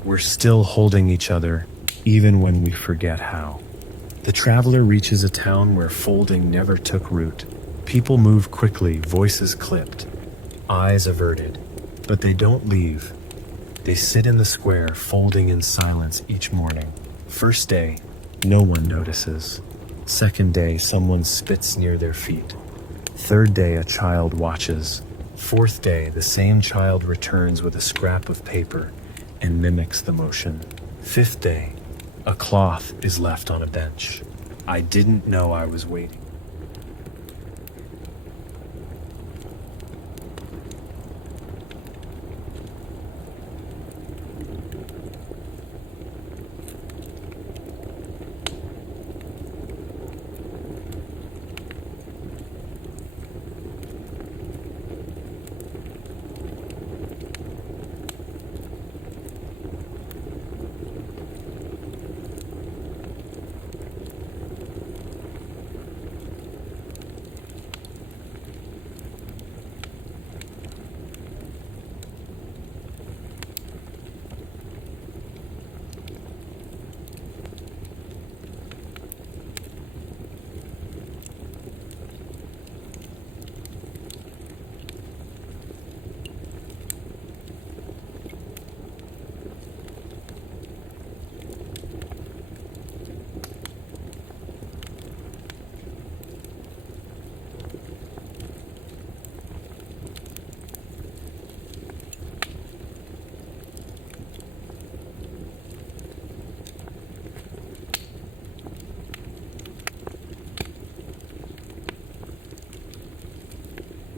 we're still holding each other, even when we forget how. The traveler reaches a town where folding never took root. People move quickly, voices clipped, eyes averted. But they don't leave. They sit in the square, folding in silence each morning. First day, no one notices. Second day, someone spits near their feet. Third day, a child watches. Fourth day, the same child returns with a scrap of paper and mimics the motion. Fifth day, a cloth is left on a bench. I didn't know I was waiting.